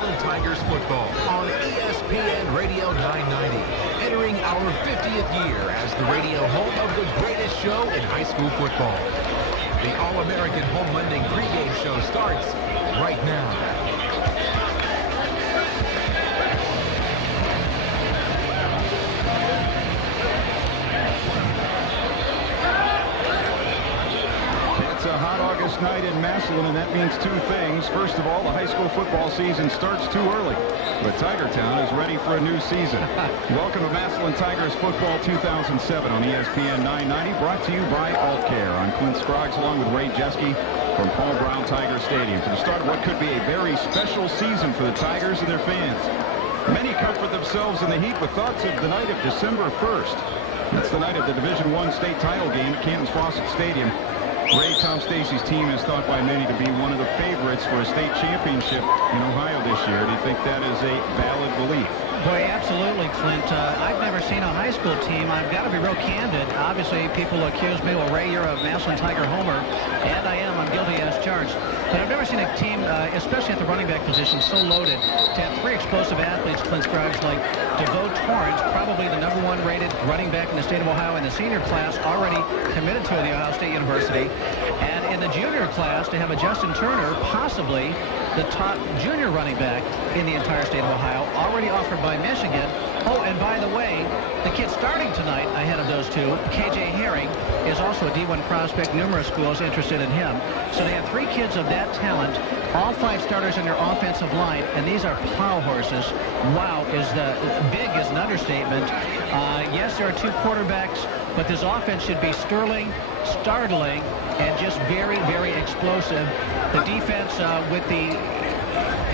Massillon Tigers football on ESPN Radio 990. Entering our 50th year as the radio home of the greatest show in high school football. The All-American Home Monday pregame show starts right now. It's a hot August night in Massillon, and that means two things. First of all, the high school football season starts too early, but Tiger Town is ready for a new season. Welcome to Massillon Tigers Football 2007 on ESPN 990, brought to you by AltCare. I'm Clint Scroggs along with Ray Jeske from Paul Brown Tiger Stadium for the start of what could be a very special season for the Tigers and their fans. Many comfort themselves in the heat with thoughts of the night of December 1st. That's the night of the Division I state title game at Canton's Fawcett Stadium. Ray, Tom Stacy's team is thought by many to be one of the favorites for a state championship in Ohio this year. Do you think that is a valid belief? Boy, absolutely, Clint. I've never seen a high school team. I've got to be real candid. Obviously, people accuse me, well, Ray, you're a Massillon Tiger homer, and I am. I'm guilty as charged. But I've never seen a team, especially at the running back position, so loaded to have three explosive athletes, Clint Scroggs, like DeVoe Torrance, probably the #1 rated running back in the state of Ohio in the senior class, already committed to the Ohio State University. And in the junior class, to have a Justin Turner, possibly the top junior running back in the entire state of Ohio, already offered by Michigan. Oh, and by the way, the kid starting tonight ahead of those two, KJ Herring, is also a D1 prospect. Numerous schools interested in him. So they have three kids of that talent, all five starters in their offensive line, and these are plow horses. Wow, big is an understatement. Yes, there are two quarterbacks, but this offense should be sterling, startling, and just very, very explosive. The defense with the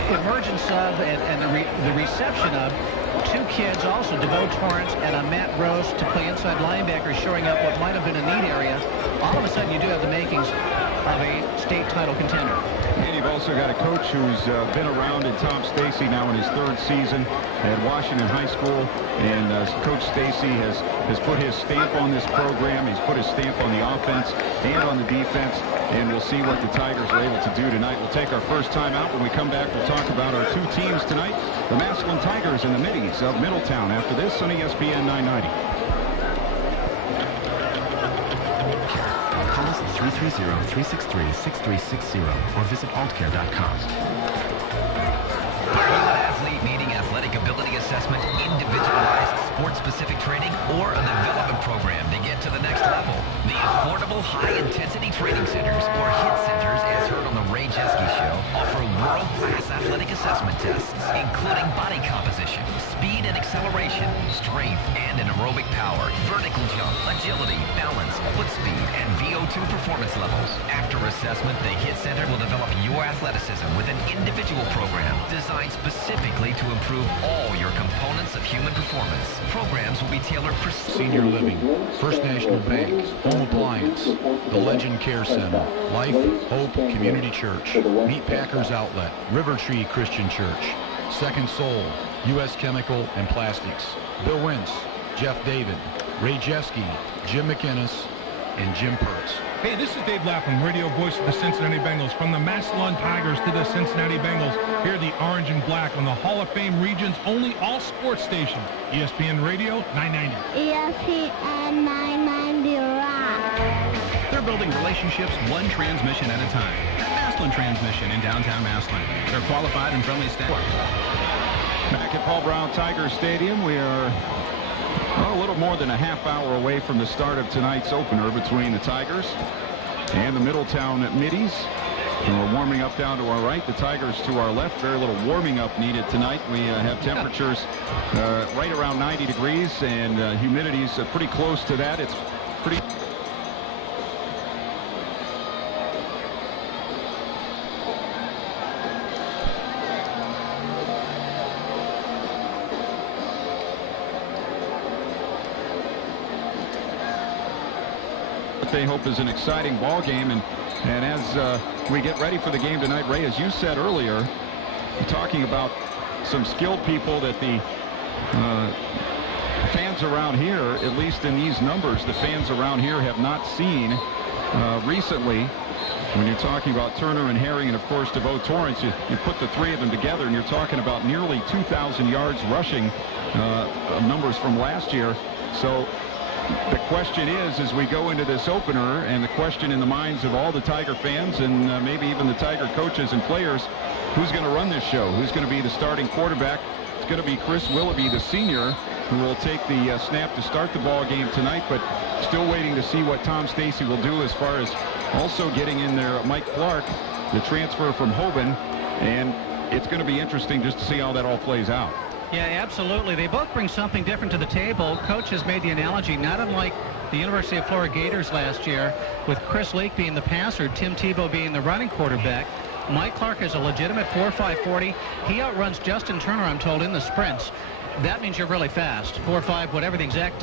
emergence of and the reception of two kids, also DeVoe Torrance and a Matt Rose to play inside linebacker, shoring up what might have been a need area. All of a sudden, you do have the makings of a state title contender. And you've also got a coach who's been around in Tom Stacy now in his third season at Washington High School. And Coach Stacy has put his stamp on this program. He's put his stamp on the offense and on the defense. And we'll see what the Tigers are able to do tonight. We'll take our first time out. When we come back, we'll talk about our two teams tonight, the Massillon Tigers and the Middies of Middletown. After this on ESPN 990. Call us at 330-363-6360 or visit altcare.com. Are you an athlete needing athletic ability assessment, individualized sports-specific training, or a development program to get to the next level? The Affordable High-Intensity Training Centers, or HIT centers, as heard on the Ray Jeske Show, offer world-class athletic assessment tests, including body composition, speed and acceleration, strength and an aerobic power, vertical jump, agility, balance, foot speed, and VO2 performance levels. After assessment, the HIT Center will develop your athleticism with an individual program designed specifically to improve all your components of human performance. Programs will be tailored Senior Living, First National Bank, Home Appliance, the Legend Care Center, Life, Hope Community Church, Meat Packers Outlet, River Tree Christian Church, Second Soul, U.S. Chemical and Plastics, Bill Wentz, Jeff David, Ray Jeske, Jim McInnes, and Jim Pertz. Hey, this is Dave Lapham, radio voice of the Cincinnati Bengals. From the Massillon Tigers to the Cincinnati Bengals, here the orange and black on the Hall of Fame region's only all-sports station, ESPN Radio 990. ESPN 990 Rock. They're building relationships one transmission at a time. Massillon Transmission in downtown Massillon. They're qualified and friendly staff. Back at Paul Brown Tiger Stadium, we are a little more than a half hour away from the start of tonight's opener between the Tigers and the Middletown Middies. And we're warming up down to our right, the Tigers to our left. Very little warming up needed tonight. We have temperatures right around 90 degrees, and humidity is pretty close to that. It's pretty... they hope is an exciting ball game, and as we get ready for the game tonight, Ray, as you said earlier, talking about some skilled people that the fans around here, at least in these numbers, the fans around here have not seen recently. when you're talking about Turner and Herring and, of course, DeVoe Torrance, you put the three of them together, and you're talking about nearly 2,000 yards rushing numbers from last year. So the question is, as we go into this opener, and the question in the minds of all the Tiger fans and maybe even the Tiger coaches and players, who's going to run this show? Who's going to be the starting quarterback? It's going to be Chris Willoughby, the senior, who will take the snap to start the ball game tonight, but still waiting to see what Tom Stacy will do as far as also getting in there Mike Clark, the transfer from Hoban, and it's going to be interesting just to see how that all plays out. Yeah, absolutely. They both bring something different to the table. Coach has made the analogy, not unlike the University of Florida Gators last year, with Chris Leak being the passer, Tim Tebow being the running quarterback. Mike Clark is a legitimate 4.5 40. He outruns Justin Turner, I'm told, in the sprints. That means you're really fast. 4.5, whatever the exact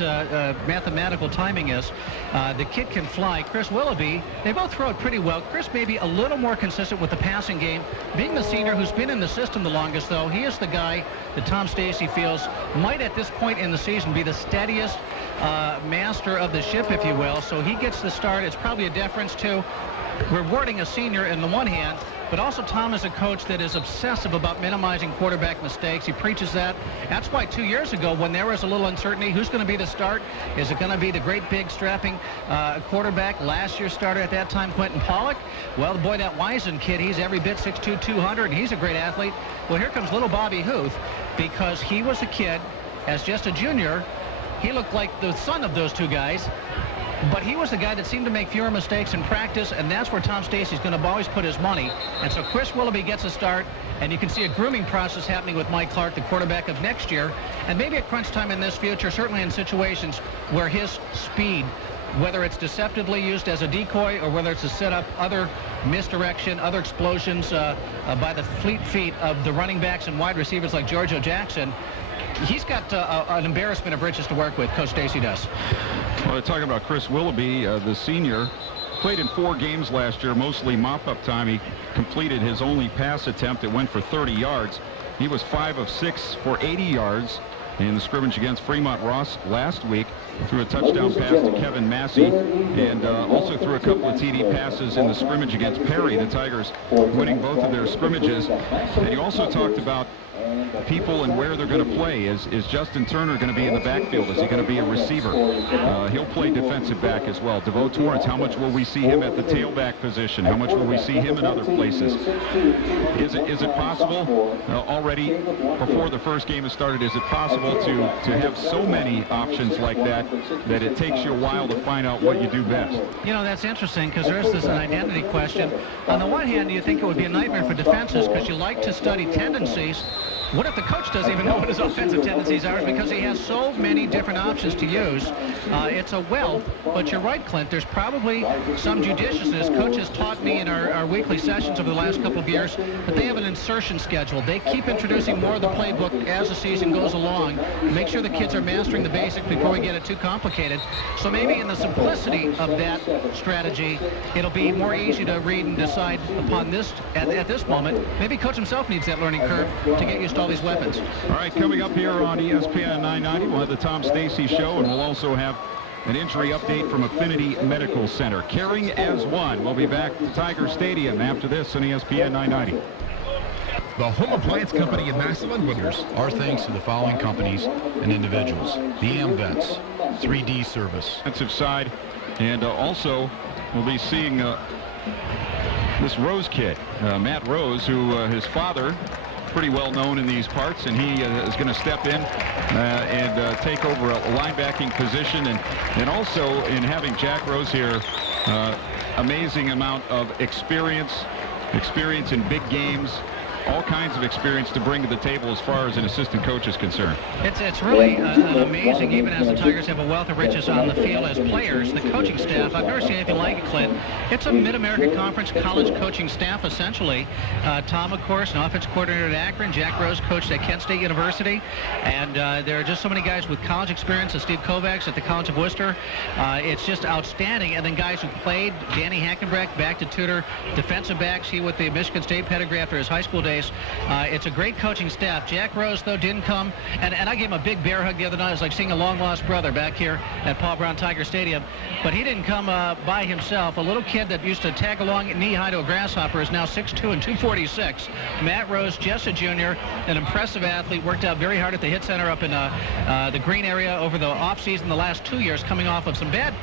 mathematical timing is. The kid can fly. Chris Willoughby, they both throw it pretty well. Chris may be a little more consistent with the passing game. Being the senior who's been in the system the longest, though, he is the guy that Tom Stacy feels might at this point in the season be the steadiest master of the ship, if you will. So he gets the start. It's probably a deference to rewarding a senior in the one hand, but also Tom is a coach that is obsessive about minimizing quarterback mistakes. He preaches that. That's why 2 years ago, when there was a little uncertainty, who's going to be the start? Is it going to be the great big strapping quarterback, last year's starter at that time, Quentin Pollock? Well, boy, that Wisen kid, he's every bit 6'2", 200, and he's a great athlete. Well, here comes little Bobby Huth, because he was a kid, as just a junior, he looked like the son of those two guys. But he was the guy that seemed to make fewer mistakes in practice, and that's where Tom Stacy's going to always put his money. And so Chris Willoughby gets a start, and you can see a grooming process happening with Mike Clark, the quarterback of next year, and maybe at crunch time in this future, certainly in situations where his speed, whether it's deceptively used as a decoy or whether it's to set up other misdirection, other explosions by the fleet feet of the running backs and wide receivers like Giorgio Jackson, he's got an embarrassment of riches to work with, Coach Stacy does. Well, talking about Chris Willoughby, the senior, played in 4 games last year, mostly mop-up time. He completed his only pass attempt. It went for 30 yards. He was 5 of 6 for 80 yards in the scrimmage against Fremont Ross last week. Threw a touchdown pass to Kevin Massey, and also threw a couple of TD passes in the scrimmage against Perry. The Tigers winning both of their scrimmages. And you also talked about people and where they're going to play. Is Justin Turner going to be in the backfield? Is he going to be a receiver? He'll play defensive back as well. DeVoe Torrance, how much will we see him at the tailback position? How much will we see him in other places? Is it possible already before the first game has started, is it possible to have so many options like that it takes you a while to find out what you do best? You know, that's interesting, because there is this an identity question. On the one hand, you think it would be a nightmare for defenses because you like to study tendencies. What if the coach doesn't even know what his offensive tendencies are, because he has so many different options to use? It's a wealth, but you're right, Clint. There's probably some judiciousness. Coach has taught me in our weekly sessions over the last couple of years that they have an insertion schedule. They keep introducing more of the playbook as the season goes along. Make sure the kids are mastering the basics before we get it too complicated. So maybe in the simplicity of that strategy, it'll be more easy to read and decide upon this at this moment. Maybe Coach himself needs that learning curve to get used to all these weapons. All right, coming up here on ESPN 990, we'll have the Tom Stacy Show, and we'll also have an injury update from Affinity Medical Center. Caring as one. We'll be back at Tiger Stadium after this on ESPN 990. The Home Appliance Company in Massillon. Our thanks to the following companies and individuals: the AmVets, 3D Service, Defensive side, and also we'll be seeing this Rose kid, Matt Rose, who his father, pretty well known in these parts, and he is going to step in and take over a linebacking position, and also in having Jack Rose here, amazing amount of experience in big games, all kinds of experience to bring to the table as far as an assistant coach is concerned. It's really amazing, even as the Tigers have a wealth of riches on the field as players. The coaching staff, I've never seen anything like it, Clint. It's a Mid-American Conference college coaching staff, essentially. Tom, of course, an offense coordinator at Akron. Jack Rose coached at Kent State University. And there are just so many guys with college experience, Steve Kovacs at the College of Worcester. It's just outstanding. And then guys who played, Danny Hackenbreck, back to tutor defensive backs. He with the Michigan State pedigree after his high school days. base. It's a great coaching staff. Jack Rose, though, didn't come, and I gave him a big bear hug the other night. It was like seeing a long-lost brother back here at Paul Brown Tiger Stadium. But he didn't come by himself. A little kid that used to tag along knee-high to a grasshopper is now 6'2" and 246. Matt Rose, just a junior, an impressive athlete, worked out very hard at the hit center up in the green area over the offseason the last 2 years, coming off of some bad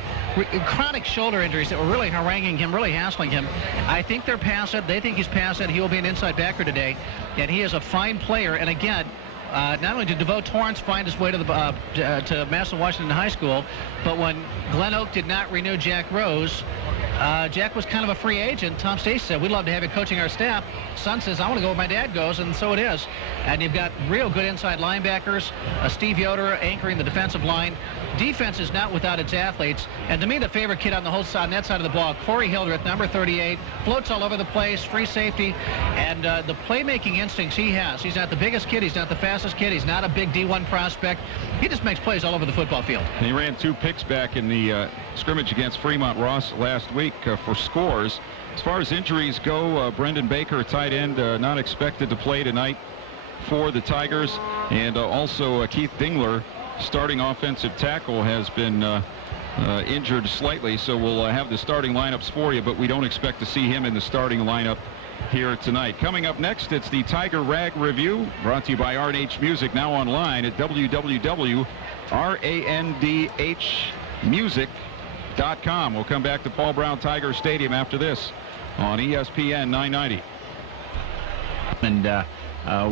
chronic shoulder injuries that were really haranguing him, really hassling him. I think they're past it. They think he's past it. He will be an inside backer today, and he is a fine player. And again, not only did DeVoe Torrance find his way to to Massillon Washington High School, but when Glen Oak did not renew Jack Rose, Jack was kind of a free agent. Tom Stacy said, we'd love to have you coaching our staff. Son says, I want to go where my dad goes, and so it is. And you've got real good inside linebackers, Steve Yoder anchoring the defensive line. Defense is not without its athletes. And to me, the favorite kid on the whole side, on that side of the ball, Corey Hildreth, number 38, floats all over the place, free safety, and the playmaking instincts he has. He's not the biggest kid. He's not the fastest kid. He's not a big D1 prospect. He just makes plays all over the football field. And he ran 2 picks back in the scrimmage against Fremont Ross last week for scores. As far as injuries go, Brendan Baker, tight end, not expected to play tonight for the Tigers. And also Keith Dingler, starting offensive tackle, has been injured slightly. So we'll have the starting lineups for you, but we don't expect to see him in the starting lineup here tonight. Coming up next, it's the Tiger Rag Review, brought to you by R&H Music, now online at www.randhmusic.com. We'll come back to Paul Brown Tiger Stadium after this on ESPN 990. And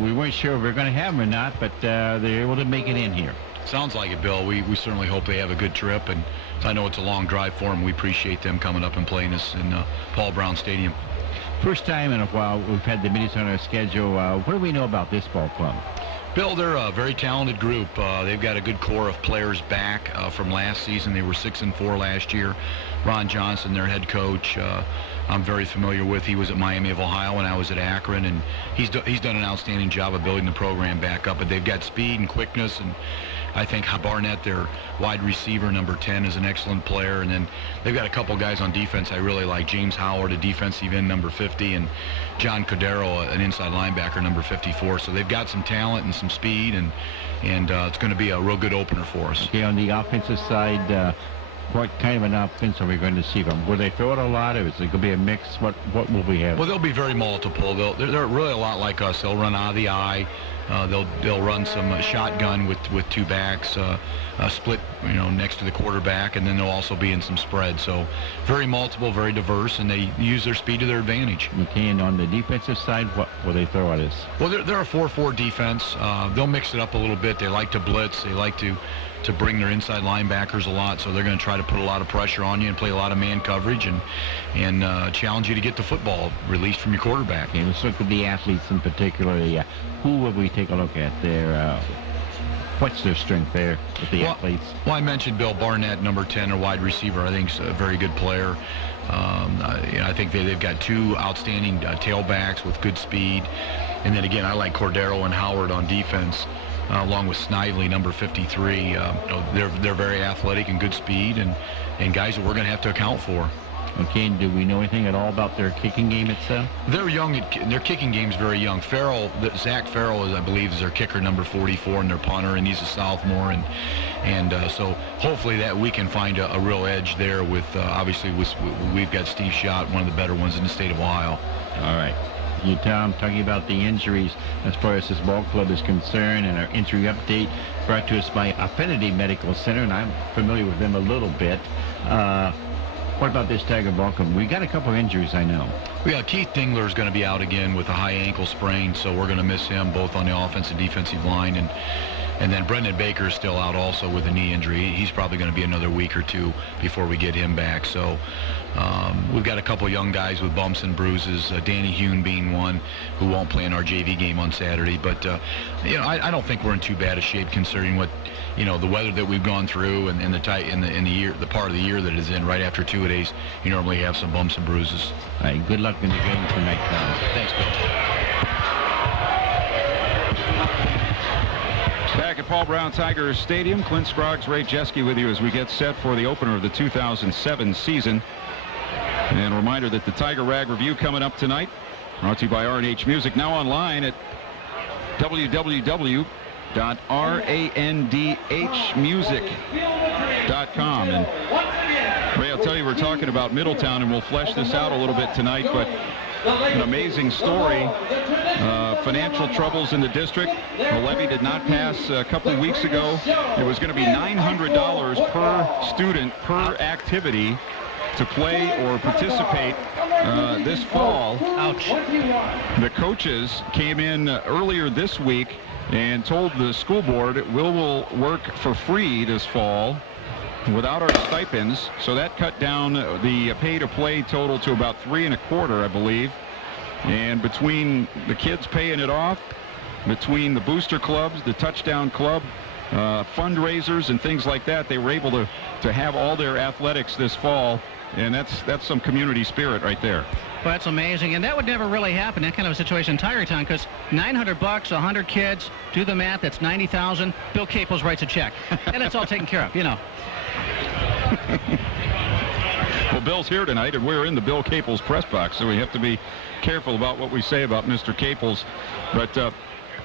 we weren't sure if we were going to have them or not, but they're able to make it in here. Sounds like it, Bill. We certainly hope they have a good trip, and I know it's a long drive for them. We appreciate them coming up and playing us in Paul Brown Stadium. First time in a while we've had the Middletown on our schedule. What do we know about this ball club? Bill, they're a very talented group. They've got a good core of players back from last season. They were 6-4 last year. Ron Johnson, their head coach, I'm very familiar with. He was at Miami of Ohio when I was at Akron, and he's done an outstanding job of building the program back up. But they've got speed and quickness, and I think Barnett, their wide receiver, number 10, is an excellent player. And then they've got a couple guys on defense I really like. James Howard, a defensive end, number 50, and John Cordero, an inside linebacker, number 54. So they've got some talent and some speed, and it's going to be a real good opener for us. Okay, on the offensive side, what kind of an offense are we going to see from? Will they throw it a lot, or is it going to be a mix? What will we have? Well, they'll be very multiple. They're really a lot like us. They'll run out of the eye. They'll run some shotgun with 2 backs, split, next to the quarterback, and then they'll also be in some spread. So very multiple, very diverse, and they use their speed to their advantage. Okay, and on the defensive side, what will they throw at us? Well, they're a 4-4 defense. They'll mix it up a little bit. They like to blitz. They like to bring their inside linebackers a lot, so they're going to try to put a lot of pressure on you and play a lot of man coverage and challenge you to get the football released from your quarterback. Okay, let's look at the athletes in particular. Who will we take a look at there? What's their strength there with the athletes? Well, I mentioned Bill Barnett, number 10, a wide receiver. I think he's a very good player. I think they've got 2 outstanding tailbacks with good speed. And then again, I like Cordero and Howard on defense. Along with Snively, number 53. They're very athletic and good speed, and guys that we're going to have to account for. Okay, and do we know anything at all about their kicking game itself? They're young. Their kicking game's very young. Zach Farrell, I believe, is their kicker, number 44, and their punter, and he's a sophomore. And so hopefully that we can find a real edge there with, obviously, we've got Steve Schott, one of the better ones in the state of Ohio. All right. Tom, talking about the injuries as far as this ball club is concerned, and our injury update brought to us by Affinity Medical Center, and I'm familiar with them a little bit. What about this Tiger ball club? We got a couple of injuries, I know. Yeah, Keith Dingler is going to be out again with a high ankle sprain, so we're going to miss him both on the offensive and defensive line. And then Brendan Baker is still out also with a knee injury. He's probably going to be another week or 2 before we get him back. So we've got a couple young guys with bumps and bruises, Danny Hune being one who won't play in our JV game on Saturday. But, I don't think we're in too bad a shape considering what, the weather that we've gone through and the part of the year that is in. Right after 2-a-days, you normally have some bumps and bruises. All right, good luck in the game tonight, Tom. Thanks, Bill. Back at Paul Brown Tiger Stadium, Clint Scroggs, Ray Jeske with you as we get set for the opener of the 2007 season. And a reminder that the Tiger Rag Review coming up tonight Brought to you by R&H Music. Now online at www.randhmusic.com. And Ray, I'll tell you, we're talking about Middletown, and we'll flesh this out a little bit tonight, but an amazing story. Financial troubles in the district. The levy did not pass a couple of weeks ago. It was going to be $900 per student per activity to play or participate this fall. Ouch. The coaches came in earlier this week and told the school board we'll work for free this fall without our stipends. So that cut down the pay-to-play total to about $3.25, I believe. And between the kids paying it off, between the booster clubs, the touchdown club, fundraisers and things like that, they were able to have all their athletics this fall. And that's some community spirit right there. Well, that's amazing, and that would never really happen, that kind of a situation in Tigertown, because $900, 100 kids, do the math, that's $90,000. Bill Caples writes a check, and it's all taken care of, you know. Well, Bill's here tonight, and we're in the Bill Caples press box, so we have to be careful about what we say about Mr. Caples. But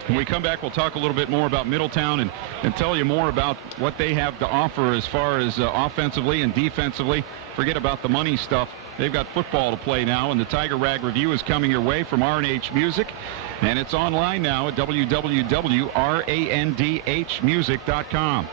when we come back, we'll talk a little bit more about Middletown and tell you more about what they have to offer as far as offensively and defensively. Forget about the money stuff. They've got football to play now, and the Tiger Rag Review is coming your way from R&H Music, and it's online now at www.randhmusic.com.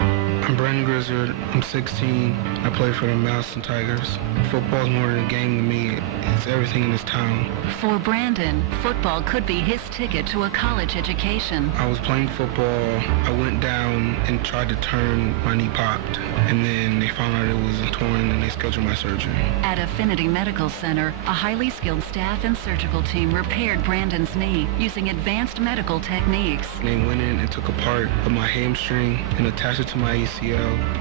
I'm Brandon Grizzard. I'm 16. I play for the Massillon Tigers. Football is more than a game to me. It's everything in this town. For Brandon, football could be his ticket to a college education. I was playing football. I went down and tried to turn. My knee popped. And then they found out it was torn and they scheduled my surgery. At Affinity Medical Center, a highly skilled staff and surgical team repaired Brandon's knee using advanced medical techniques. They went in and took a part of my hamstring and attached it to my ACL.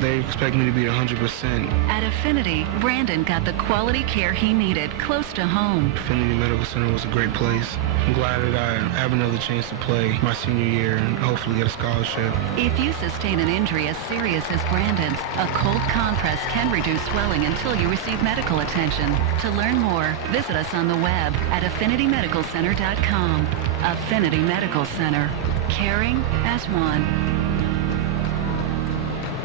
They expect me to be 100%. At Affinity, Brandon got the quality care he needed close to home. Affinity Medical Center was a great place. I'm glad that I have another chance to play my senior year and hopefully get a scholarship. If you sustain an injury as serious as Brandon's, a cold compress can reduce swelling until you receive medical attention. To learn more, visit us on the web at affinitymedicalcenter.com. Affinity Medical Center. Caring as one.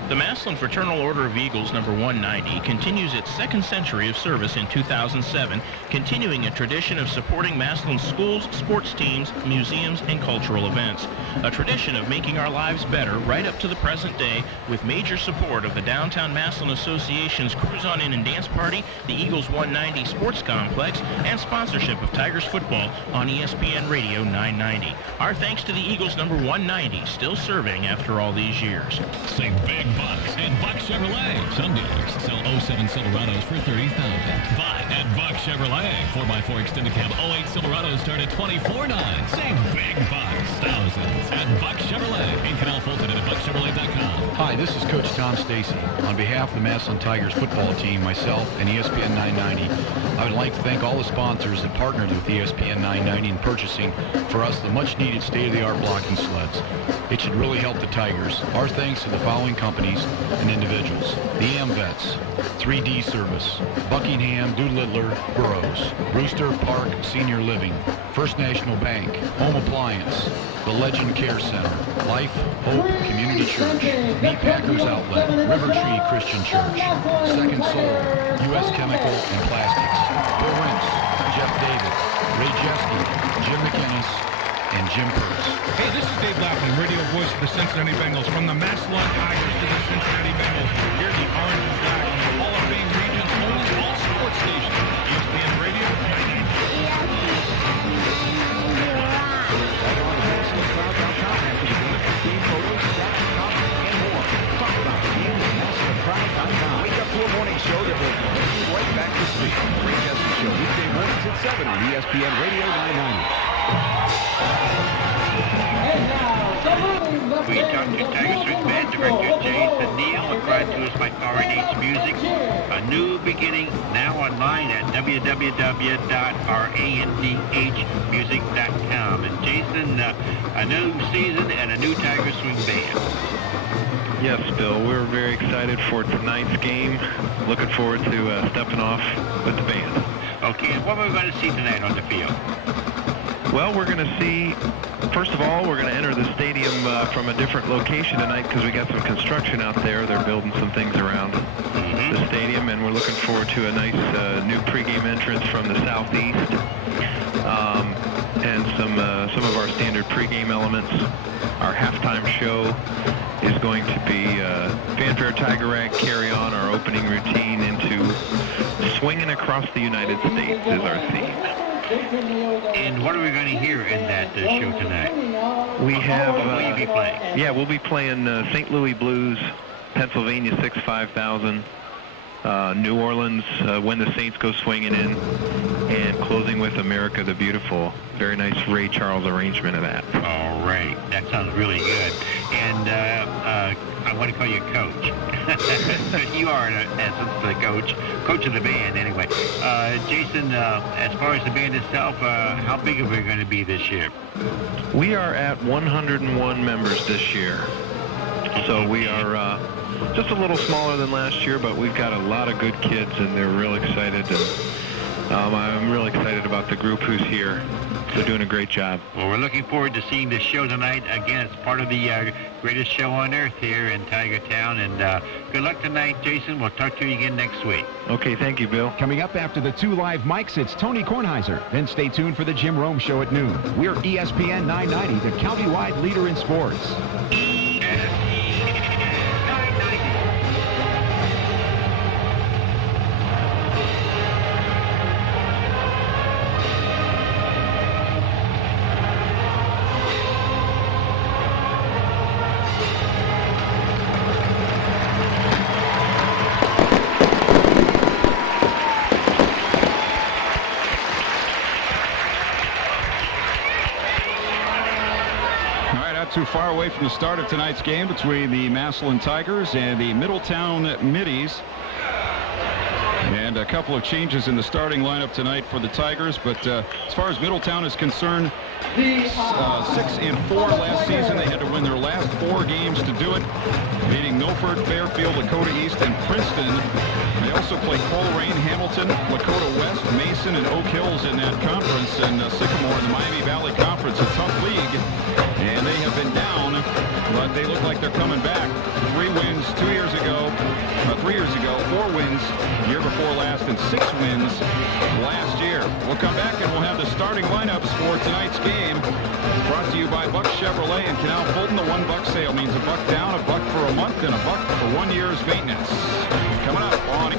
The Massillon Fraternal Order of Eagles number 190 continues its second century of service in 2007, continuing a tradition of supporting Massillon schools, sports teams, museums, and cultural events. A tradition of making our lives better right up to the present day with major support of the Downtown Massillon Association's Cruise On In and Dance Party, the Eagles 190 Sports Complex, and sponsorship of Tigers football on ESPN Radio 990. Our thanks to the Eagles number 190, still serving after all these years. Save big bucks at Buck Chevrolet. Some dealers sell 07 Silverados for $30,000. But at Buck Chevrolet, 4x4 extended cab 08 Silverados start at $24,900. Save big bucks, thousands at Buck Chevrolet in Canal Fulton and at buckchevrolet.com. Hi, this is Coach Tom Stacy. On behalf of the Massillon Tigers football team, myself, and ESPN 990, I would like to thank all the sponsors that partnered with ESPN 990 in purchasing for us the much-needed state-of-the-art blocking sleds. It should really help the Tigers. Our thanks to the following companies and individuals: the AmVets, 3D Service, Buckingham, Doolittle, Burroughs, Brewster Park Senior Living, First National Bank, Home Appliance, the Legend Care Center, Life, Hope Community Church, Meat Packers Outlet, River Tree Christian Church, Second Soul, U.S. Chemical and Plastics, Bill Wentz, Jeff David, Ray Jeske, Jim McInnes, and Jim Kurtz. Hey, this is Dave Lapham, radio voice of the Cincinnati Bengals. From the Massillon Tigers to the Cincinnati Bengals, here's the Orange and Black on the Hall of Fame region's only all-sports station, ESPN Radio 990. Wake up to a morning show that will bring you right back to sleep. Ray Jeske Show, weekday mornings at 7 on ESPN Radio 990. We talked to Tiger Swing Band Director Jason Neal, brought to us by R&H Music. A new beginning, now online at www.randhmusic.com. And Jason, a new season and a new Tiger Swing Band. Yes, Bill, we're very excited for tonight's game. Looking forward to stepping off with the band. Okay, and what are we going to see tonight on the field? Well, we're going to see, first of all, we're going to enter the stadium from a different location tonight because we got some construction out there. They're building some things around the stadium, and we're looking forward to a nice new pregame entrance from the southeast, and some of our standard pregame elements. Our halftime show is going to be Fanfare Tiger Rag Carry On, our opening routine into Swinging Across the United States is our theme. And what are we going to hear in that show tonight? We have... What will you be playing? Yeah, we'll be playing St. Louis Blues, Pennsylvania 6-5000, New Orleans, When the Saints Go Swinging In, and closing with America the Beautiful. Very nice Ray Charles arrangement of that. All right. That sounds really good. And I want to call you Coach. You are, in essence, the coach of the band, anyway. Jason, as far as the band itself, how big are we going to be this year? We are at 101 members this year. So we are just a little smaller than last year, but we've got a lot of good kids, and they're real excited. And I'm really excited about the group who's here. They're doing a great job. Well, we're looking forward to seeing this show tonight. Again, it's part of the greatest show on earth here in Tiger Town. And good luck tonight, Jason. We'll talk to you again next week. Okay, thank you, Bill. Coming up after the 2 live mics, it's Tony Kornheiser. Then stay tuned for the Jim Rome Show at noon. We're ESPN 990, the county-wide leader in sports. Too far away from the start of tonight's game between the Massillon Tigers and the Middletown Middies. And a couple of changes in the starting lineup tonight for the Tigers. But as far as Middletown is concerned, 6-4 last season. They had to win their last 4 games to do it, beating Milford, Fairfield, Lakota East, and Princeton. They also play Coleraine, Hamilton, Lakota West, Mason, and Oak Hills in that conference, and Sycamore in the Miami Valley Conference. A tough league, and they have been down, but they look like they're coming back. 3 wins 2 years ago, 3 years ago, 4 wins year before last, and 6 wins last year. We'll come back and we'll have the starting lineups for tonight's game. Brought to you by Buck Chevrolet in Canal Fulton. The $1 sale means $1 down, $1 for a month, and $1 for 1 year's maintenance. Coming up on...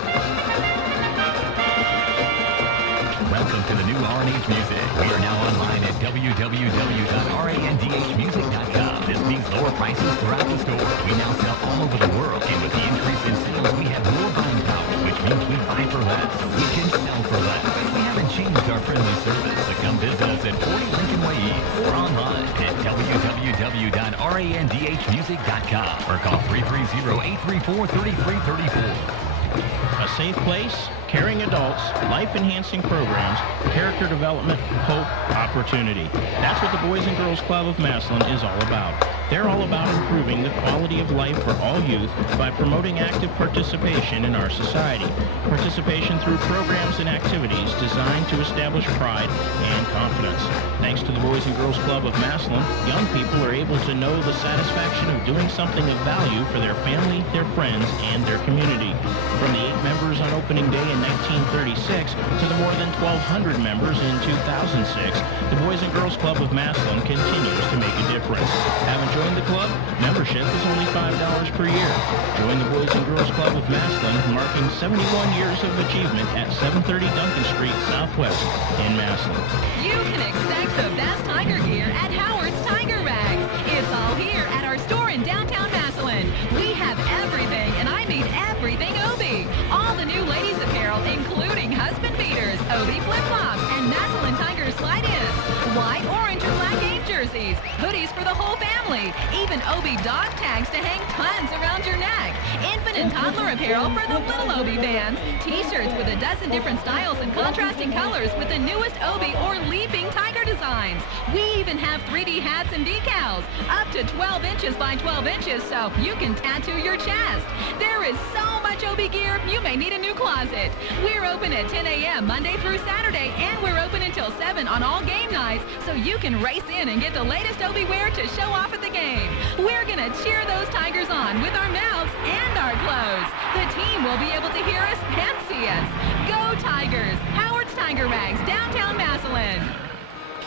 Welcome to the new R&H Music. We are now online at www.randhmusic.com. This means lower prices throughout the store. We now sell all over the world, and with the increase in sales, we have more buying power, which means we buy for less. We can sell for less. We haven't changed our friendly service, so come visit us at 40 Lincoln Way East or online at www.randhmusic.com or call 330-834-3334. A safe place, caring adults, life-enhancing programs, character development, hope, opportunity. That's what the Boys and Girls Club of Massillon is all about. They're all about improving the quality of life for all youth by promoting active participation in our society. Participation through programs and activities designed to establish pride and confidence. Thanks to the Boys and Girls Club of Massillon, young people are able to know the satisfaction of doing something of value for their family, their friends, and their community. From the 8 members on opening day in 1936 to the more than 1,200 members in 2006, the Boys and Girls Club of Massillon continues to make a difference. Haven't joined the club? Membership is only $5 per year. Join the Boys and Girls Club of Massillon, marking 71 years of achievement at 730 Duncan Street Southwest in Massillon. You can expect the best Tiger gear at Howard's Tiger Rags. It's all here at our store in downtown Massillon. We have everything, and I mean everything Obi. All the new ladies apparel, including husband beaters, Obi flip-flops, and Massillon Tiger slide-ins, white, orange, or black game jerseys, hoodies for the whole family, even Obi dog tags to hang tons around your neck, infant and toddler apparel for the little Obi bands, t-shirts with a dozen different styles and contrasting colors with the newest Obi or Leaping Tiger designs. We even even have 3D hats and decals, up to 12 inches by 12 inches, so you can tattoo your chest. There is so much OB gear, you may need a new closet. We're open at 10 a.m. Monday through Saturday, and we're open until 7 on all game nights, so you can race in and get the latest OB wear to show off at the game. We're going to cheer those Tigers on with our mouths and our clothes. The team will be able to hear us and see us. Go Tigers! Howard's Tiger Rags, downtown Massillon.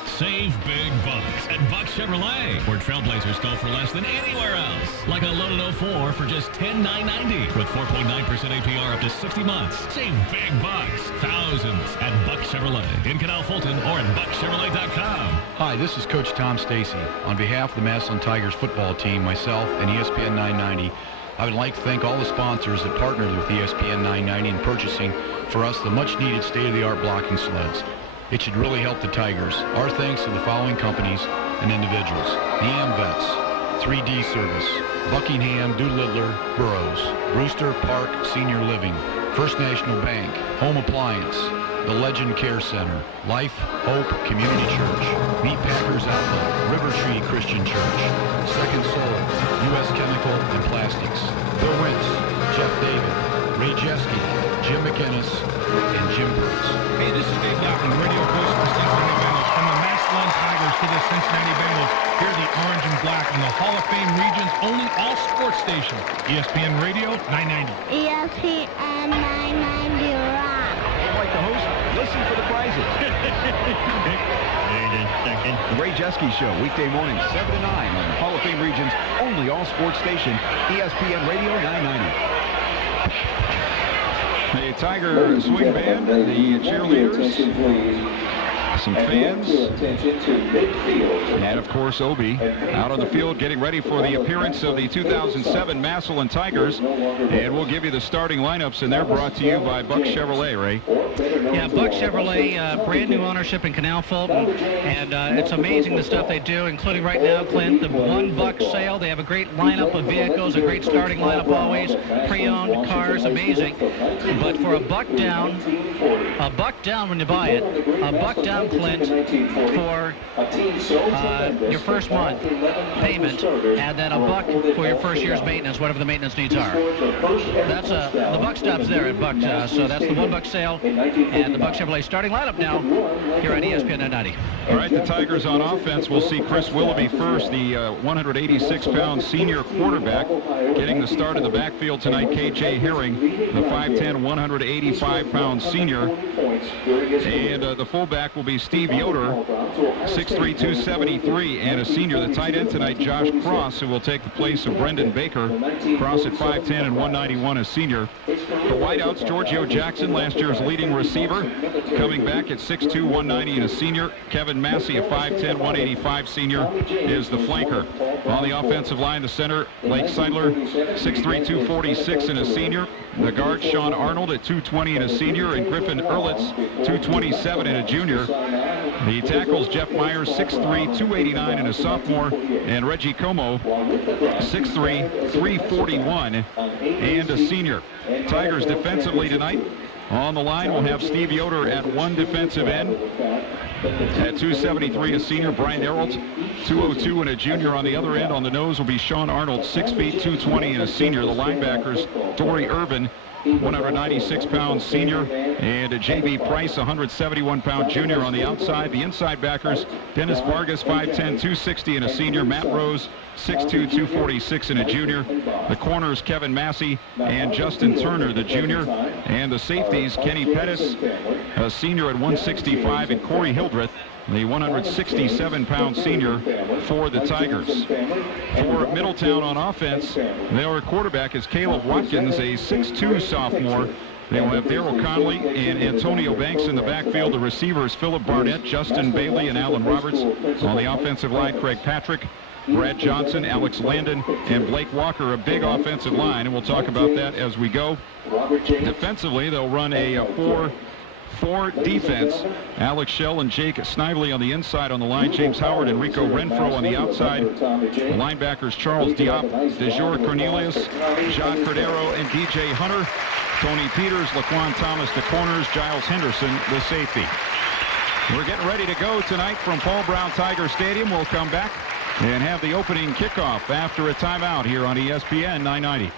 Save big bucks at Buck Chevrolet, where Trailblazers go for less than anywhere else. Like a loaded 04 for just $10,990 with 4.9% APR up to 60 months. Save big bucks, thousands at Buck Chevrolet in Canal Fulton or at buckchevrolet.com. Hi, this is Coach Tom Stacy. On behalf of the Massillon Tigers football team, myself, and ESPN 990, I would like to thank all the sponsors that partnered with ESPN 990 in purchasing for us the much-needed state-of-the-art blocking sleds. It should really help the Tigers. Our thanks to the following companies and individuals: the AmVets, 3D Service, Buckingham, Doolittle, Burroughs, Brewster Park Senior Living, First National Bank, Home Appliance, the Legend Care Center, Life, Hope Community Church, Meat Packers Outlet, River Tree Christian Church, Second Soul, U.S. Chemical and Plastics, Bill Wentz, Jeff David, Ray Jeske, Jim McInnes, and Jim Perks. Hey, this is Dave Dock on the radio voice of the Cincinnati Bengals. From the Massillon Tigers to the Cincinnati Bengals, here the orange and black on the Hall of Fame region's only all-sports station, ESPN Radio 990. ESPN 990 Rock. Like the host, listen for the prizes. The Ray Jeske Show, weekday mornings, 7 to 9 on the Hall of Fame region's only all-sports station, ESPN Radio 990. The Tiger swing band, the cheerleaders, some fans, and of course Obi out on the field getting ready for the appearance of the 2007 Massillon Tigers. And we'll give you the starting lineups, and they're brought to you by Buck Chevrolet, Ray. Yeah, Buck Chevrolet, brand new ownership in Canal Fulton, and it's amazing the stuff they do, including right now, Clint, the $1 sale. They have a great lineup of vehicles, a great starting lineup always, pre-owned cars, amazing. But for a buck down when you buy it, a buck down, Clint, for your first month payment, and then a buck for your first year's maintenance, whatever the maintenance needs are. That's the buck stops there at Buck, so that's the $1 sale, and the Buck Chevrolet starting lineup now here on ESPN 990. All right, the Tigers on offense. We'll see Chris Willoughby first, the 186-pound senior quarterback, getting the start in the backfield tonight. K.J. Herring, the 5'10", 185-pound senior, and the fullback will be Steve Yoder, 6'3", 273, and a senior. The tight end tonight, Josh Cross, who will take the place of Brendan Baker. Cross at 5'10" and 191, a senior. The wideouts, Giorgio Jackson, last year's leading receiver, coming back at 6'2", 190, and a senior. Kevin Massey, a 5'10", 185 senior, is the flanker. On the offensive line, the center, Blake Seidler, 6'3", 246, and a senior. The guard, Sean Arnold, at 220 and a senior, and Griffin Ehrlitz, 227 and a junior. The tackles, Jeff Myers, 6'3", 289 and a sophomore, and Reggie Como, 6'3", 341 and a senior. Tigers defensively tonight. On the line, we'll have Steve Yoder at one defensive end. At 273, a senior, Brian Errolt, 202 and a junior. On the other end, on the nose, will be Sean Arnold, 6 feet, 220 and a senior. The linebackers, Dory Irvin, 196-pound senior, and a J.B. Price, 171-pound junior. On the outside, the inside backers, Dennis Vargas, 5'10", 260 and a senior. Matt Rose, 6'2", 246 and a junior. The corners, Kevin Massey and Justin Turner, the junior. And the safeties, Kenny Pettis, a senior at 165, and Corey Hildreth, the 167-pound senior for the Tigers. For Middletown on offense, their quarterback is Caleb Watkins, a 6'2 sophomore. They will have Darryl Conley and Antonio Banks in the backfield. The receivers, Philip Barnett, Justin Bailey, and Alan Roberts. On the offensive line, Craig Patrick, Brad Johnson, Alex Landon, and Blake Walker, a big offensive line, and we'll talk about that as we go. Defensively, they'll run a 4-4 defense. Alex Shell and Jake Snively on the inside on the line. James Howard and Rico Renfro on the outside. The linebackers, Charles Diop, DeJour Cornelius, Jacques Cordero, and DJ Hunter. Tony Peters, Laquan Thomas, the corners, Giles Henderson, the safety. We're getting ready to go tonight from Paul Brown Tiger Stadium. We'll come back and have the opening kickoff after a timeout here on ESPN 990.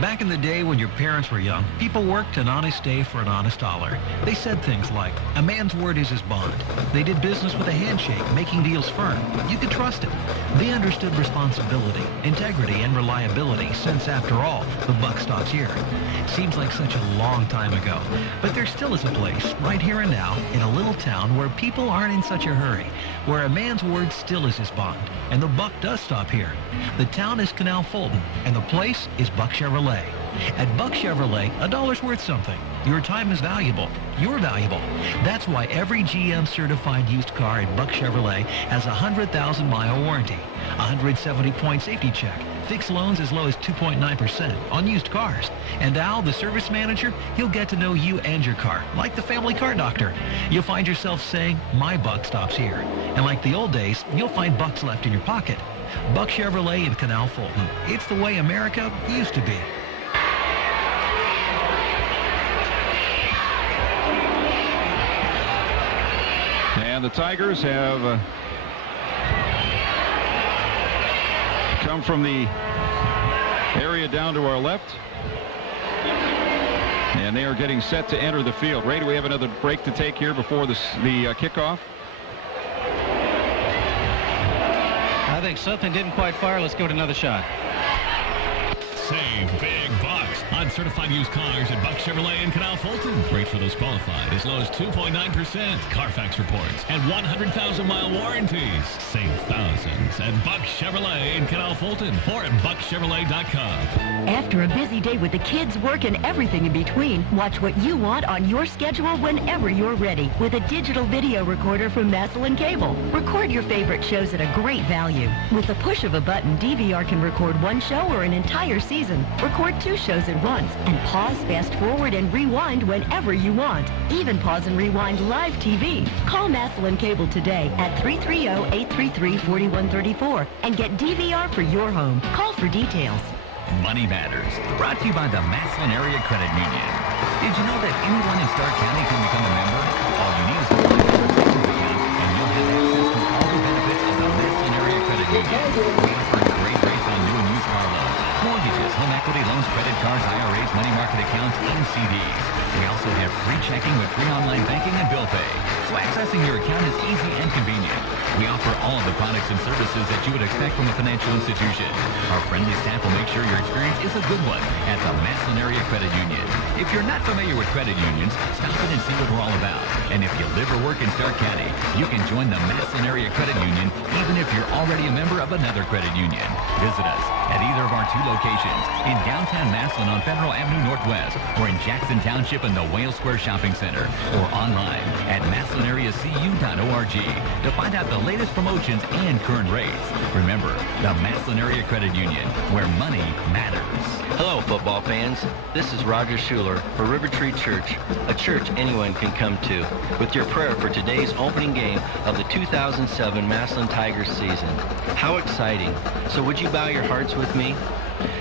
Back in the day when your parents were young, people worked an honest day for an honest dollar. They said things like, a man's word is his bond. They did business with a handshake, making deals firm. You could trust it. They understood responsibility, integrity, and reliability since, after all, the buck stops here. Seems like such a long time ago. But there still is a place, right here and now, in a little town where people aren't in such a hurry, where a man's word still is his bond, and the buck does stop here. The town is Canal Fulton, and the place is Buck Chevrolet. At Buck Chevrolet, a dollar's worth something. Your time is valuable. You're valuable. That's why every GM certified used car at Buck Chevrolet has a 100,000-mile warranty, a 170-point safety check, fixed loans as low as 2.9% on used cars. And Al, the service manager, he'll get to know you and your car, like the family car doctor. You'll find yourself saying, my buck stops here. And like the old days, you'll find bucks left in your pocket. Buck Chevrolet in Canal Fulton. It's the way America used to be. And the Tigers have come from the area down to our left. And they are getting set to enter the field. Ray, do we have another break to take here before the kickoff? I think something didn't quite fire. Let's give it another shot. Save big bucks on certified used cars at Buck Chevrolet in Canal Fulton. Rates for those qualified as low as 2.9%. Carfax reports and 100,000-mile warranties. Save thousands at Buck Chevrolet in Canal Fulton or at buckchevrolet.com. After a busy day with the kids, work, and everything in between, watch what you want on your schedule whenever you're ready with a digital video recorder from Massillon Cable. Record your favorite shows at a great value. With the push of a button, DVR can record one show or an entire season. Record 2 shows at once and pause, fast forward, and rewind whenever you want. Even pause and rewind live TV. Call Massillon Cable today at 330-833-4134 and get DVR for your home. Call for details. Money Matters, brought to you by the Massillon Area Credit Union. Did you know that anyone in Stark County can become a member? All you need is a $5 savings account, and you'll have access to all the benefits of the Massillon Area Credit Union. We offer great rates on new and used car loans, mortgages, home equity loans, credit cards, IRAs, money market accounts, and CDs. We also have free checking with free online banking and bill pay. So accessing your account is easy and convenient. We offer all of the products and services that you would expect from a financial institution. Our friendly staff will make sure your experience is a good one at the Massillon Area Credit Union. If you're not familiar with credit unions, stop in and see what we're all about. And if you live or work in Stark County, you can join the Massillon Area Credit Union even if you're already a member of another credit union. Visit us at either of our 2 locations in downtown Massillon on Federal Avenue Northwest or in Jackson Township in the Whale Square Shopping Center or online at MassillonAreaCU.org to find out the latest promotions and current rates. Remember, the Massillon Area Credit Union, where money matters. Hello, football fans. This is Roger Schuler for River Tree Church, a church anyone can come to, with your prayer for today's opening game of the 2007 Massillon Tigers season. How exciting. So would you bow your hearts with me?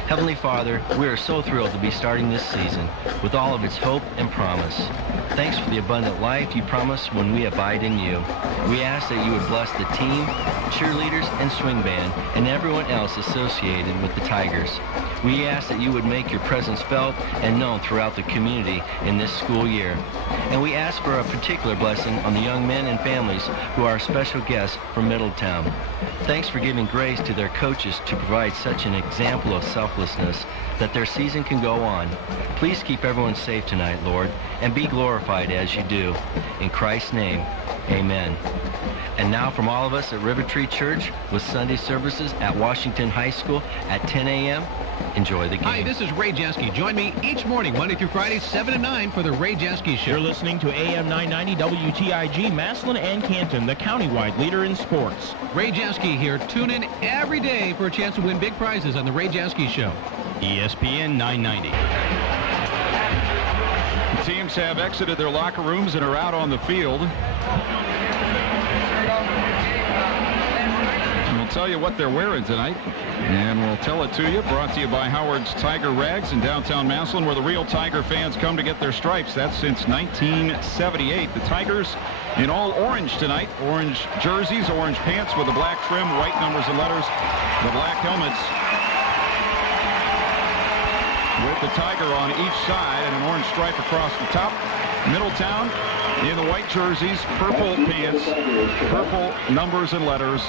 Heavenly Father, we are so thrilled to be starting this season with all of its hope and promise. Thanks for the abundant life you promise when we abide in you. We ask that you would bless the team, cheerleaders, and swing band, and everyone else associated with the Tigers. We ask that you would make your presence felt and known throughout the community in this school year. And we ask for a particular blessing on the young men and families who are special guests from Middletown. Thanks for giving grace to their coaches to provide such an example of selflessness that their season can go on. Please keep everyone safe tonight, Lord, and be glorified as you do. In Christ's name, amen. And now from all of us at River Tree Church with Sunday services at Washington High School at 10 a.m., enjoy the game. Hi, this is Ray Jaski. Join me each morning, Monday through Friday, 7 to 9 for the Ray Jaski Show. You're listening to AM 990 WTIG, Massillon and Canton, the countywide leader in sports. Ray Jaski here. Tune in every day for a chance to win big prizes on the Ray Jaski Show. ESPN 990. The teams have exited their locker rooms and are out on the field. We'll tell you what they're wearing tonight, and we'll tell it to you. Brought to you by Howard's Tiger Rags in downtown Massillon, where the real Tiger fans come to get their stripes. That's since 1978. The Tigers in all orange tonight. Orange jerseys, orange pants with the black trim, white numbers and letters, the black helmets with the Tiger on each side and an orange stripe across the top. Middletown in the white jerseys, purple pants, purple numbers and letters,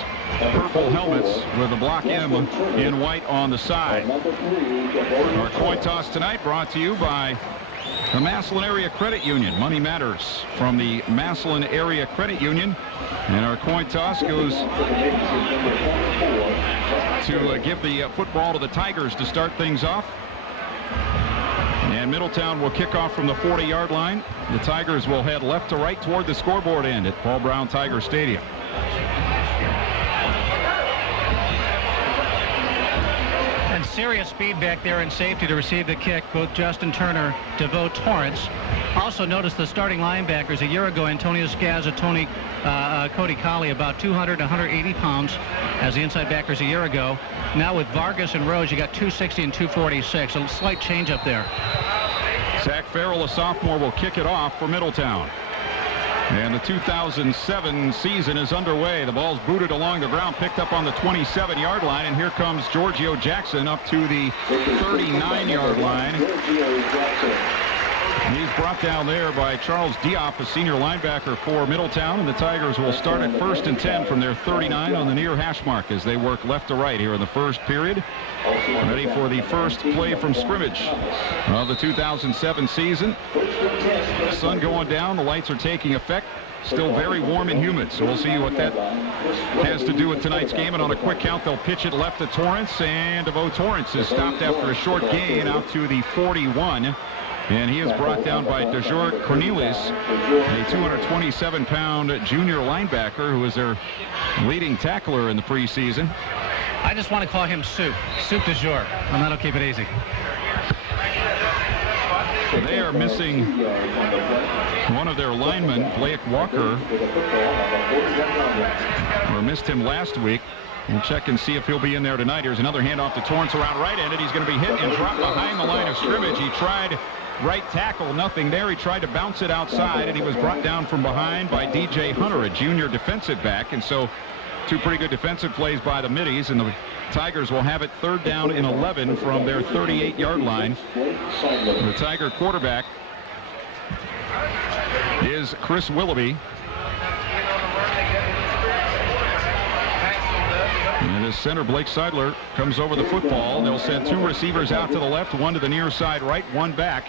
purple helmets with the block M in white on the side. Our coin toss tonight brought to you by the Massillon Area Credit Union. Money matters from the Massillon Area Credit Union. And our coin toss goes to give the football to the Tigers to start things off. And Middletown will kick off from the 40-yard line. The Tigers will head left to right toward the scoreboard end at Paul Brown Tiger Stadium. And serious speed back there in safety to receive the kick, both Justin Turner, DeVoe Torrance. Also notice the starting linebackers a year ago, Antonio Scazza, Cody Colley, about 200 to 180 pounds as the inside backers a year ago. Now with Vargas and Rose, you got 260 and 246. A slight change up there. Zach Farrell, a sophomore, will kick it off for Middletown. And the 2007 season is underway. The ball's booted along the ground, picked up on the 27-yard line, and here comes Giorgio Jackson up to the 39-yard line. He's brought down there by Charles Diop, a senior linebacker for Middletown, and the Tigers will start at 1st and 10 from their 39 on the near hash mark as they work left to right here in the first period. Ready for the first play from scrimmage of the 2007 season. Sun going down, the lights are taking effect. Still very warm and humid, so we'll see what that has to do with tonight's game. And on a quick count, they'll pitch it left to Torrance, and DeVoe Torrance is stopped after a short gain out to the 41. And he is brought down by DeJour Cornelius, a 227-pound junior linebacker who is their leading tackler in the preseason. I just want to call him Soup DeJour, and that'll keep it easy. They are missing one of their linemen, Blake Walker, or missed him last week. We'll check and see if he'll be in there tonight. Here's another handoff to Torrance around right-handed. He's going to be hit and dropped behind the line of scrimmage. He tried right tackle, nothing there. He tried to bounce it outside, and he was brought down from behind by DJ Hunter, a junior defensive back. And so two pretty good defensive plays by the middies, and the Tigers will have it 3rd down and 11 from their 38-yard line. The Tiger quarterback is Chris Willoughby. And his center, Blake Seidler, comes over the football. They'll send 2 receivers out to the left, 1 to the near side right, 1 back.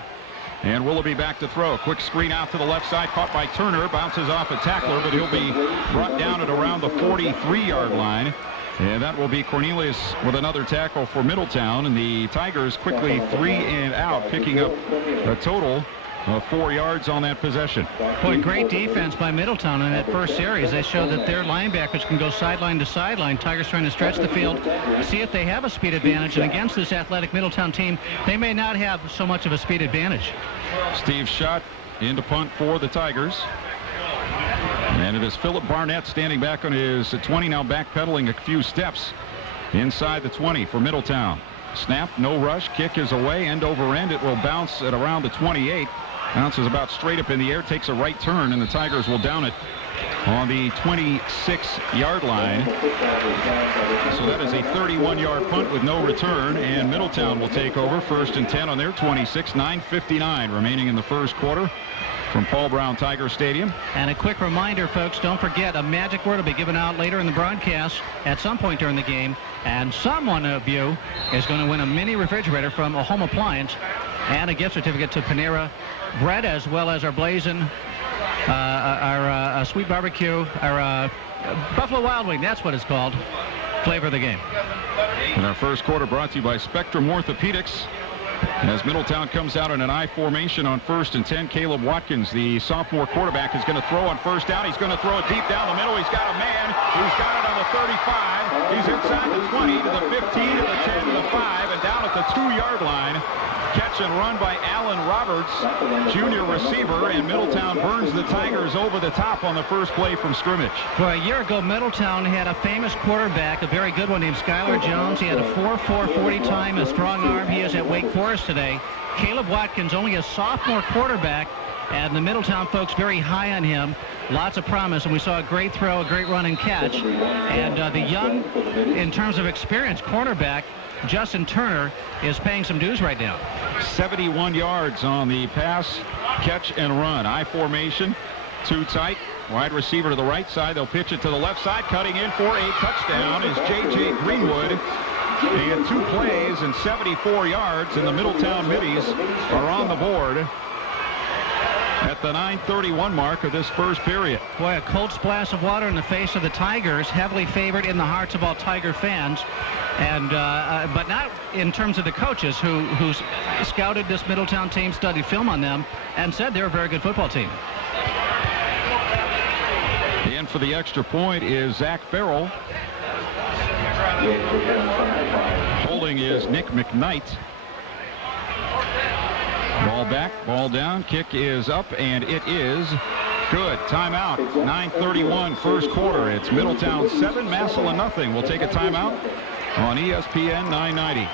And Willoughby back to throw. Quick screen out to the left side, caught by Turner, bounces off a tackler, but he'll be brought down at around the 43-yard line. And that will be Cornelius with another tackle for Middletown. And the Tigers quickly 3 and out, picking up a total of 4 yards on that possession. Boy, great defense by Middletown in that first series. They showed that their linebackers can go sideline to sideline. Tigers trying to stretch the field, see if they have a speed advantage. And against this athletic Middletown team, they may not have so much of a speed advantage. Steve Schott into punt for the Tigers. And it is Philip Barnett standing back on his 20, now backpedaling a few steps inside the 20 for Middletown. Snap, no rush, kick is away, end over end. It will bounce at around the 28. Bounces about straight up in the air, takes a right turn, and the Tigers will down it on the 26-yard line. So that is a 31-yard punt with no return, and Middletown will take over 1st and 10 on their 26. 9:59 remaining in the first quarter from Paul Brown Tiger Stadium. And a quick reminder, folks, don't forget, a magic word will be given out later in the broadcast at some point during the game, and someone of you is going to win a mini refrigerator from a Home Appliance and a gift certificate to Panera Bread, as well as our Blazing, our Sweet Barbecue, our Buffalo Wild Wing, that's what it's called, flavor of the game. And our first quarter brought to you by Spectrum Orthopedics. As Middletown comes out in an I formation on 1st and 10, Caleb Watkins, the sophomore quarterback, is going to throw on 1st down. He's going to throw it deep down the middle. He's got a man. He's got it on the 35. He's inside the 20 to the 15 to the 10 to the 5 and down at the 2-yard line. Catch and run by Allen Roberts, junior receiver, and Middletown burns the Tigers over the top on the first play from scrimmage. Well, a year ago, Middletown had a famous quarterback, a very good one named Skylar Jones. He had a 4.4 40 time, a strong arm. He is at Wake Forest today. Caleb Watkins, only a sophomore quarterback, and the Middletown folks very high on him. Lots of promise, and we saw a great throw, a great run and catch. And the young, in terms of experience, cornerback, Justin Turner, is paying some dues right now. 71 yards on the pass, catch, and run. I formation, 2 tight. Wide receiver to the right side. They'll pitch it to the left side. Cutting in for a touchdown is J.J. Greenwood. And 2 plays and 74 yards, and the Middletown Middies are on the board at the 9:31 mark of this first period. Boy, a cold splash of water in the face of the Tigers, heavily favored in the hearts of all Tiger fans, and but not in terms of the coaches who scouted this Middletown team, studied film on them, and said they're a very good football team. In for the extra point is Zach Farrell. Holding is Nick McKnight. Ball back, ball down, kick is up, and it is good. Timeout, 9:31 first quarter. It's Middletown 7, Massillon nothing. We'll take a timeout on ESPN 990.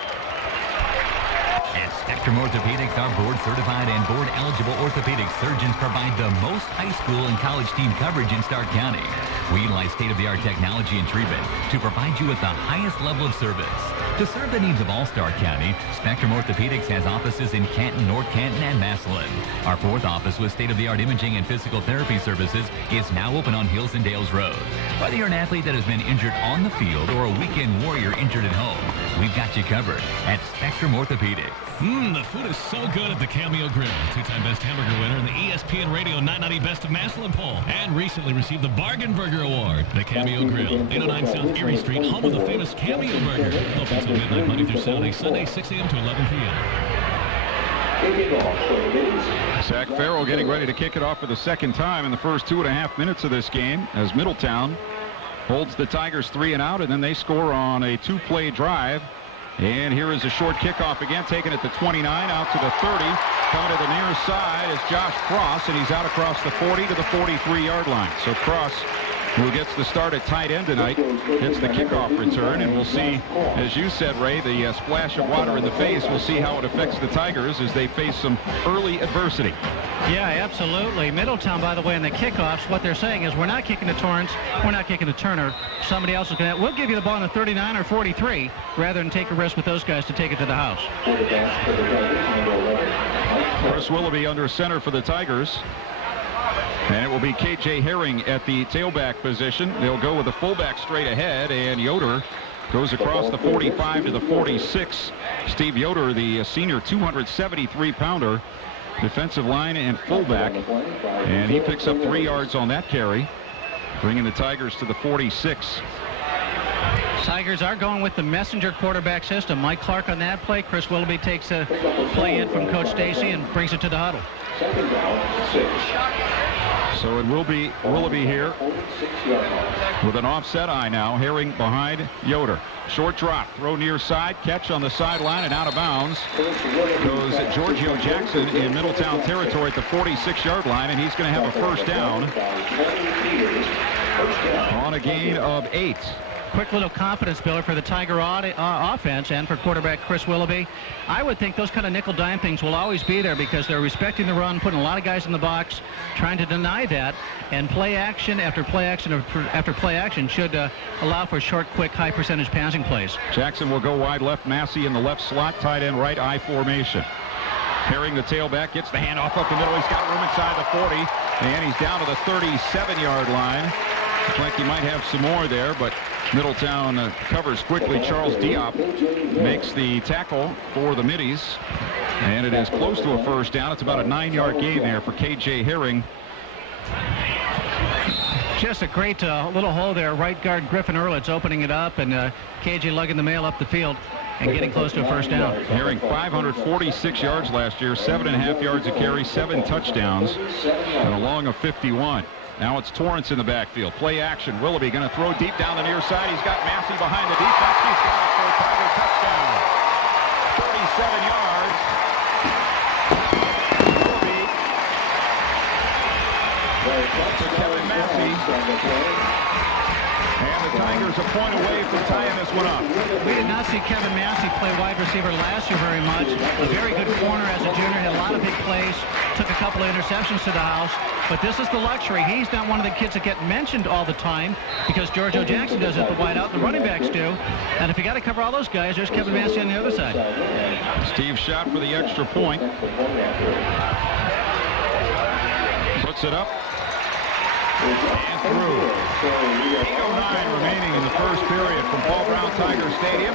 At Spectrum Orthopedics, our board-certified and board-eligible orthopedic surgeons provide the most high school and college team coverage in Stark County. We utilize state-of-the-art technology and treatment to provide you with the highest level of service. To serve the needs of all Stark County, Spectrum Orthopedics has offices in Canton, North Canton, and Massillon. Our 4th office with state-of-the-art imaging and physical therapy services is now open on Hills and Dales Road. Whether you're an athlete that has been injured on the field or a weekend warrior injured at home, we've got you covered at Spectrum Orthopedics. The food is so good at the Cameo Grill. 2-time Best Hamburger winner in the ESPN Radio 990 Best of Massillon poll, and recently received the Bargain Burger Award. The Cameo Grill, 809 South Erie Street, home of the famous Cameo Burger. Open until midnight, Monday through Saturday, Sunday, 6 a.m. to 11 p.m. Zach Farrell getting ready to kick it off for the second time in the first 2.5 minutes of this game as Middletown holds the Tigers 3 and out, and then they score on a 2-play drive. And here is a short kickoff again, taken at the 29, out to the 30. Coming to the near side is Josh Cross, and he's out across the 40 to the 43-yard line. So Cross, who gets the start at tight end tonight, gets the kickoff return, and we'll see, as you said, Ray, the splash of water in the face. We'll see how it affects the Tigers as they face some early adversity. Yeah, absolutely. Middletown, by the way, in the kickoffs, what they're saying is we're not kicking to Torrance, we're not kicking to Turner. Somebody else is going to. We'll give you the ball on the 39 or 43 rather than take a risk with those guys to take it to the house. Chris Willoughby under center for the Tigers. And it will be K.J. Herring at the tailback position. They'll go with the fullback straight ahead, and Yoder goes across the 45 to the 46. Steve Yoder, the senior 273-pounder, defensive line and fullback, and he picks up 3 yards on that carry, bringing the Tigers to the 46. Tigers are going with the messenger quarterback system. Mike Clark on that play. Chris Willoughby takes a play in from Coach Stacy and brings it to the huddle. So it will be Willoughby here with an offset eye now. Herring behind Yoder. Short drop, throw near side, catch on the sideline and out of bounds goes Giorgio Jackson in Middletown territory at the 46-yard line, and he's going to have a first down on a gain of 8. Quick little confidence builder for the Tiger offense and for quarterback Chris Willoughby. I would think those kind of nickel dime things will always be there because they're respecting the run, putting a lot of guys in the box, trying to deny that, and play action after play action after play action should allow for short, quick, high percentage passing plays. Jackson will go wide left, Massey in the left slot, tight end right, I formation. Herring, the tailback, gets the handoff up the middle. He's got room inside the 40, and he's down to the 37-yard line. Looks like he might have some more there, but Middletown covers quickly. Charles Diop makes the tackle for the Middies, and it is close to a first down. It's about a 9-yard gain there for K.J. Herring. Just a great little hole there. Right guard Griffin Earlitz opening it up, and K.J. lugging the mail up the field. and getting close to a first down. Nearing 546 yards last year, 7.5 yards a carry, 7 touchdowns, and a long of 51. Now it's Torrance in the backfield. Play action. Willoughby going to throw deep down the near side. He's got Massey behind the defense. He's got it for a Tiger touchdown. 37 yards. Willoughby to Kevin Massey. And the Tigers a point away from tying this one up. We did not see Kevin Massey play wide receiver last year very much. A very good corner as a junior. Had a lot of big plays. Took a couple of interceptions to the house. But this is the luxury. He's not one of the kids that get mentioned all the time because George O. Jackson does it, the wideout, the running backs do. And if you got to cover all those guys, there's Kevin Massey on the other side. Steve shot for the extra point. Puts it up. And through. 8:09 remaining in the first period from Paul Brown Tiger Stadium.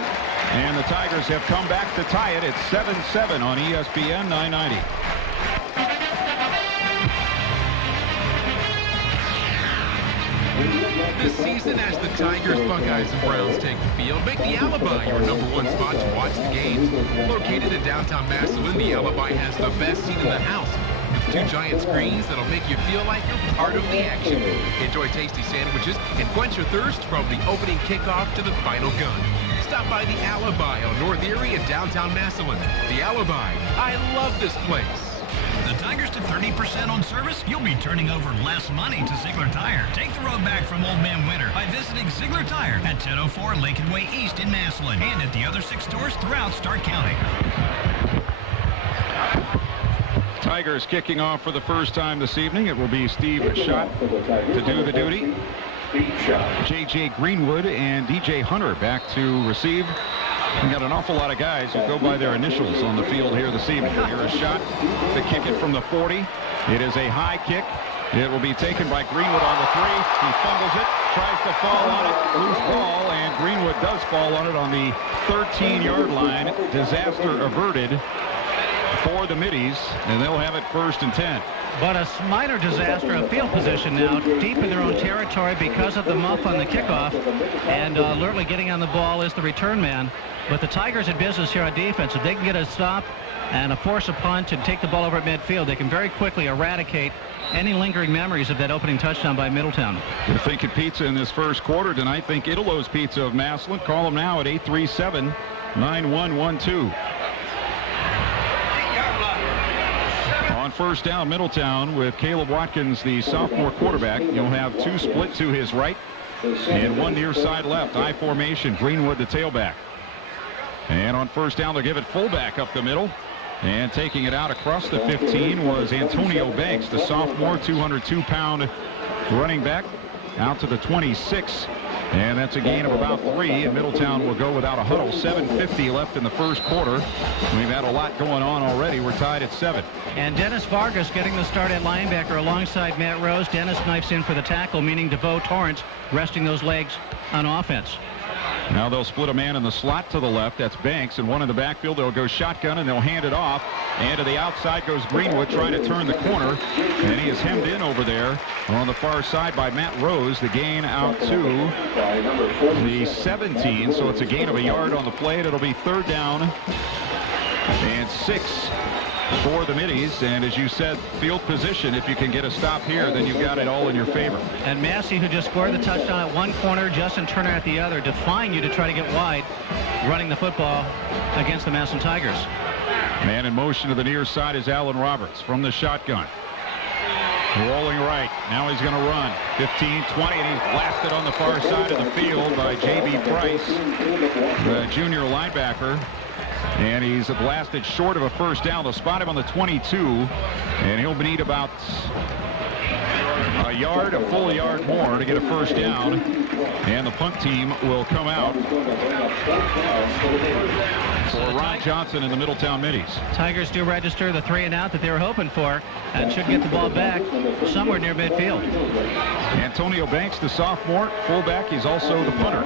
And the Tigers have come back to tie it. It's 7-7 on ESPN 990. This season, as the Tigers, Buckeyes, and Browns take the field, make the Alibi your #1 spot to watch the games. Located in downtown Massillon, the Alibi has the best seat in the house. With 2 giant screens that'll make you feel like you're part of the action. Enjoy tasty sandwiches and quench your thirst from the opening kickoff to the final gun. Stop by the Alibi on North Erie and downtown Massillon. The Alibi. I love this place. The Tigers to 30% on service? You'll be turning over less money to Ziegler Tire. Take the road back from Old Man Winter by visiting Ziegler Tire at 1004 Lincoln Way East in Massillon and at the other 6 stores throughout Stark County. Tigers kicking off for the first time this evening. It will be Steve Schott to do the duty. J.J. Greenwood and D.J. Hunter back to receive. We've got an awful lot of guys who go by their initials on the field here this evening. Here is Schott to kick it from the 40. It is a high kick. It will be taken by Greenwood on the 3. He fumbles it, tries to fall on it, loose ball, and Greenwood does fall on it on the 13-yard line. Disaster averted for the Middies, and they'll have it 1st and 10. But a minor disaster of field position now, deep in their own territory because of the muff on the kickoff, and alertly getting on the ball is the return man. But the Tigers in business here on defense. If they can get a stop and force a punt and take the ball over at midfield, they can very quickly eradicate any lingering memories of that opening touchdown by Middletown. You're thinking pizza in this first quarter tonight. Think Italo's Pizza of Massillon. Call them now at 837-9112. On first down, Middletown with Caleb Watkins, the sophomore quarterback. You'll have 2 split to his right and 1 near side left. I formation. Greenwood the tailback. And on first down, they'll give it fullback up the middle. And taking it out across the 15 was Antonio Banks, the sophomore, 202-pound running back, out to the 26. And that's a gain of about 3, and Middletown will go without a huddle. 7:50 left in the first quarter. We've had a lot going on already. We're tied at 7. And Dennis Vargas getting the start at linebacker alongside Matt Rose. Dennis knifes in for the tackle, meaning DeVoe Torrance resting those legs on offense. Now they'll split a man in the slot to the left. That's Banks, and one in the backfield. They'll go shotgun, and they'll hand it off. And to the outside goes Greenwood trying to turn the corner. And he is hemmed in over there on the far side by Matt Rose. The gain out to the 17. So it's a gain of a yard on the play. It'll be 3rd down and 6 for the Middies. And as you said, field position, if you can get a stop here, then you've got it all in your favor. And Massey, who just scored the touchdown at one corner, Justin Turner at the other, defying you to try to get wide, running the football against the Massillon Tigers. Man in motion to the near side is Allen Roberts from the shotgun. Rolling right. Now he's going to run. 15, 20, and he's blasted on the far side of the field by J.B. Price, the junior linebacker. And he's blasted short of a first down. They'll spot him on the 22, and he'll need about a full yard more to get a first down. And the punt team will come out for Ron Johnson and the Middletown Middies. Tigers do register the 3 and out that they were hoping for and should get the ball back somewhere near midfield. Antonio Banks, the sophomore fullback. He's also the punter.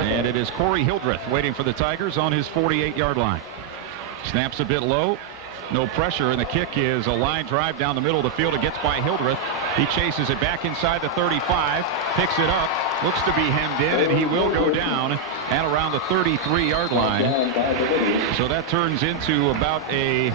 And it is Corey Hildreth waiting for the Tigers on his 48-yard line. Snaps a bit low. No pressure, and the kick is a line drive down the middle of the field. It gets by Hildreth. He chases it back inside the 35, picks it up, looks to be hemmed in, and he will go down at around the 33-yard line. So that turns into about a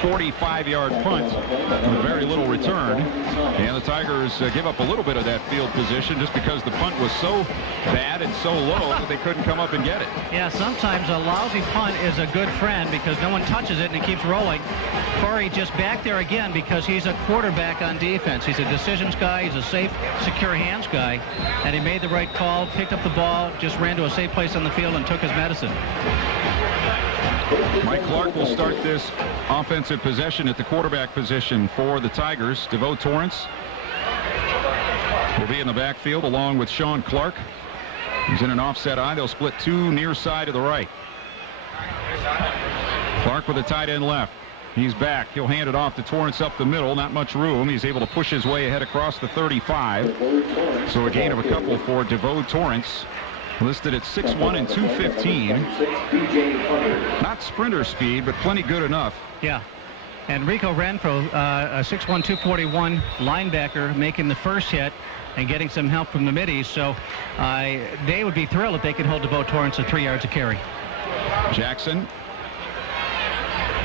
45-yard punt with very little return. And the Tigers give up a little bit of that field position just because the punt was so bad and so low that they couldn't come up and get it. Yeah, sometimes a lousy punt is a good friend because no one touches it and it keeps rolling. Corey just back there again because he's a quarterback on defense. He's a decisions guy. He's a safe, secure hands guy. And he made the right call, picked up the ball, just ran to a safe place on the field and took his medicine. Mike Clark will start this offensive possession at the quarterback position for the Tigers. DeVoe Torrance will be in the backfield along with Sean Clark. He's in an offset eye. They'll split two near side to the right. Clark with a tight end left. He's back. He'll hand it off to Torrance up the middle. Not much room. He's able to push his way ahead across the 35. So a gain of a couple for DeVoe Torrance. Listed at 6'1" and 215. Not sprinter speed, but plenty good enough. Yeah. And Rico Renfro, a 6'1", 241 linebacker, making the first hit and getting some help from the middies. So they would be thrilled if they could hold DeVoe Torrance at 3 yards of carry. Jackson.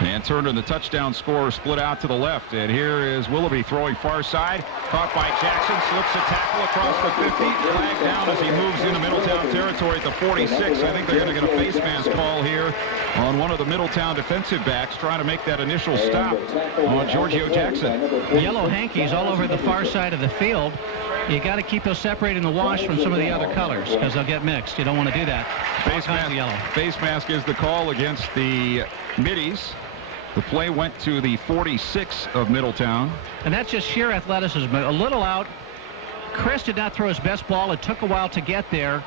And Turner, the touchdown scorer, split out to the left. And here is Willoughby throwing far side. Caught by Jackson. Slips a tackle across the 50. Flag down as he moves into Middletown territory at the 46. I think they're going to get a face mask call here on one of the Middletown defensive backs trying to make that initial stop on Giorgio Jackson. Yellow hankies all over the far side of the field. You got to keep those separated in the wash from some of the other colors because they'll get mixed. You don't want to do that. Face mask is the call against the middies. The play went to the 46 of Middletown. And that's just sheer athleticism. A little out. Chris did not throw his best ball. It took a while to get there.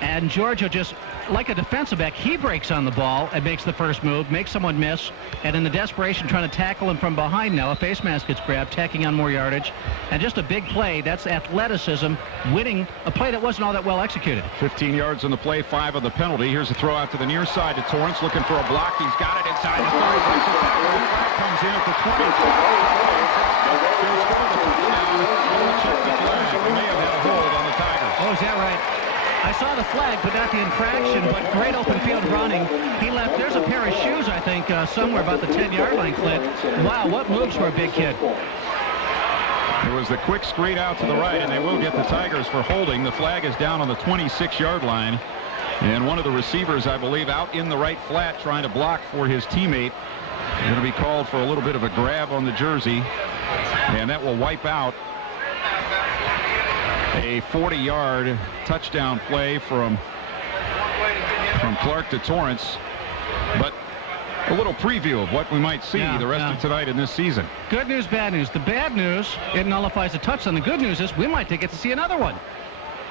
And Giorgio, just like a defensive back, he breaks on the ball and makes the first move, makes someone miss. And in the desperation, trying to tackle him from behind now, a face mask gets grabbed, tacking on more yardage. And just a big play. That's athleticism, winning a play that wasn't all that well executed. 15 yards on the play, 5 on the penalty. Here's a throw out to the near side to Torrance, looking for a block. He's got it inside the 30. Breaks a tackle. The flag comes in at the 20. He'll score the touchdown. We'll check the flag. We may have had a hold on the Tigers. Oh, is that right? I saw the flag, but not the infraction, but great open field running. He left. There's a pair of shoes, I think, somewhere about the 10-yard line, Clint. Wow, what moves for a big kid. It was the quick screen out to the right, and they will get the Tigers for holding. The flag is down on the 26-yard line. And one of the receivers, I believe, out in the right flat trying to block for his teammate. Going to be called for a little bit of a grab on the jersey. And that will wipe out a 40-yard touchdown play from Clark to Torrance. But a little preview of what we might see the rest of tonight in this season. Good news, bad news. The bad news, it nullifies a touchdown. The good news is we might get to see another one.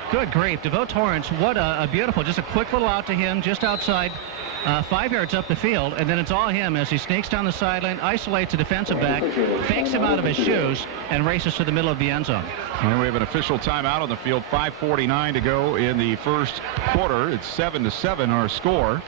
Good grief. DeVoe Torrance, what a beautiful, just a quick little out to him, just outside, 5 yards up the field, and then it's all him as he sneaks down the sideline, isolates a defensive back, fakes him out of his shoes, and races to the middle of the end zone. And we have an official timeout on the field. 5:49 to go in the first quarter. It's 7-7 our score.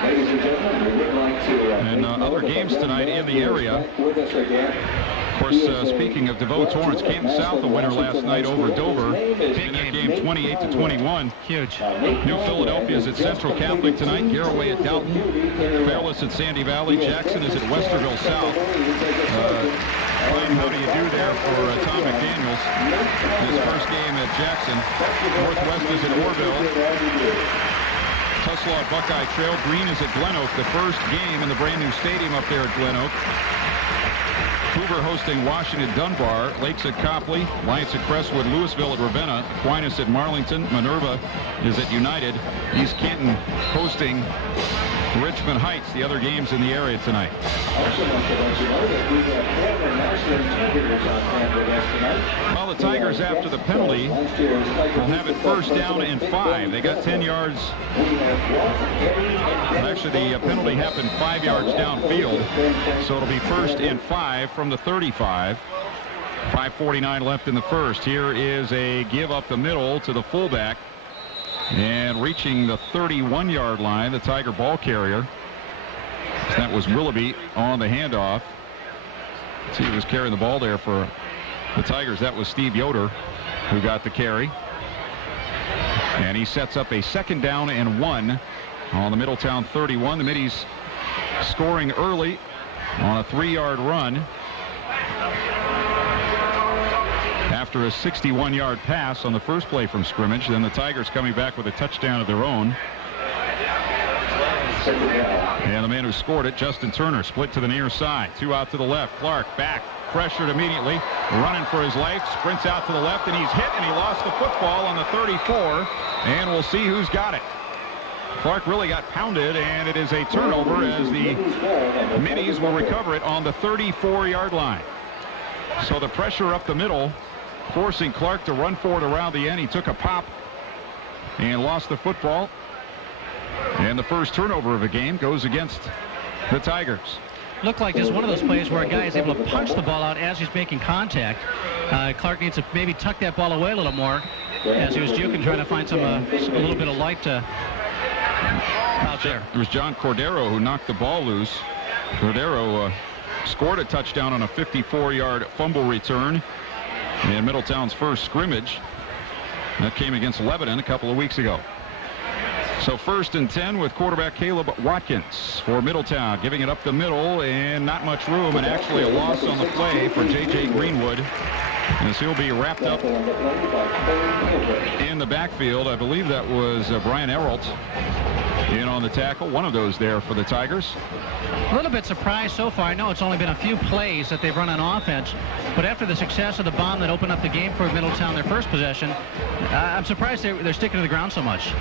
And other games tonight in the area. Of course, speaking of DeVoe Torrance, Canton South, the winner last night over Dover. In that game, 28-21. Huge. New Philadelphia is at Central Catholic tonight. Garraway at Dalton. Fairless at Sandy Valley. Jackson is at Westerville South. Fine, how do you do there for Tom McDaniels? His first game at Jackson. Northwest is at Orville. Tuslaw at Buckeye Trail. Green is at Glen Oak. The first game in the brand new stadium up there at Glen Oak. Hoover hosting Washington Dunbar. Lakes at Copley. Lions at Crestwood. Louisville at Ravenna. Aquinas at Marlington. Minerva is at United. East Canton hosting Richmond Heights. The other games in the area tonight. Well, the Tigers, after the penalty, will have it first down and 5. They got 10 yards. Actually, the penalty happened 5 yards downfield, so it'll be first and 5 from the 35. 5:49 left in the first. Here is a give up the middle to the fullback. And reaching the 31-yard line, the Tiger ball carrier. That was Willoughby on the handoff. See, he was carrying the ball there for the Tigers. That was Steve Yoder who got the carry. And he sets up a 2nd down and 1 on the Middletown 31. The Middies scoring early on a 3-yard run after a 61-yard pass on the first play from scrimmage. Then the Tigers coming back with a touchdown of their own. And the man who scored it, Justin Turner, split to the near side. 2 out to the left. Clark back, pressured immediately, running for his life, sprints out to the left, and he's hit, and he lost the football on the 34. And we'll see who's got it. Clark really got pounded, and it is a turnover as the Middies will recover it on the 34-yard line. So the pressure up the middle, forcing Clark to run for it around the end. He took a pop and lost the football. And the first turnover of the game goes against the Tigers. Looked like just one of those plays where a guy is able to punch the ball out as he's making contact. Clark needs to maybe tuck that ball away a little more as he was juking, trying to find some a little bit of light out there. It was John Cordero who knocked the ball loose. Cordero scored a touchdown on a 54-yard fumble return in Middletown's first scrimmage. That came against Lebanon a couple of weeks ago. So 1st and 10 with quarterback Caleb Watkins for Middletown, giving it up the middle and not much room, and actually a loss on the play for J.J. Greenwood as he'll be wrapped up in the backfield. I believe that was Brian Errolt in on the tackle. One of those there for the Tigers. A little bit surprised so far. I know it's only been a few plays that they've run on offense, but after the success of the bomb that opened up the game for Middletown, their first possession, I'm surprised they're sticking to the ground so much.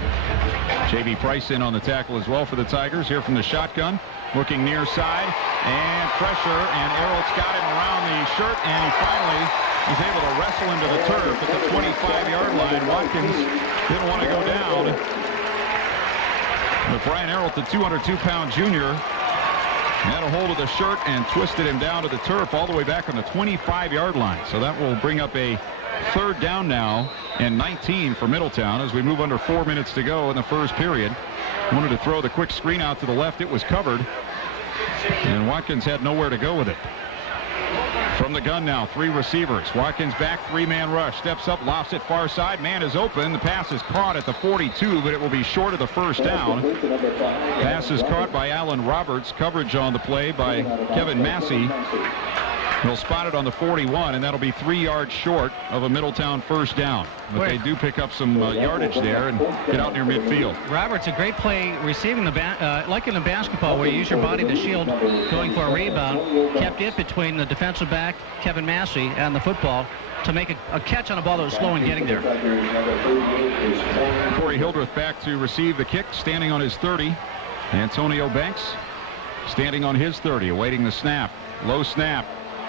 J.B. Price in on the tackle as well for the Tigers. Here from the shotgun, looking near side, and pressure, and Errol's got him around the shirt, and he finally is able to wrestle him to the turf at the 25-yard line. Watkins didn't want to go down, but Brian Errolt, the 202-pound junior, had a hold of the shirt and twisted him down to the turf all the way back on the 25-yard line. So that will bring up a 3rd down now and 19 for Middletown as we move under 4 minutes to go in the first period. Wanted to throw the quick screen out to the left. It was covered, and Watkins had nowhere to go with it. From the gun now, 3 receivers. Watkins back, 3-man rush. Steps up, lofts it far side. Man is open. The pass is caught at the 42, but it will be short of the first down. Pass is caught by Alan Roberts. Coverage on the play by Kevin Massey. He'll spot it on the 41, and that'll be 3 yards short of a Middletown first down. But they do pick up some yardage there and get out near midfield. Roberts, a great play receiving the like in the basketball where you use your body to shield going for a rebound. Kept it between the defensive back, Kevin Massey, and the football to make a catch on a ball that was slow in getting there. Corey Hildreth back to receive the kick, standing on his 30. Antonio Banks standing on his 30, awaiting the snap. Low snap.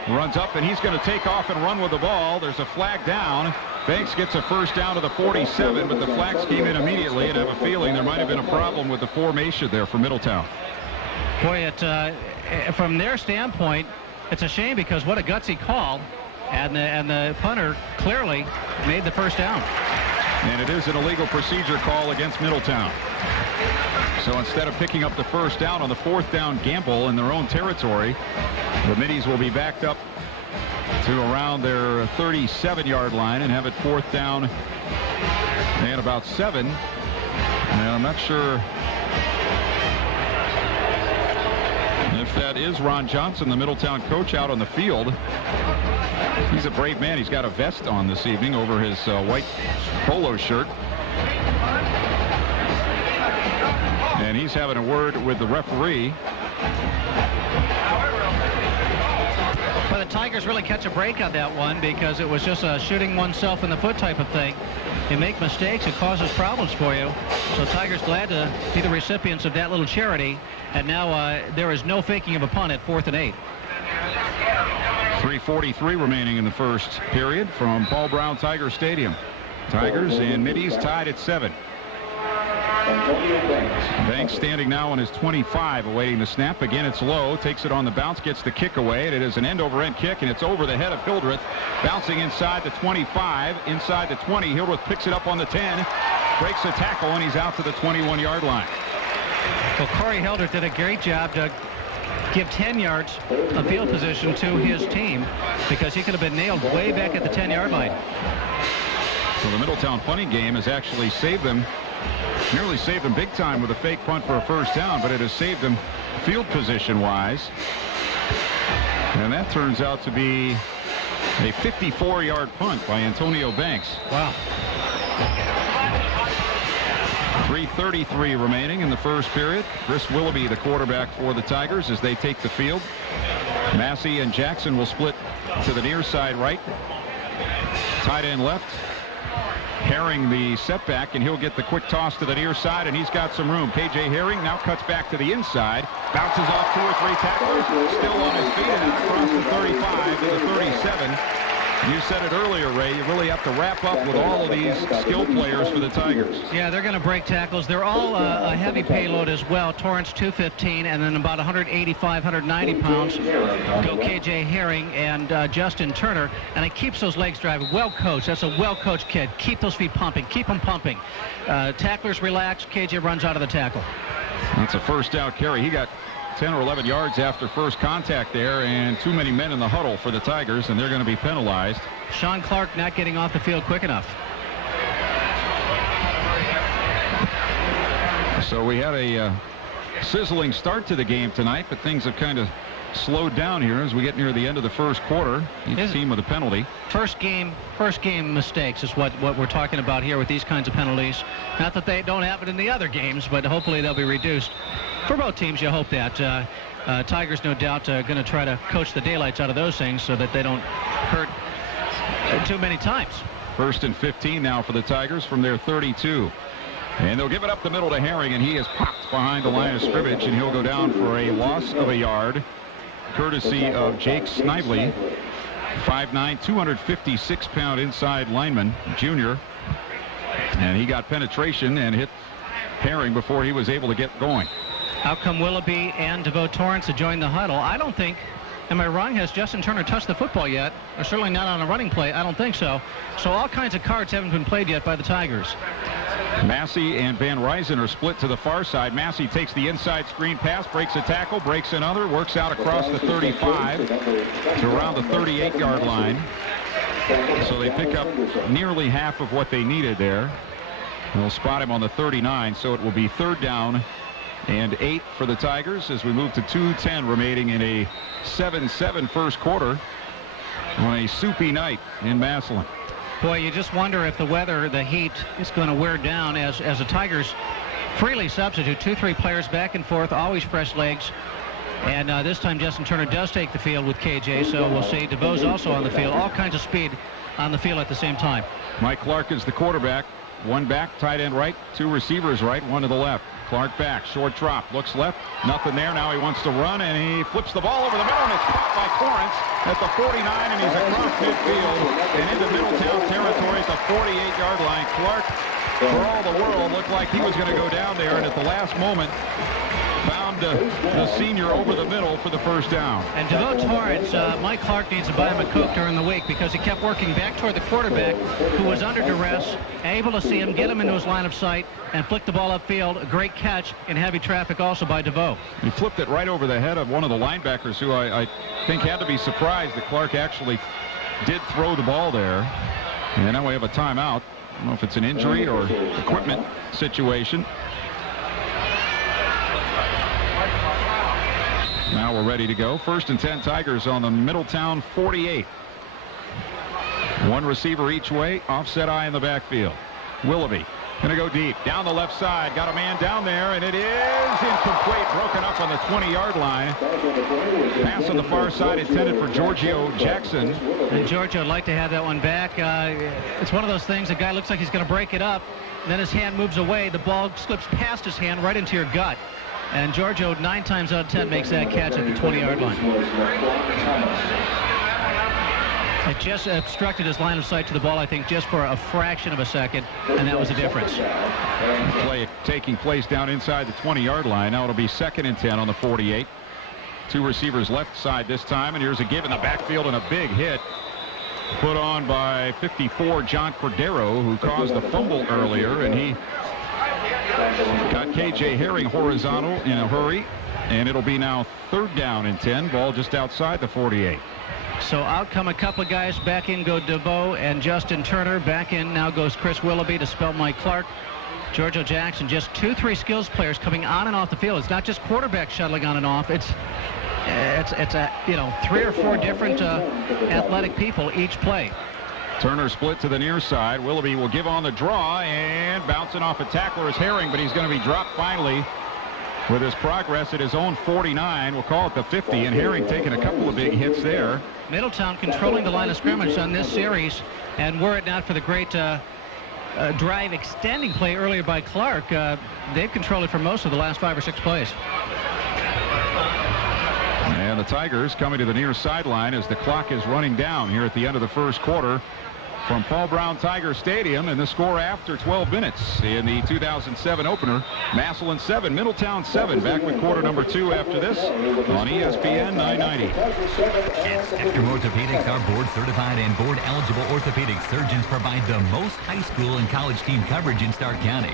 Runs up, and he's going to take off and run with the ball. There's a flag down. Banks gets a first down to the 47, but the flags came in immediately, and I have a feeling there might have been a problem with the formation there for Middletown. Boy, from their standpoint, it's a shame because what a gutsy call, and the punter clearly made the first down. And it is an illegal procedure call against Middletown. So instead of picking up the first down on the 4th down gamble in their own territory, the Middies will be backed up to around their 37-yard line and have it 4th down and about 7. And I'm not sure if that is Ron Johnson, the Middletown coach, out on the field. He's a brave man. He's got a vest on this evening over his white polo shirt. And he's having a word with the referee. Well, the Tigers really catch a break on that one because it was just a shooting oneself in the foot type of thing. You make mistakes, it causes problems for you. So Tigers glad to be the recipients of that little charity. And now there is no faking of a punt at 4th and 8. 3:43 remaining in the first period from Paul Brown Tiger Stadium. Tigers and Middies tied at 7. Banks standing now on his 25, awaiting the snap. Again, it's low, takes it on the bounce, gets the kick away, and it is an end-over-end kick, and it's over the head of Hildreth, bouncing inside the 25, inside the 20. Hildreth picks it up on the 10, breaks a tackle, and he's out to the 21-yard line. Well, Corey Hildreth did a great job to give 10 yards of field position to his team because he could have been nailed way back at the 10-yard line. So the Middletown punting game has actually saved them, nearly saved them big time with a fake punt for a first down, but it has saved them field position-wise. And that turns out to be a 54-yard punt by Antonio Banks. Wow. 3:33 remaining in the first period. Chris Willoughby, the quarterback for the Tigers, as they take the field. Massey and Jackson will split to the near side right. Tight end left. Herring the setback, and he'll get the quick toss to the near side, and he's got some room. K.J. Herring now cuts back to the inside, bounces off 2 or 3 tacklers, still on his feet, and out across the 35 to the 37. You said it earlier, Ray, you really have to wrap up with all of these skilled players for the Tigers. Yeah, they're going to break tackles. They're all a heavy payload as well. Torrance 215, and then about 185, 190 pounds go K.J. Herring and Justin Turner, and it keeps those legs driving. Well coached. That's a well-coached kid. Keep those feet pumping. Keep them pumping. Tacklers relax. K.J. runs out of the tackle. That's a first down carry. He got 10 or 11 yards after first contact there, and too many men in the huddle for the Tigers, and they're going to be penalized. Sean Clark not getting off the field quick enough. So we had a sizzling start to the game tonight, but things have kind of slowed down here as we get near the end of the first quarter. Each team with a penalty. First game mistakes is what we're talking about here with these kinds of penalties. Not that they don't happen in the other games, but hopefully they'll be reduced. For both teams, you hope that. Tigers, no doubt, going to try to coach the daylights out of those things so that they don't hurt too many times. 1st and 15 now for the Tigers from their 32. And they'll give it up the middle to Herring, and he is popped behind the line of scrimmage, and he'll go down for a loss of a yard, courtesy of Jake Snively, 5'9", 256-pound inside lineman, junior. And he got penetration and hit Herring before he was able to get going. Out come Willoughby and DeVoe Torrance to join the huddle. I don't think, am I wrong, has Justin Turner touched the football yet? Or certainly not on a running play. I don't think so. So all kinds of cards haven't been played yet by the Tigers. Massey and Van Ryzen are split to the far side. Massey takes the inside screen pass, breaks a tackle, breaks another, works out across the 35 to around the 38-yard line. So they pick up nearly half of what they needed there. They'll spot him on the 39, so it will be 3rd down and 8 for the Tigers as we move to 2:10 remaining in a 7-7 first quarter on a soupy night in Massillon. Boy, you just wonder if the weather, the heat, is going to wear down as the Tigers freely substitute 2-3 players back and forth, always fresh legs. And this time Justin Turner does take the field with KJ, so we'll see. DeVoe's also on the field. All kinds of speed on the field at the same time. Mike Clark is the quarterback. 1 back, tight end right, 2 receivers right, 1 to the left. Clark back, short drop, looks left, nothing there. Now he wants to run, and he flips the ball over the middle, and it's caught by Torrance at the 49, and he's across midfield and into Middletown territory at the 48-yard line. Clark, for all the world, looked like he was going to go down there, and at the last moment found the senior over the middle for the first down. And DeVoe Torrance, Mike Clark needs to buy him a Coke during the week because he kept working back toward the quarterback who was under duress, able to see him, get him into his line of sight, and flick the ball upfield. A great catch in heavy traffic also by DeVoe. He flipped it right over the head of one of the linebackers who I think had to be surprised that Clark actually did throw the ball there. And now we have a timeout. I don't know if it's an injury or equipment situation. Now we're ready to go. 1st and 10 Tigers on the Middletown 48. 1 receiver each way. Offset eye in the backfield. Willoughby going to go deep. Down the left side. Got a man down there, and it is incomplete. Broken up on the 20-yard line. Pass on the far side intended for Giorgio Jackson. And Giorgio would like to have that one back. It's one of those things. The guy looks like he's going to break it up. Then his hand moves away. The ball slips past his hand right into your gut. And Giorgio, 9 times out of 10, makes that catch at the 20-yard line. It just obstructed his line of sight to the ball, I think, just for a fraction of a second, and that was the difference. Play taking place down inside the 20-yard line. Now it'll be 2nd and 10 on the 48. 2 receivers left side this time, and here's a give in the backfield and a big hit put on by 54 John Cordero, who caused the fumble earlier, and he got K.J. Herring horizontal in a hurry, and it'll be now 3rd down and 10. Ball just outside the 48. So out come a couple of guys. Back in go DeVoe and Justin Turner. Back in now goes Chris Willoughby to spell Mike Clark. Giorgio Jackson, just 2-3 skills players coming on and off the field. It's not just quarterback shuttling on and off. It's a 3 or 4 different athletic people each play. Turner split to the near side. Willoughby will give on the draw, and bouncing off a tackler is Herring, but he's going to be dropped finally with his progress at his own 49. We'll call it the 50, and Herring taking a couple of big hits there. Middletown controlling the line of scrimmage on this series, and were it not for the great drive extending play earlier by Clark, they've controlled it for most of the last 5 or 6 plays. And the Tigers coming to the near sideline as the clock is running down here at the end of the first quarter from Paul Brown Tiger Stadium, and the score after 12 minutes in the 2007 opener. Massillon 7, Middletown 7. Back with quarter number 2 after this on ESPN 990. At Spectrum Orthopedics, our board-certified and board-eligible orthopedic surgeons provide the most high school and college team coverage in Stark County.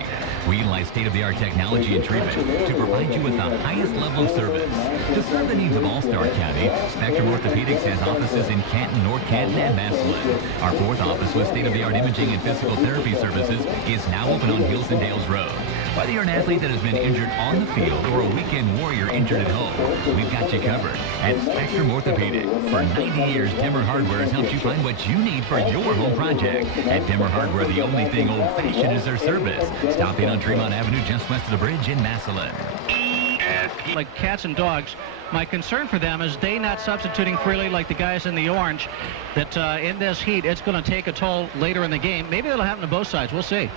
We utilize state-of-the-art technology and treatment to provide you with the highest level of service. To serve the needs of all Stark County, Spectrum Orthopedics has offices in Canton, North Canton, and Massillon. Our 4th office with state-of-the-art imaging and physical therapy services is now open on Hills and Dales Road. Whether you're an athlete that has been injured on the field or a weekend warrior injured at home, we've got you covered at Spectrum Orthopedic. For 90 years, Dimmer Hardware has helped you find what you need for your home project. At Dimmer Hardware, the only thing old-fashioned is their service. Stop in on Tremont Avenue just west of the bridge in Massillon. Like cats and dogs, my concern for them is they not substituting freely like the guys in the orange, that in this heat it's going to take a toll later in the game. Maybe that'll happen to both sides. We'll see.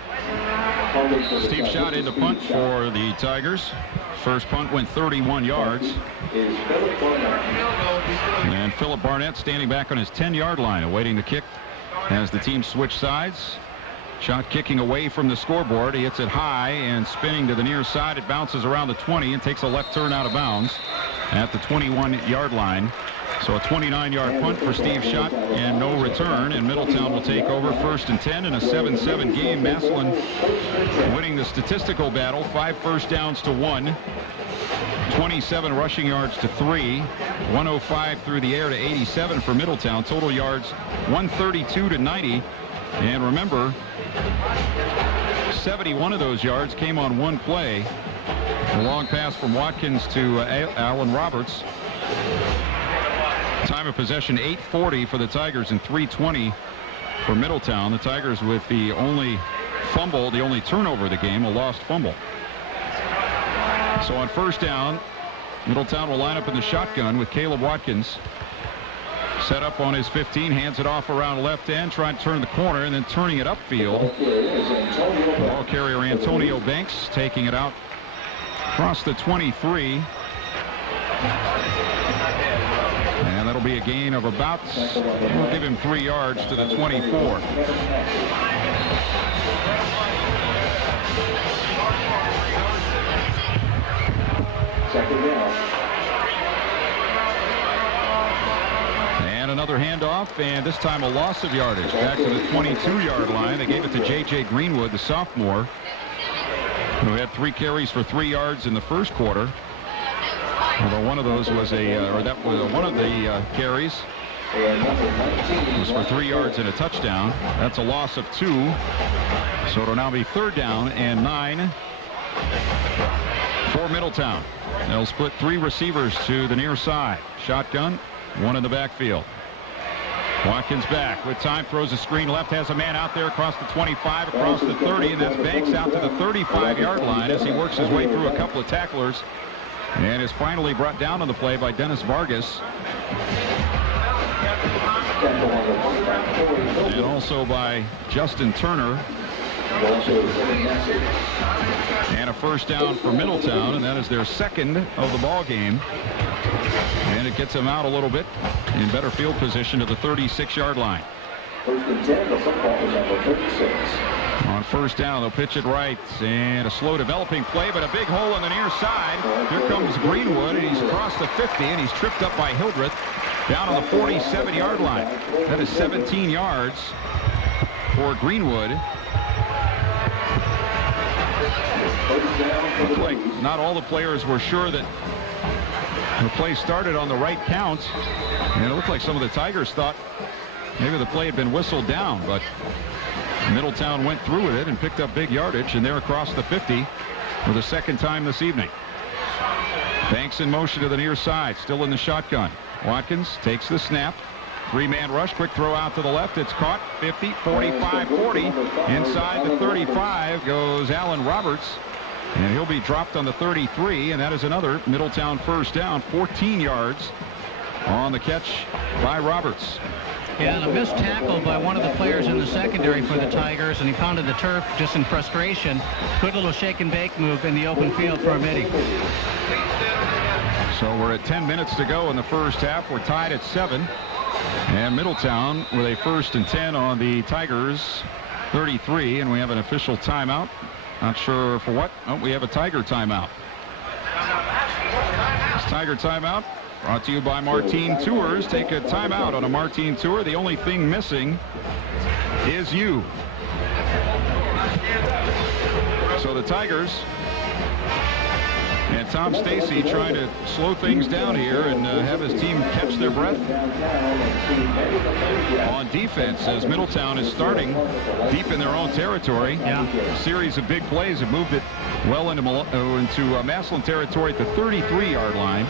Steve Schott in the punt for the Tigers. First punt went 31 yards. And Philip Barnett standing back on his 10-yard line awaiting the kick as the team switch sides. Shot kicking away from the scoreboard. He hits it high and spinning to the near side. It bounces around the 20 and takes a left turn out of bounds at the 21-yard line. So a 29-yard punt for Steve Schott and no return. And Middletown will take over 1st and 10 in a 7-7 game. Massillon winning the statistical battle. 5 first downs to 1. 27 rushing yards to 3. 105 through the air to 87 for Middletown. Total yards 132 to 90. And remember, 71 of those yards came on one play. A long pass from Watkins to Allen Roberts. Time of possession 8:40 for the Tigers and 3:20 for Middletown. The Tigers with the only fumble, the only turnover of the game, a lost fumble. So on first down, Middletown will line up in the shotgun with Caleb Watkins. Set up on his 15, hands it off around left end, trying to turn the corner, and then turning it upfield. Ball carrier Antonio Banks taking it out across the 23. And that'll be a gain of about, we'll give him 3 yards to the 24. Second down. And another handoff, and this time a loss of yardage back to the 22-yard line. They gave it to J.J. Greenwood, the sophomore, who had 3 carries for 3 yards in the first quarter. Although one of those was one of the carries was for 3 yards and a touchdown. That's a loss of 2. So it'll now be 3rd down and 9 for Middletown. They'll split 3 receivers to the near side. Shotgun, 1 in the backfield. Watkins back with time, throws a screen left, has a man out there across the 25, across the 30, and that's Banks out to the 35-yard line as he works his way through a couple of tacklers and is finally brought down on the play by Dennis Vargas. And also by Justin Turner. And a first down for Middletown, and that is their 2nd of the ball game. And it gets them out a little bit in better field position to the 36-yard line. 1st and 10, the football is number 36. On first down, they'll pitch it right, and a slow developing play, but a big hole on the near side. Here comes Greenwood, and he's across the 50, and he's tripped up by Hildreth down on the 47-yard line. That is 17 yards for Greenwood. Looked like not all the players were sure that The play started on the right count, and it looked like some of the Tigers thought maybe the play had been whistled down, but Middletown went through with it and picked up big yardage, and they're across the 50 for the second time this evening. Banks in motion to the near side, still in the shotgun. Watkins takes the snap. Three-man rush, quick throw out to the left. It's caught. 50, 45, 40. Inside the 35 goes Alan Roberts. And he'll be dropped on the 33, and that is another Middletown first down. 14 yards on the catch by Roberts. Yeah, and a missed tackle by one of the players in the secondary for the Tigers, and he pounded the turf just in frustration. Good little shake and bake move in the open field for a midi. So we're at 10 minutes to go in the first half. We're tied at 7. And Middletown with a 1st and 10 on the Tigers 33, and we have an official timeout. Not sure for what. Oh, we have a Tiger timeout. This Tiger timeout brought to you by Martine Tours. Take a timeout on a Martine Tour. The only thing missing is you. So the Tigers and Tom Stacy trying to slow things down here and have his team catch their breath on defense as Middletown is starting deep in their own territory. Yeah. A series of big plays have moved it well into Massillon territory at the 33-yard line.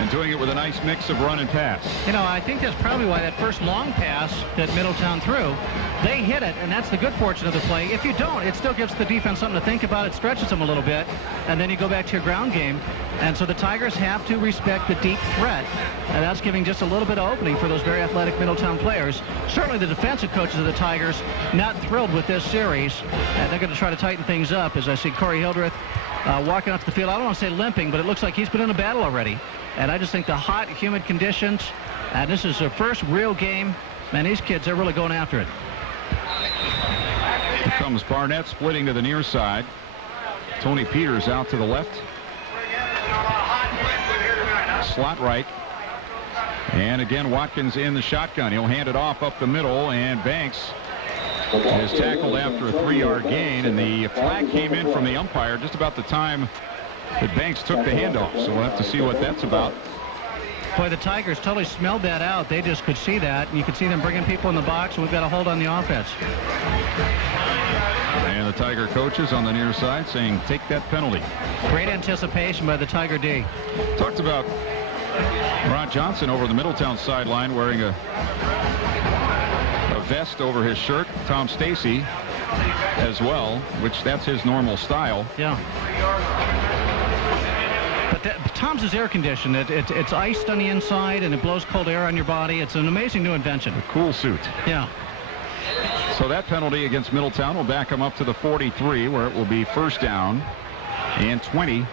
And doing it with a nice mix of run and pass. You know, I think that's probably why that first long pass that Middletown threw, they hit it, and that's the good fortune of the play. If you don't, it still gives the defense something to think about. It stretches them a little bit, and then you go back to your ground game. And so the Tigers have to respect the deep threat, and that's giving just a little bit of opening for those very athletic Middletown players. Certainly the defensive coaches of the Tigers not thrilled with this series, and they're going to try to tighten things up as I see Corey Hildreth walking off the field. I don't want to say limping, but it looks like he's been in a battle already. And I just think the hot, humid conditions, and this is their first real game, man, these kids, they're really going after it. Here comes Barnett splitting to the near side. Tony Peters out to the left. Slot right. And again, Watkins in the shotgun. He'll hand it off up the middle, and Banks is tackled after a 3-yard gain, and the flag came in from the umpire just about the time that Banks took the handoff, so we'll have to see what that's about. Boy, the Tigers totally smelled that out. They just could see that, and you could see them bringing people in the box, and we've got a hold on the offense. And the Tiger coaches on the near side saying, take that penalty. Great anticipation by the Tiger D. Talked about Ron Johnson over the Middletown sideline wearing a vest over his shirt. Tom Stacy as well, which that's his normal style. Yeah. But Tom's is air conditioned. It's iced on the inside, and it blows cold air on your body. It's an amazing new invention. A cool suit. Yeah. So that penalty against Middletown will back him up to the 43, where it will be first down and 20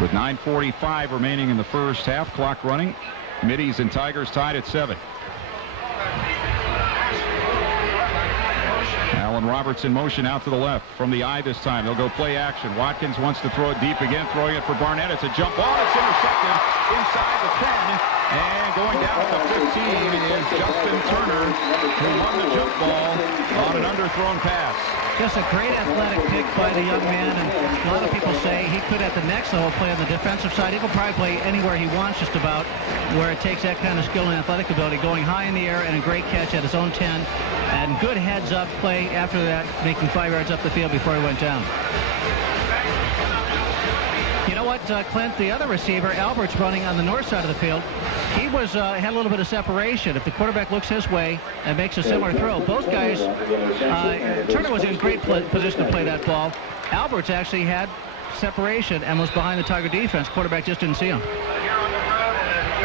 with 9:45 remaining in the first half. Clock running. Middies and Tigers tied at 7. Alan Roberts in motion out to the left from the eye this time. They'll go play action. Watkins wants to throw it deep again, throwing it for Barnett. It's a jump ball. It's intercepted inside the 10. And going down at the 15 is Justin Turner, who won the jump ball on an underthrown pass. Just a great athletic pick by the young man, and a lot of people say he could at the next level play on the defensive side. He will probably play anywhere he wants, just about, where it takes that kind of skill and athletic ability, going high in the air and a great catch at his own 10, and good heads-up play after that, making 5 yards up the field before he went down. You know what, Clint, the other receiver, Albert's running on the north side of the field. He was had a little bit of separation. If the quarterback looks his way and makes a similar throw, both guys, Turner was in great position to play that ball. Alberts actually had separation and was behind the Tiger defense. Quarterback just didn't see him.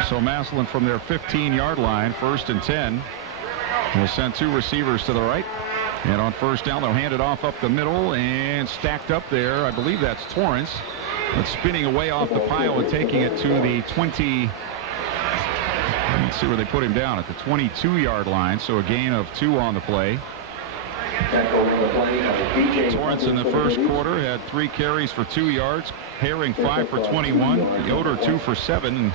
So Massillon from their 15-yard line, 1st and 10, will send 2 receivers to the right. And on first down, they'll hand it off up the middle, and stacked up there, I believe that's Torrance, but spinning away off the pile and taking it to the 20. Let's see where they put him down, at the 22-yard line, so a gain of 2 on the play. Torrance in the first quarter had 3 carries for 2 yards, Herring 5 for 21, Yoder 2 for 7, and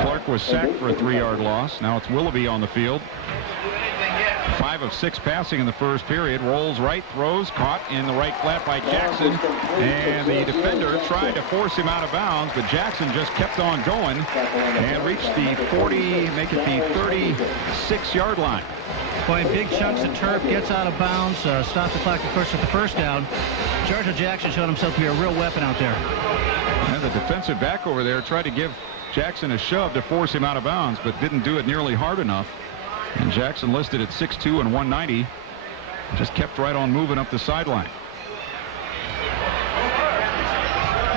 Clark was sacked for a 3-yard loss. Now it's Willoughby on the field. 5 of 6 passing in the first period. Rolls right, throws, caught in the right flat by Jackson. And the defender tried to force him out of bounds, but Jackson just kept on going and reached the 40, make it the 36-yard line. Boy, big chunks of turf, gets out of bounds, stopped the clock, of course, at the first down. Georgia Jackson showed himself to be a real weapon out there. And the defensive back over there tried to give Jackson a shove to force him out of bounds, but didn't do it nearly hard enough. And Jackson listed at 6'2" and 190. Just kept right on moving up the sideline.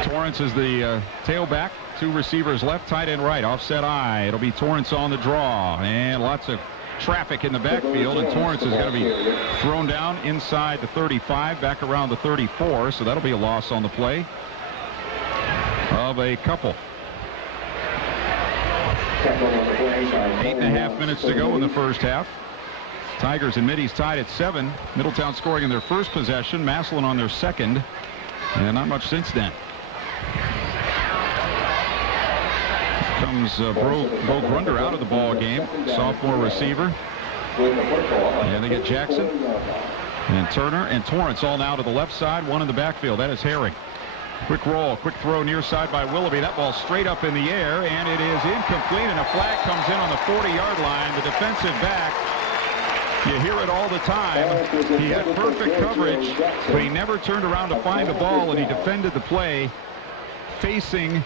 Torrance is the tailback. 2 receivers left, tight end right, offset eye. It'll be Torrance on the draw. And lots of traffic in the backfield, and Torrance is going to be thrown down inside the 35, back around the 34, so that'll be a loss on the play of a couple. 8.5 minutes to go in the first half. Tigers and Middies tied at 7. Middletown scoring in their first possession, Massillon on their second, and not much since then. Comes Bo Grunder out of the ball game, sophomore receiver. And they get Jackson and Turner and Torrance all now to the left side, one in the backfield. That is Herring. Quick roll, quick throw near side by Willoughby. That ball straight up in the air, and it is incomplete, and a flag comes in on the 40-yard line. The defensive back, you hear it all the time. He had perfect coverage, but he never turned around to find the ball, and he defended the play facing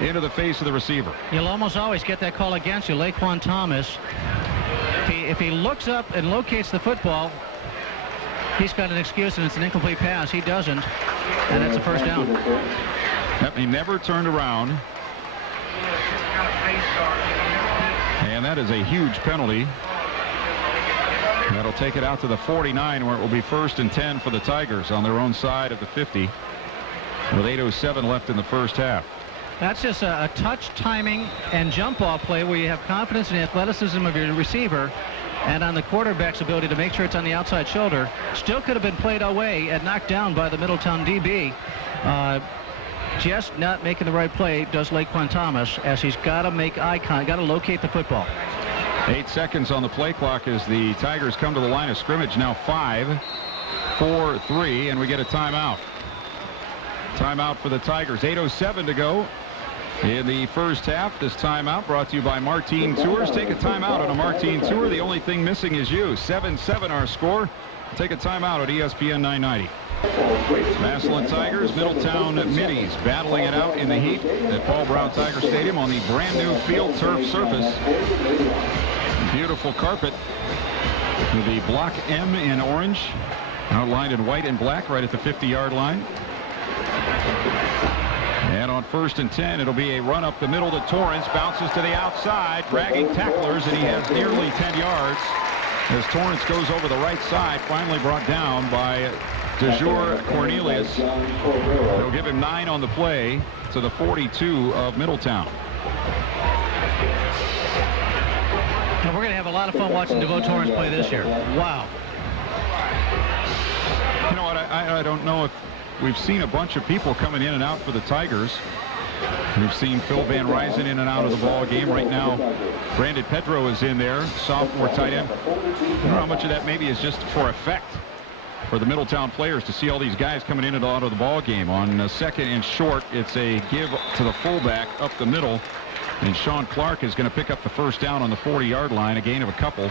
into the face of the receiver. You'll almost always get that call against you. Laquan Thomas, if he looks up and locates the football, he's got an excuse, and it's an incomplete pass. He doesn't, and that's a first down. He never turned around. And that is a huge penalty. That'll take it out to the 49, where it will be 1st and 10 for the Tigers on their own side of the 50, with 8:07 left in the first half. That's just a touch, timing, and jump ball play where you have confidence in the athleticism of your receiver and on the quarterback's ability to make sure it's on the outside shoulder. Still could have been played away and knocked down by the Middletown DB. Just not making the right play does Laquan Thomas, as he's got to make eye contact, got to locate the football. 8 seconds on the play clock as the Tigers come to the line of scrimmage. Now 5, 4, 3, and we get a timeout. Timeout for the Tigers. 8:07 to go in the first half. This timeout brought to you by Martine Tours. Take a timeout on a Martine Tour. The only thing missing is you. 7-7 our score. Take a timeout at ESPN 990. Massillon Tigers, Middletown Middies battling it out in the heat at Paul Brown Tiger Stadium on the brand new field turf surface. Beautiful carpet with the block M in orange, outlined in white and black right at the 50-yard line. And on 1st and 10, it'll be a run up the middle to Torrance. Bounces to the outside, dragging tacklers, and he has nearly 10 yards as Torrance goes over the right side, finally brought down by DeJour Cornelius. They'll give him 9 on the play to the 42 of Middletown. And we're going to have a lot of fun watching DeVoe Torrance play this year. Wow. You know what, I don't know if we've seen a bunch of people coming in and out for the Tigers. We've seen Phil Van Ryzen in and out of the ball game. Right now, Brandon Pedro is in there, sophomore tight end. I don't know how much of that maybe is just for effect for the Middletown players to see all these guys coming in and out of the ball game. On second and short, it's a give to the fullback up the middle, and Sean Clark is going to pick up the first down on the 40-yard line, a gain of a couple.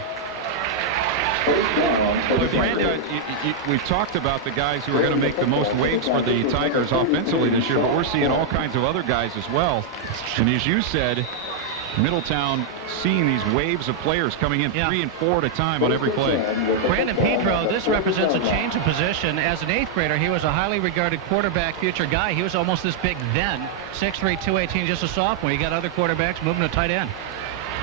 Look, Randy, we've talked about the guys who are going to make the most waves for the Tigers offensively this year, but we're seeing all kinds of other guys as well. And as you said, Middletown seeing these waves of players coming in 3 and 4 at a time on every play. Brandon Pedro, this represents a change of position. As an 8th grader, he was a highly regarded quarterback, future guy. He was almost this big then, 6'3", 218, just a sophomore. You got other quarterbacks moving to tight end.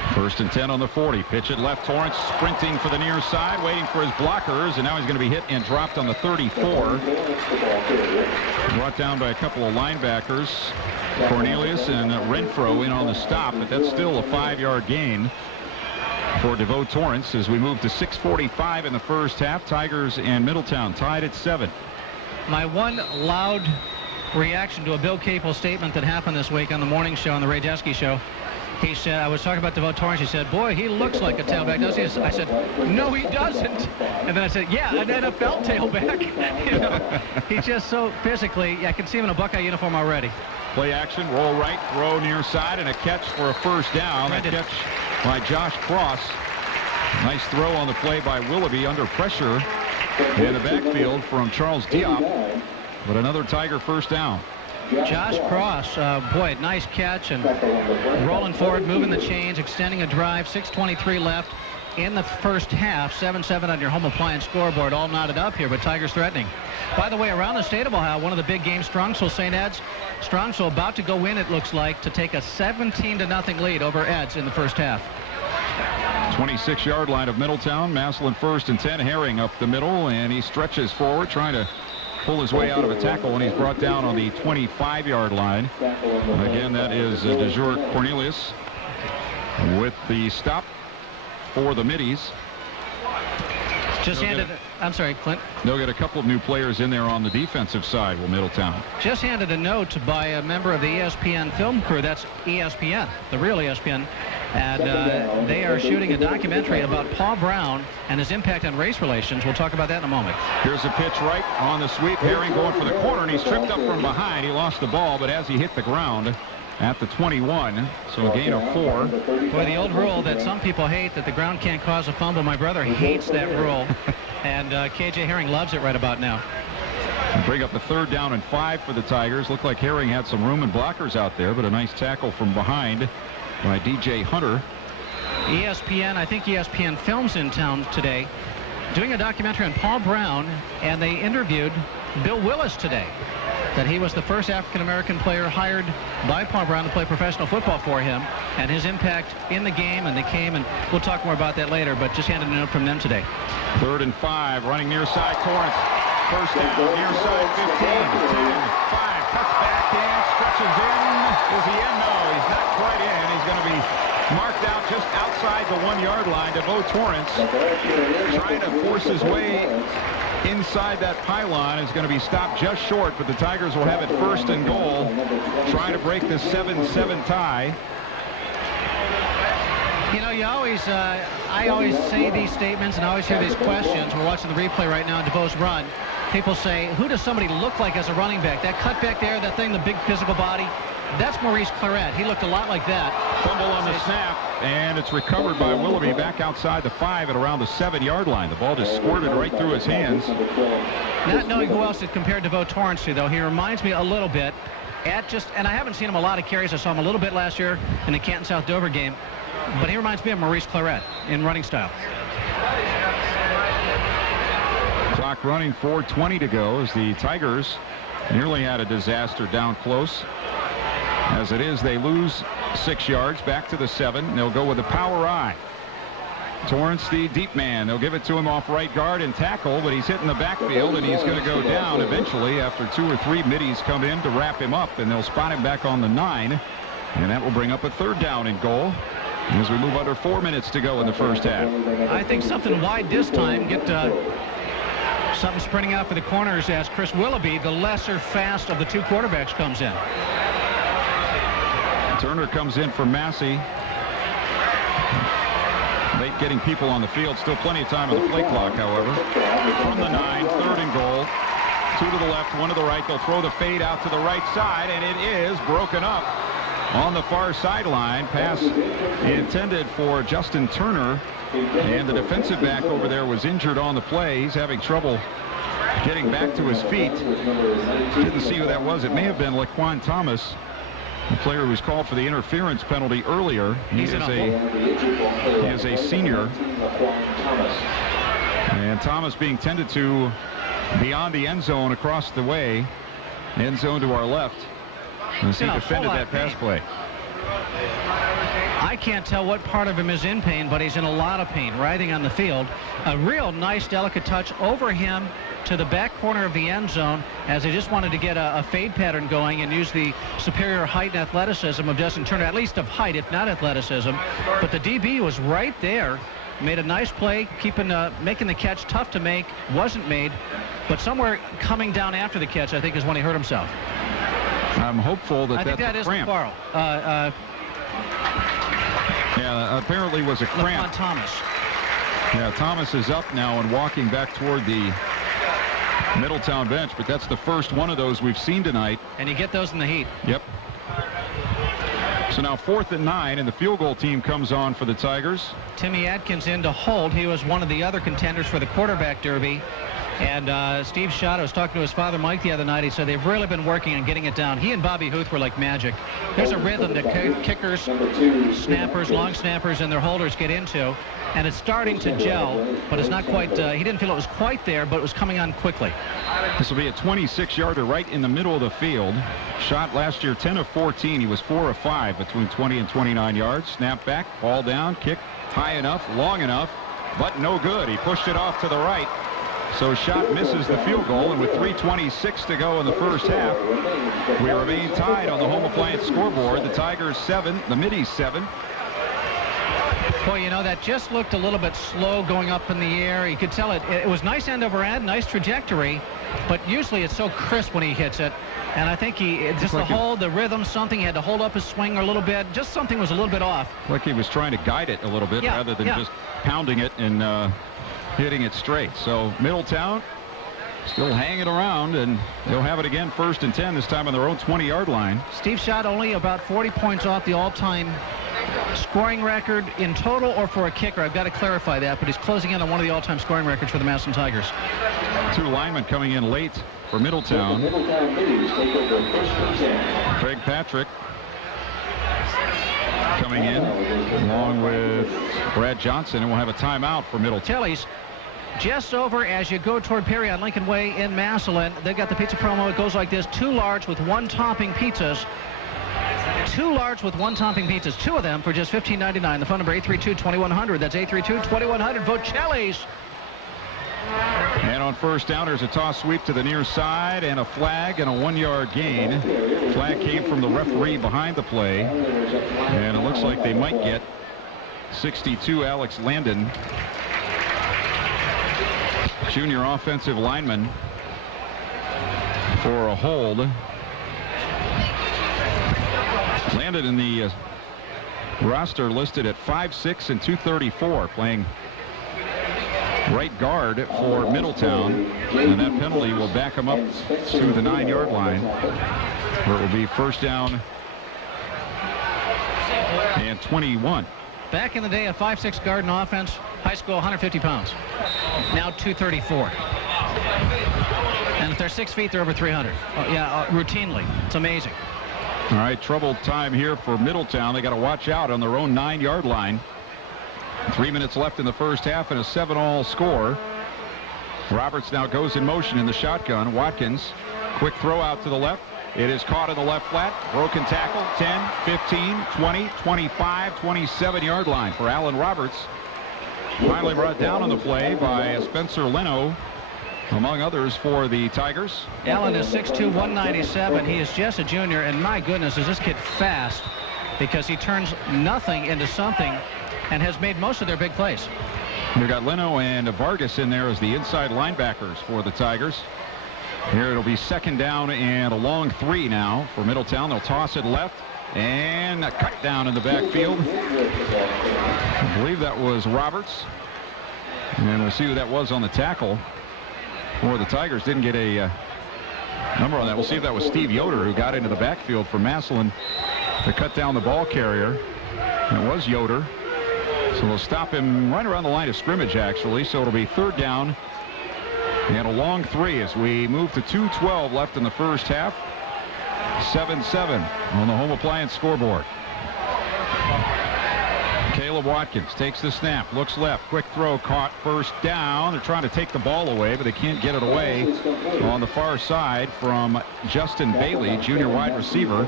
1st and 10 on the 40. Pitch it left. Torrance sprinting for the near side, waiting for his blockers, and now he's going to be hit and dropped on the 34. Brought down by a couple of linebackers, Cornelius and Renfro in on the stop, but that's still a 5-yard gain for DeVoe Torrance as we move to 6:45 in the first half. Tigers and Middletown tied at 7. My one loud reaction to a Bill Capel statement that happened this week on the morning show, on the Ray Desky show. He said, I was talking about DeVoe Torrance. He said, boy, he looks like a tailback, doesn't he? I said, no, he doesn't. And then I said, yeah, an NFL tailback. You know, he's just so physically, I can see him in a Buckeye uniform already. Play action, roll right, throw near side, and a catch for a first down. A catch by Josh Cross. Nice throw on the play by Willoughby under pressure in the backfield from Charles Diop. But another Tiger first down. Josh Cross, boy, nice catch and rolling forward, moving the chains, extending a drive. 6:23 left in the first half. 7-7 on your home appliance scoreboard, all knotted up here, but Tigers threatening. By the way, around the state of Ohio, one of the big games, Strongsville St. Ed's. Strongsville about to go in, it looks like, to take a 17-0 lead over Ed's in the first half. 26-yard line of Middletown. Massillon first and 10. Herring up the middle, and he stretches forward, trying to pull his way out of a tackle, and he's brought down on the 25-yard line. Again, that is DeJour Cornelius with the stop for the Middies. Just handed, I'm sorry, Clint. They'll get a couple of new players in there on the defensive side, will Middletown. Just handed a note by a member of the ESPN film crew. That's ESPN, the real ESPN. And they are shooting a documentary about Paul Brown and his impact on race relations. We'll talk about that in a moment. Here's a pitch right on the sweep. Herring going for the corner, and he's tripped up from behind. He lost the ball, but as he hit the ground at the 21, so a gain of 4. Boy, the old rule that some people hate, that the ground can't cause a fumble. My brother hates that rule, and KJ Herring loves it right about now. Bring up the 3rd down and 5 for the Tigers. Looked like Herring had some room and blockers out there, but a nice tackle from behind by DJ Hunter. ESPN, I think ESPN Films in town today, doing a documentary on Paul Brown, and they interviewed Bill Willis today. That he was the first African-American player hired by Paul Brown to play professional football for him, and his impact in the game, and they came, and we'll talk more about that later, but just handed a note from them today. 3rd and 5, running near side, Torrance. First down, near side, 15, 10, 5, cuts back in, stretches in. Is he in? No, he's not quite in. He's going to be marked out just outside the 1-yard line. DeVoe Torrance trying to force his way inside that pylon, is going to be stopped just short, but the Tigers will have it 1st and goal, trying to break the 7-7 tie. You know, you always, I always say these statements and I always hear these questions. We're watching the replay right now on DeVoe's run. People say, who does somebody look like as a running back? That cut back there, that thing, the big physical body, that's Maurice Claret. He looked a lot like that. Fumble on the snap, and it's recovered by Willoughby back outside the 5 at around the 7-yard line. The ball just squirted right through his hands. Not knowing who else it compared DeVoe Torrance to, though, he reminds me a little bit and I haven't seen him a lot of carries. I saw him a little bit last year in the Canton-South Dover game, but he reminds me of Maurice Claret in running style. Clock running, 4:20 to go as the Tigers nearly had a disaster down close. As it is, they lose 6 yards back to the 7. They'll go with a power I. Torrance, the deep man. They'll give it to him off right guard and tackle, but he's hitting the backfield, and he's going to go down eventually after 2 or 3 middies come in to wrap him up, and they'll spot him back on the 9, and that will bring up a 3rd down and goal as we move under 4 minutes to go in the first half. I think something wide this time. Get something sprinting out for the corners as Chris Willoughby, the lesser fast of the 2 quarterbacks, comes in. Turner comes in for Massey. Late getting people on the field. Still plenty of time on the play clock, however. From the 9, 3rd and goal. 2 to the left, 1 to the right. They'll throw the fade out to the right side, and it is broken up on the far sideline. Pass intended for Justin Turner, and the defensive back over there was injured on the play. He's having trouble getting back to his feet. Didn't see who that was. It may have been Laquan Thomas, the player who was called for the interference penalty earlier. He is a senior. And Thomas being tended to beyond the end zone across the way. End zone to our left. As he defended that pass play. I can't tell what part of him is in pain, but he's in a lot of pain, writhing on the field. A real nice, delicate touch over him to the back corner of the end zone as they just wanted to get a fade pattern going and use the superior height and athleticism of Justin Turner, at least of height, if not athleticism. But the DB was right there, made a nice play, making the catch tough to make, wasn't made, but somewhere coming down after the catch, I think, is when he hurt himself. I'm hopeful that I think that is cramp. Quarrel. Yeah, apparently was a cramp. Thomas. Yeah, Thomas is up now and walking back toward the Middletown bench, but that's the first one of those we've seen tonight. And you get those in the heat. Yep. So now 4th and 9, and the field goal team comes on for the Tigers. Timmy Atkins in to hold. He was one of the other contenders for the quarterback derby. And Steve Schott, I was talking to his father, Mike, the other night. He said they've really been working on getting it down. He and Bobby Huth were like magic. There's a rhythm that kickers, snappers, long snappers, and their holders get into. And it's starting to gel, but it's not quite, he didn't feel it was quite there, but it was coming on quickly. This will be a 26-yarder right in the middle of the field. Shot last year 10 of 14. He was 4 of 5 between 20 and 29 yards. Snap back, ball down, kick high enough, long enough, but no good. He pushed it off to the right. So Schott misses the field goal, and with 3:26 to go in the first half, we remain tied on the home appliance scoreboard. The Tigers 7, the Middies 7. Boy, you know, that just looked a little bit slow going up in the air. You could tell it was nice end over end, nice trajectory, but usually it's so crisp when he hits it. And I think just the hold, the rhythm, something, he had to hold up his swing a little bit. Just something was a little bit off. Like he was trying to guide it a little bit rather than just pounding it and hitting it straight. So Middletown still hanging around, and they'll have it again 1st and 10, this time on their own 20-yard line. Steve Schott only about 40 points off the all-time scoring record in total or for a kicker. I've got to clarify that, but he's closing in on one of the all-time scoring records for the Massillon Tigers. 2 linemen coming in late for Middletown. Craig Patrick coming in along with Brad Johnson, and we'll have a timeout for Middletown. Tilly's just over as you go toward Perry on Lincoln Way in Massillon. They've got the pizza promo. It goes like this: 2 large with 1 topping pizzas. 2 large with 1 topping pizzas. 2 of them for just $15.99. The phone number 832-2100. That's 832-2100. Vote Chelly's. And on first down, there's a toss sweep to the near side and a flag and a 1-yard gain. Flag came from the referee behind the play, and it looks like they might get 62 Alex Landon, junior offensive lineman, for a hold. Landon in the roster listed at 5'6" and 234, playing right guard for Middletown, and that penalty will back him up to the 9-yard line, where it will be first down and 21. Back in the day, a 5'6" guard in offense, high school, 150 pounds. Now 234. And if they're 6 feet, they're over 300. Routinely. It's amazing. All right, troubled time here for Middletown. They got to watch out on their own 9-yard line. 3 minutes left in the first half and a 7-all score. Roberts now goes in motion in the shotgun. Watkins, quick throw out to the left. It is caught in the left flat. Broken tackle. 10, 15, 20, 25, 27-yard line for Alan Roberts. Finally brought down on the play by Spencer Leno, among others, for the Tigers. Allen is 6'2", 197. He is just a junior, and my goodness, is this kid fast, because he turns nothing into something and has made most of their big plays. We've got Leno and Vargas in there as the inside linebackers for the Tigers. Here it'll be 2nd down and a long 3 now for Middletown. They'll toss it left and a cut down in the backfield. I believe that was Roberts, and we'll see who that was on the tackle for the Tigers. Didn't get a number on that. We'll see if that was Steve Yoder, who got into the backfield for Massillon to cut down the ball carrier. And it was Yoder. So they'll stop him right around the line of scrimmage, actually. So it'll be 3rd down and a long 3 as we move to 2:12 left in the first half. 7-7 on the home appliance scoreboard. Caleb Watkins takes the snap, looks left, quick throw, caught, first down. They're trying to take the ball away, but they can't get it away on the far side from Justin Bailey, junior wide receiver.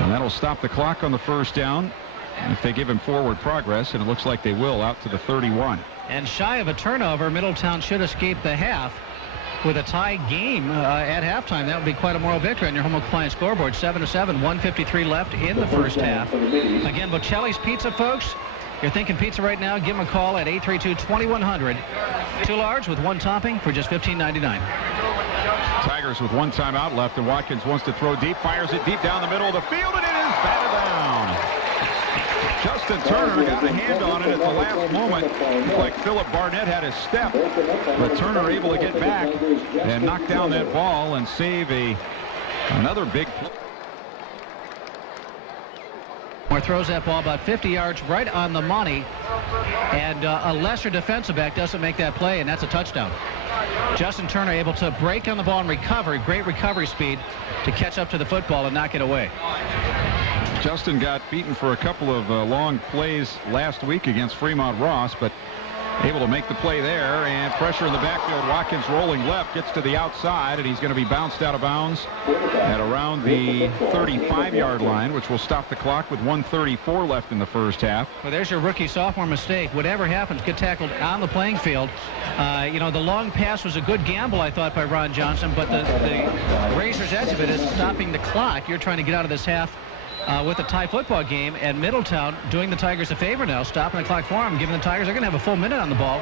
And that'll stop the clock on the first down if they give him forward progress, and it looks like they will, out to the 31. And shy of a turnover, Middletown should escape the half with a tie game at halftime. That would be quite a moral victory on your home appliance scoreboard. 7-7, 1:53 left in the first half. Again, Bocelli's Pizza, folks. You're thinking pizza right now, give them a call at 832-2100. 2 large with 1 topping for just $15.99. Tigers with 1 timeout left, and Watkins wants to throw deep, fires it deep down the middle of the field, and it is batted down. Justin Turner got a hand on it at the last moment. Looked like Philip Barnett had his step, but Turner able to get back and knock down that ball and save another big play. Moore throws that ball about 50 yards right on the money, and a lesser defensive back doesn't make that play, and that's a touchdown. Justin Turner able to break on the ball and recover, great recovery speed to catch up to the football and knock it away. Justin got beaten for a couple of long plays last week against Fremont Ross, but able to make the play there, and pressure in the backfield. Watkins rolling left, gets to the outside, and he's going to be bounced out of bounds at around the 35-yard line, which will stop the clock with 1:34 left in the first half. Well, there's your rookie-sophomore mistake. Whatever happens, get tackled on the playing field. You know, the long pass was a good gamble, I thought, by Ron Johnson, but the razor's edge of it is stopping the clock. You're trying to get out of this half with a tie football game, and Middletown doing the Tigers a favor now, stopping the clock for them, giving the Tigers, they're going to have a full minute on the ball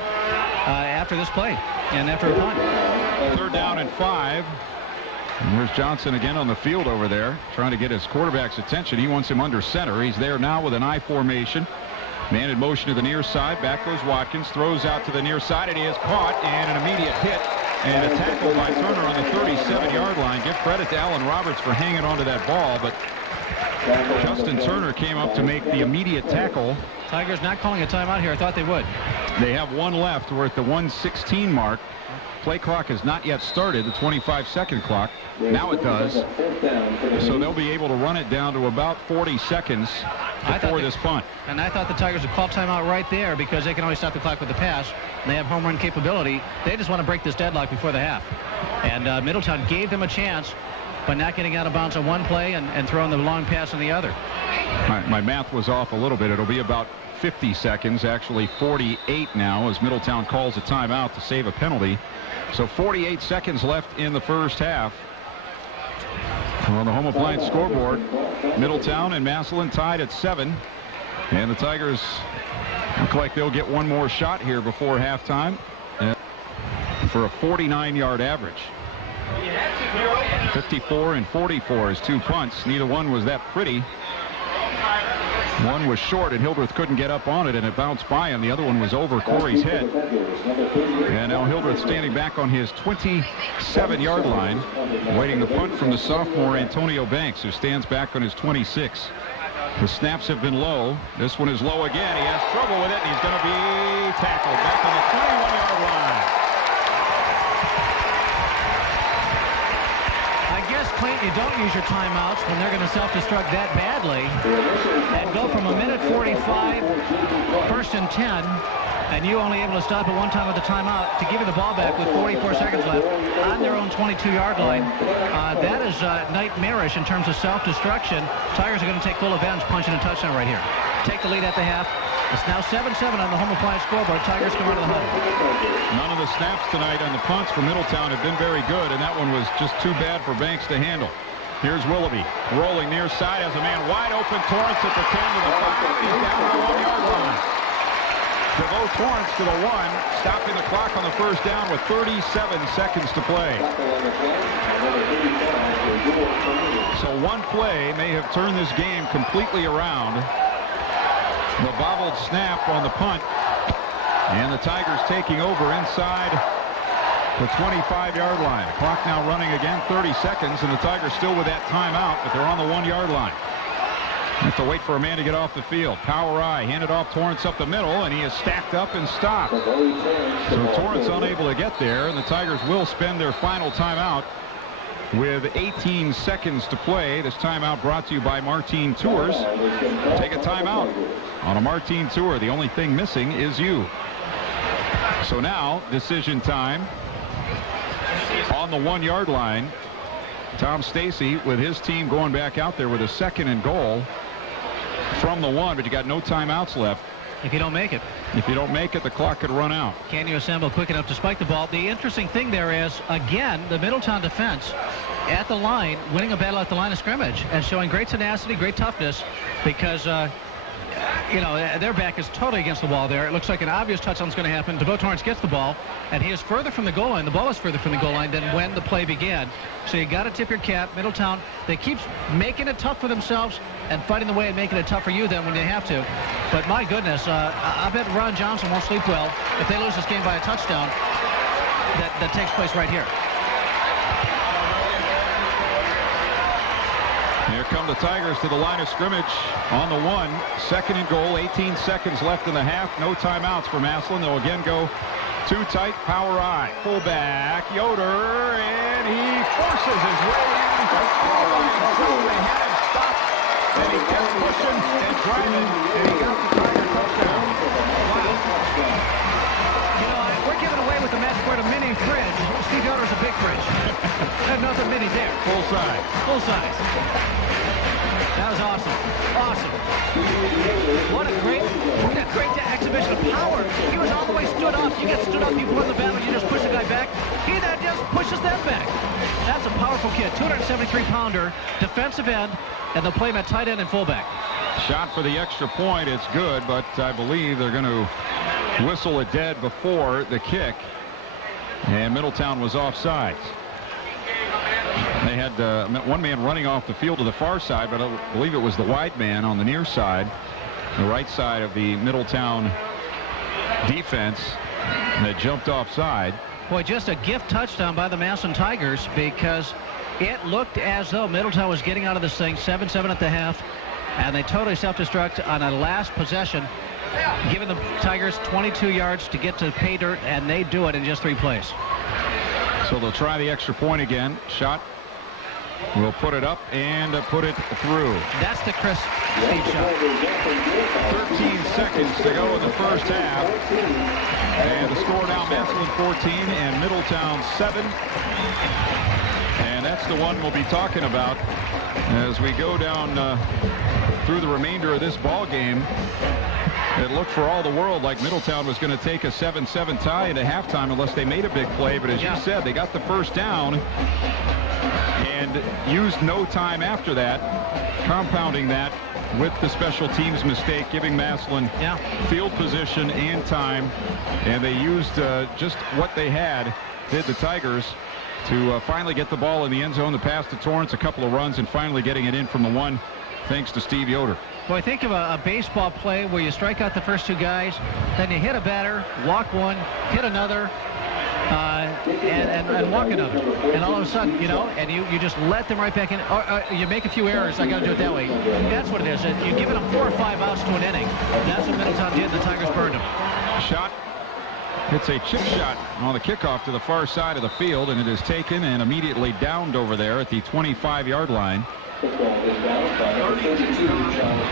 after this play and after a punt. 3rd down and 5. And there's Johnson again on the field over there, trying to get his quarterback's attention. He wants him under center. He's there now with an I formation. Man in motion to the near side. Back goes Watkins, throws out to the near side, and he is caught, and an immediate hit and a tackle by Turner on the 37-yard line. Give credit to Allen Roberts for hanging onto that ball, but Justin Turner came up to make the immediate tackle. Tigers not calling a timeout here. I thought they would. They have one left. We're at the 1:16 mark. Play clock has not yet started, the 25-second clock. Now it does. So they'll be able to run it down to about 40 seconds before this punt. And I thought the Tigers would call timeout right there because they can always stop the clock with the pass. And they have home run capability. They just want to break this deadlock before the half. And Middletown gave them a chance by not getting out of bounds on one play and throwing the long pass on the other. My math was off a little bit. It'll be about 50 seconds, actually 48 now, as Middletown calls a timeout to save a penalty. So 48 seconds left in the first half. On the home appliance scoreboard, Middletown and Massillon tied at 7. And the Tigers look like they'll get one more shot here before halftime for a 49-yard average. 54 and 44 is 2 punts. Neither one was that pretty. One was short, and Hildreth couldn't get up on it, and it bounced by him. The other one was over Corey's head. And now Hildreth standing back on his 27-yard line, waiting the punt from the sophomore Antonio Banks, who stands back on his 26. The snaps have been low. This one is low again. He has trouble with it, and he's going to be tackled back on the 21-yard line. Clayton, you don't use your timeouts when they're going to self-destruct that badly and go from a minute 45, 1st and 10, and you only able to stop it one time with the timeout to give you the ball back with 44 seconds left on their own 22-yard line. That is nightmarish in terms of self-destruction. Tigers are going to take full advantage, punching a touchdown right here. Take the lead at the half. It's now 7-7 on the home appliance scoreboard. Tigers come out of the huddle. None of the snaps tonight on the punts for Middletown have been very good, and that one was just too bad for Banks to handle. Here's Willoughby rolling near side, has a man wide open. Torrance at the 10 to the 5. He's down to the 1-yard line. DeVoe Torrance to the 1, stopping the clock on the first down with 37 seconds to play. So one play may have turned this game completely around. The bobbled snap on the punt, and the Tigers taking over inside the 25-yard line. Clock now running again, 30 seconds, and the Tigers still with that timeout, but they're on the 1-yard line. Have to wait for a man to get off the field. Power I handed off Torrance up the middle, and he is stacked up and stopped. So Torrance unable to get there, and the Tigers will spend their final timeout with 18 seconds to play. This timeout brought to you by Martine Tours. Take a timeout on a Martine Tour. The only thing missing is you. So now, decision time on the 1-yard line. Tom Stacy with his team going back out there with a 2nd and goal from the 1, but you got no timeouts left. If you don't make it. If you don't make it, the clock could run out. Can you assemble quick enough to spike the ball? The interesting thing there is, again, the Middletown defense at the line, winning a battle at the line of scrimmage and showing great tenacity, great toughness, because you know, their back is totally against the wall there. It looks like an obvious touchdown is going to happen. DeVoe Torrance gets the ball, and he is further from the goal line. The ball is further from the goal line than when the play began. So you got to tip your cap. Middletown, they keep making it tough for themselves and fighting the way and making it tough for you then when they have to. But my goodness, I bet Ron Johnson won't sleep well if they lose this game by a touchdown that takes place right here. Here come the Tigers to the line of scrimmage on the 1. 2nd and goal, 18 seconds left in the half. No timeouts for Massillon. They'll again go too tight, power I. Fullback, Yoder, and he forces his way in. They had him stopped, and he kept pushing and driving, and he got the Tiger touchdown. You know, we're giving away with the match point a mini fridge. Steve Yoder's a big fridge. Another mini there. Full size. Full size. That was awesome. Awesome. What a great exhibition of power. He was all the way stood up. You get stood up, you win the battle, you just push the guy back. He then just pushes them back. That's a powerful kid. 273-pounder, defensive end, and they'll play him at tight end and fullback. Shot for the extra point. It's good, but I believe they're going to whistle it dead before the kick. And Middletown was offsides. They had one man running off the field to the far side, but I believe it was the wide man on the near side, the right side of the Middletown defense, that jumped offside. Boy, just a gift touchdown by the Massillon Tigers, because it looked as though Middletown was getting out of this thing 7-7 at the half, and they totally self-destruct on a last possession, giving the Tigers 22 yards to get to pay dirt, and they do it in just 3 plays. So they'll try the extra point again. Shot. We'll put it up and put it through. That's the crisp Steve shot. 13 seconds to go in the first half. And the score now, Massillon 14 and Middletown 7. And that's the one we'll be talking about as we go down through the remainder of this ball game. It looked for all the world like Middletown was going to take a 7-7 tie into halftime unless they made a big play. But as you said, they got the first down and used no time after that, compounding that with the special teams mistake, giving Massillon field position and time. And they used just what they had, did the Tigers, to finally get the ball in the end zone. The pass to Torrance, a couple of runs, and finally getting it in from the 1, thanks to Steve Yoder. Boy, think of a baseball play where you strike out the first 2 guys, then you hit a batter, walk one, hit another, and walk another. And all of a sudden, you know, and you just let them right back in. Or you make a few errors. I got to do it that way. That's what it is. You're giving them 4 or 5 outs to an inning. That's what Middletown did. The Tigers burned them. Shot. It's a chip shot on the kickoff to the far side of the field, and it is taken and immediately downed over there at the 25-yard line.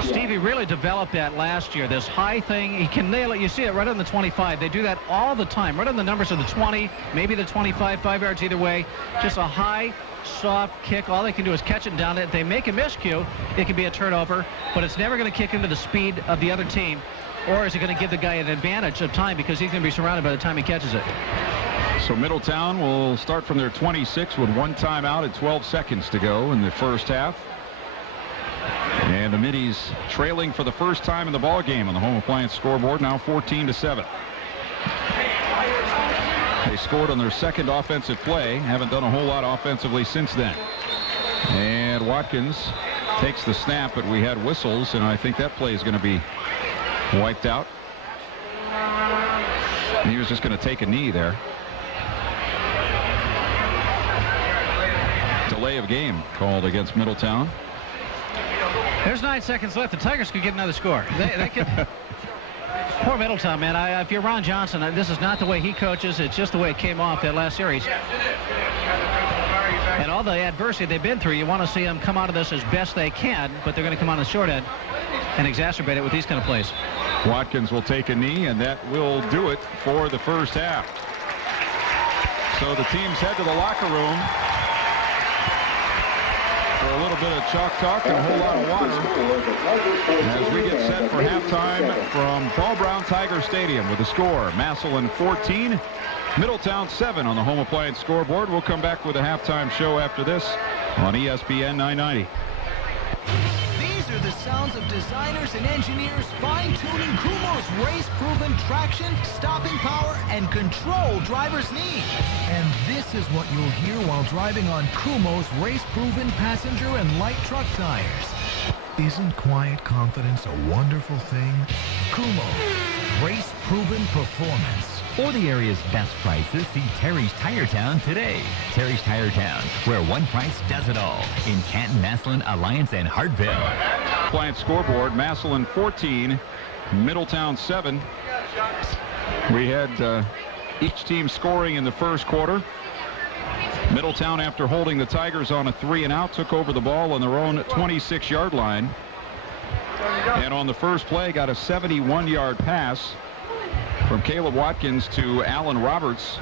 Stevie really developed that last year. This high thing, he can nail it. You see it right on the 25. They do that all the time. Right on the numbers of the 20, maybe the 25, 5 yards either way. Just a high, soft kick. All they can do is catch it down. If they make a miscue, it can be a turnover, but it's never going to kick into the speed of the other team. Or is it going to give the guy an advantage of time because he's going to be surrounded by the time he catches it? So Middletown will start from their 26 with 1 timeout and 12 seconds to go in the first half. And the Middies trailing for the first time in the ball game on the home appliance scoreboard, now 14-7. They scored on their second offensive play. Haven't done a whole lot offensively since then. And Watkins takes the snap, but we had whistles, and I think that play is going to be wiped out. And he was just going to take a knee there. Delay of game called against Middletown. There's 9 seconds left. The Tigers could get another score. They could. Poor Middletown, man. If you're Ron Johnson, this is not the way he coaches. It's just the way it came off that last series. And all the adversity they've been through, you want to see them come out of this as best they can, but they're going to come on the short end and exacerbate it with these kind of plays. Watkins will take a knee, and that will do it for the first half. So the teams head to the locker room for a little bit of chalk talk and a whole lot of water as we get set for halftime from Paul Brown Tiger Stadium with the score Massillon 14, Middletown 7 on the home appliance scoreboard. We'll come back with a halftime show after this on ESPN 990. These are the sounds of designers and engineers fine-tuning Kumho's race-proven traction, stopping power, and control drivers need. And this is what you'll hear while driving on Kumho's race-proven passenger and light truck tires. Isn't quiet confidence a wonderful thing? Kumho, race-proven performance. For the area's best prices, see Terry's Tire Town today. Terry's Tire Town, where one price does it all. In Canton, Massillon, Alliance, and Hartville. Client scoreboard, Massillon 14, Middletown 7. We had each team scoring in the first quarter. Middletown, after holding the Tigers on a 3-and-out, took over the ball on their own 26-yard line. And on the first play, got a 71-yard pass from Caleb Watkins to Alan Roberts.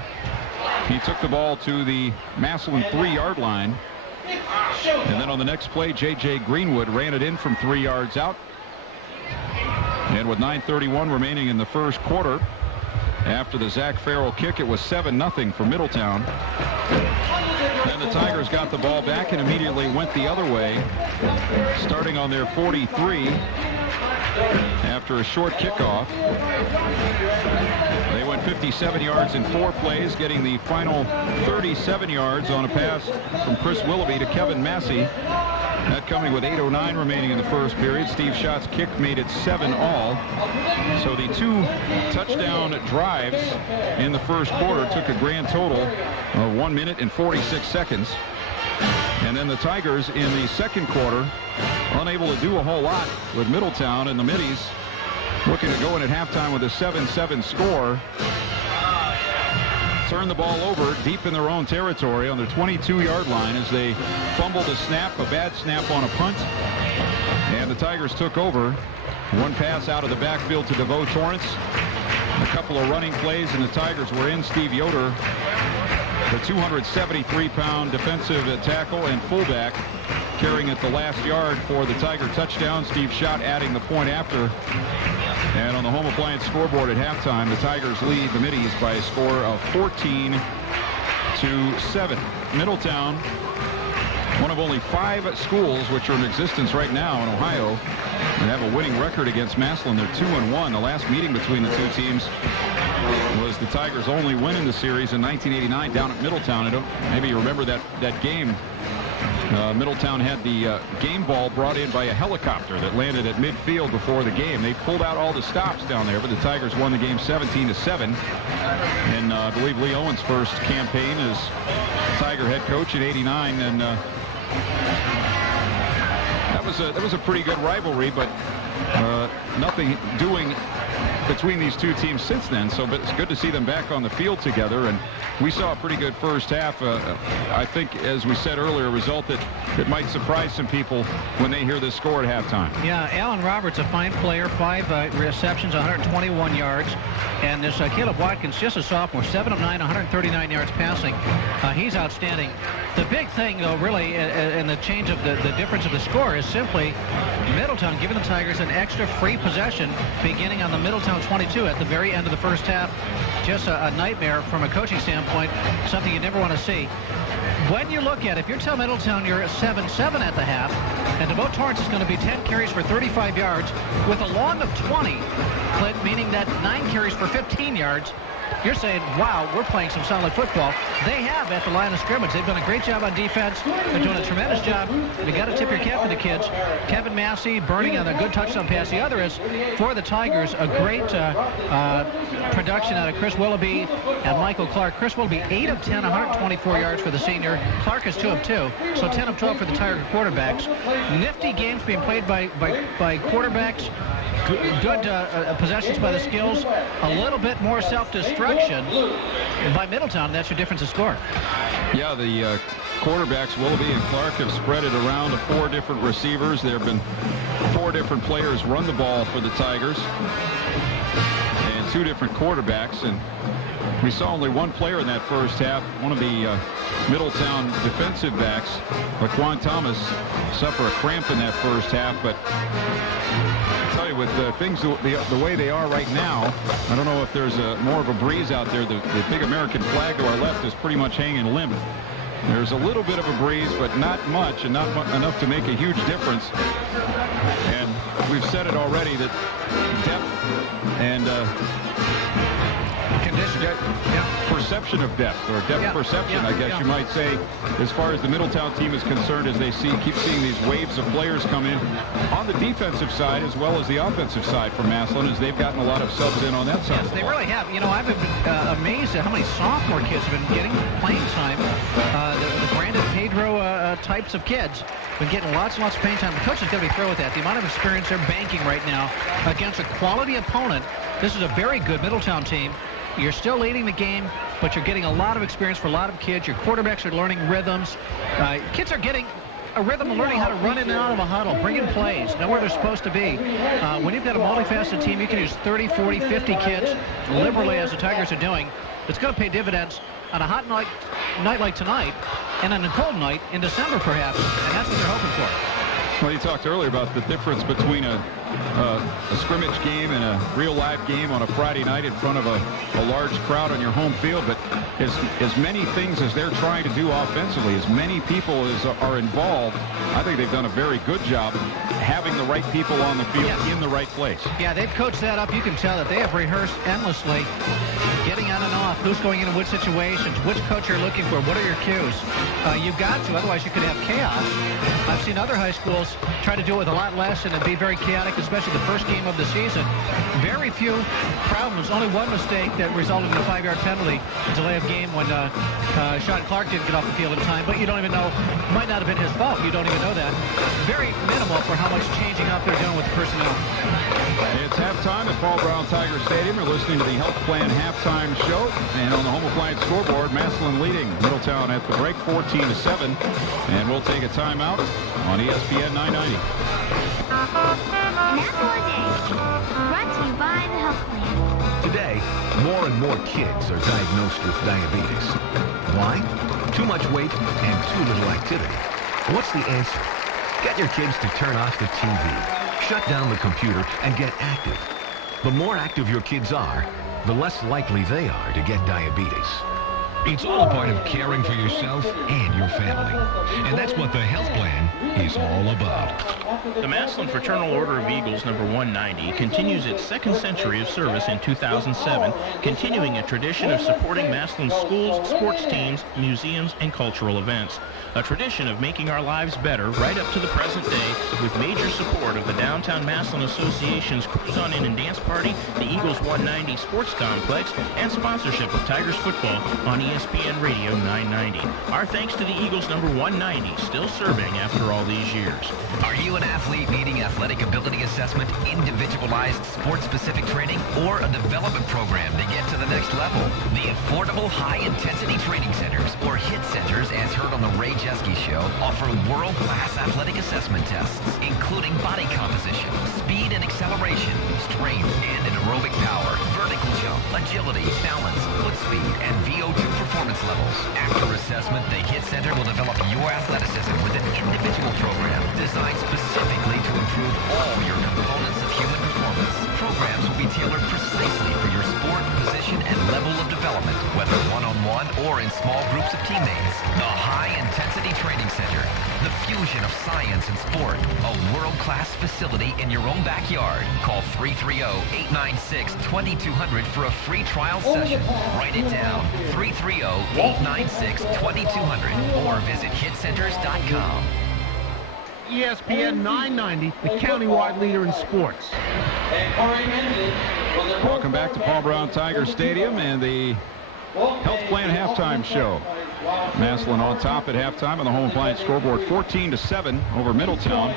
He took the ball to the Massillon 3-yard line. And then on the next play, J.J. Greenwood ran it in from 3 yards out. And with 9:31 remaining in the first quarter, after the Zach Farrell kick, it was 7-0 for Middletown. Then the Tigers got the ball back and immediately went the other way, starting on their 43 after a short kickoff. They went 57 yards in 4 plays, getting the final 37 yards on a pass from Chris Willoughby to Kevin Massey. That coming with 8:09 remaining in the first period. Steve Schott's kick made it 7-all. So the 2 touchdown drives in the first quarter took a grand total of 1 minute and 46 seconds. And then the Tigers in the second quarter unable to do a whole lot with Middletown, and the Middies looking to go in at halftime with a 7-7 score. Turn the ball over deep in their own territory on their 22-yard line as they fumbled a snap, a bad snap on a punt. And the Tigers took over. One pass out of the backfield to DeVoe Torrance. A couple of running plays, and the Tigers were in. Steve Yoder, the 273-pound defensive tackle and fullback, carrying it the last yard for the Tiger touchdown. Steve Schott adding the point after. And on the Home Appliance scoreboard at halftime, the Tigers lead the Middies by a score of 14-7. Middletown, one of only 5 schools which are in existence right now in Ohio and have a winning record against Massillon. They're 2-1. The last meeting between the two teams was the Tigers' only win in the series in 1989 down at Middletown. Maybe you remember that game. Middletown had the game ball brought in by a helicopter that landed at midfield before the game. They pulled out all the stops down there, but the Tigers won the game 17-7. And I believe Lee Owen's first campaign as Tiger head coach in '89, and that was a pretty good rivalry, but nothing doing between these two teams since then. But it's good to see them back on the field together, and we saw a pretty good first half. I think, as we said earlier, a result that might surprise some people when they hear this score at halftime. Yeah, Alan Roberts, a fine player, 5 receptions, 121 yards. And this Caleb Watkins, just a sophomore, 7 of 9, 139 yards passing. He's outstanding. The big thing, though, really, in the change of the difference of the score is simply Middletown giving the Tigers an extra free possession beginning on the Middletown 22 at the very end of the first half. Just a nightmare from a coaching standpoint, something you never want to see. When you look at it, if you're telling Middletown you're at 7-7 at the half, and DeVoe Torrance is going to be 10 carries for 35 yards with a long of 20, Clint, meaning that 9 carries for 15 yards, you're saying, wow, we're playing some solid football. They have at the line of scrimmage. They've done a great job on defense. They're doing a tremendous job. You got to tip your cap to the kids. Kevin Massey burning on a good touchdown pass. The other is, for the Tigers, a great production out of Chris Willoughby and Michael Clark. Chris Willoughby, 8 of 10, 124 yards for the senior. Clark is 2 of 2, so 10 of 12 for the Tiger quarterbacks. Nifty games being played by quarterbacks. Good possessions by the skills. A little bit more self-destruction by Middletown. That's your difference of score. Yeah, the quarterbacks, Willoughby and Clark, have spread it around to 4 different receivers. There have been 4 different players run the ball for the Tigers and 2 different quarterbacks. And we saw only 1 player in that first half. One of the Middletown defensive backs, Laquan Thomas, suffer a cramp in that first half. But I tell you, with things the way they are right now, I don't know if there's more of a breeze out there. The big American flag to our left is pretty much hanging limp. There's a little bit of a breeze, but not much, and not enough to make a huge difference. And we've said it already that depth and perception of depth, or depth perception, I guess you might say, as far as the Middletown team is concerned, as they keep seeing these waves of players come in on the defensive side as well as the offensive side for Massillon, as they've gotten a lot of subs in on that side. Yes, they really have. You know, I've been amazed at how many sophomore kids have been getting playing time. The Brandon Pedro types of kids been getting lots and lots of playing time. The coach is going to be thrilled with that. The amount of experience they're banking right now against a quality opponent. This is a very good Middletown team. You're still leading the game, but you're getting a lot of experience for a lot of kids. Your quarterbacks are learning rhythms. Kids are getting a rhythm of learning how to run in and out of a huddle, bring in plays, know where they're supposed to be. When you've got a multifaceted team, you can use 30, 40, 50 kids liberally, as the Tigers are doing. It's going to pay dividends on a hot night like tonight and on a cold night in December, perhaps, and that's what they're hoping for. Well, you talked earlier about the difference between a scrimmage game and a real live game on a Friday night in front of a large crowd on your home field, but as many things as they're trying to do offensively, as many people as are involved, I think they've done a very good job having the right people on the field in the right place. Yeah, they've coached that up. You can tell that they have rehearsed endlessly, getting on and off, who's going into which situations, which coach you're looking for, what are your cues. You've got to, otherwise you could have chaos. I've seen other high schools try to do it with a lot less and it'd be very chaotic, especially the first game of the season. Very few problems. Only one mistake that resulted in a 5-yard penalty, delay of game, when Sean Clark didn't get off the field in time. But you don't even know, might not have been his fault. You don't even know that. Very minimal for how much changing up they're doing with the personnel. It's halftime at Paul Brown Tiger Stadium. You're listening to the Health Plan Halftime Show. And on the home appliance scoreboard, Massillon leading Middletown at the break 14-7. And we'll take a timeout on ESPN 990. Brought to you by the Health Plan. Today, more and more kids are diagnosed with diabetes. Why? Too much weight and too little activity. What's the answer? Get your kids to turn off the TV, shut down the computer, and get active. The more active your kids are, the less likely they are to get diabetes. It's all a part of caring for yourself and your family. And that's what the Health Plan is all about. The Massillon Fraternal Order of Eagles number 190 continues its second century of service in 2007, continuing a tradition of supporting Massillon schools, sports teams, museums, and cultural events. A tradition of making our lives better right up to the present day, with major support of the Downtown Massillon Association's Cruise On In and Dance Party, the Eagles 190 Sports Complex, and sponsorship of Tigers football on ESPN Radio 990. Our thanks to the Eagles number 190, still serving after all these years. Are you an athlete needing athletic ability assessment, individualized sport-specific training, or a development program to get to the next level? The affordable high-intensity training centers, or HIT centers, as heard on the Ray Jeske Show, offer world-class athletic assessment tests, including body composition, speed and acceleration, strength and aerobic power, vertical jump, agility, balance, foot speed, and VO2 performance levels. After assessment, the HIT Center will develop your athleticism with an individual program designed specifically to improve all your components of human performance. Programs will be tailored precisely for your sport, position, and level of development, whether one-on-one or in small groups of teammates. The High Intensity Training Center, the fusion of science and sport, a world-class facility in your own backyard. Call 330-896-2200 for a free trial session. Write it down, 330-896-2200, or visit hitcenters.com. ESPN 990, the countywide leader in sports. Welcome back to Paul Brown Tiger Stadium and the Health Plan Halftime Show. Massillon on top at halftime on the home appliance scoreboard, 14-7 over Middletown.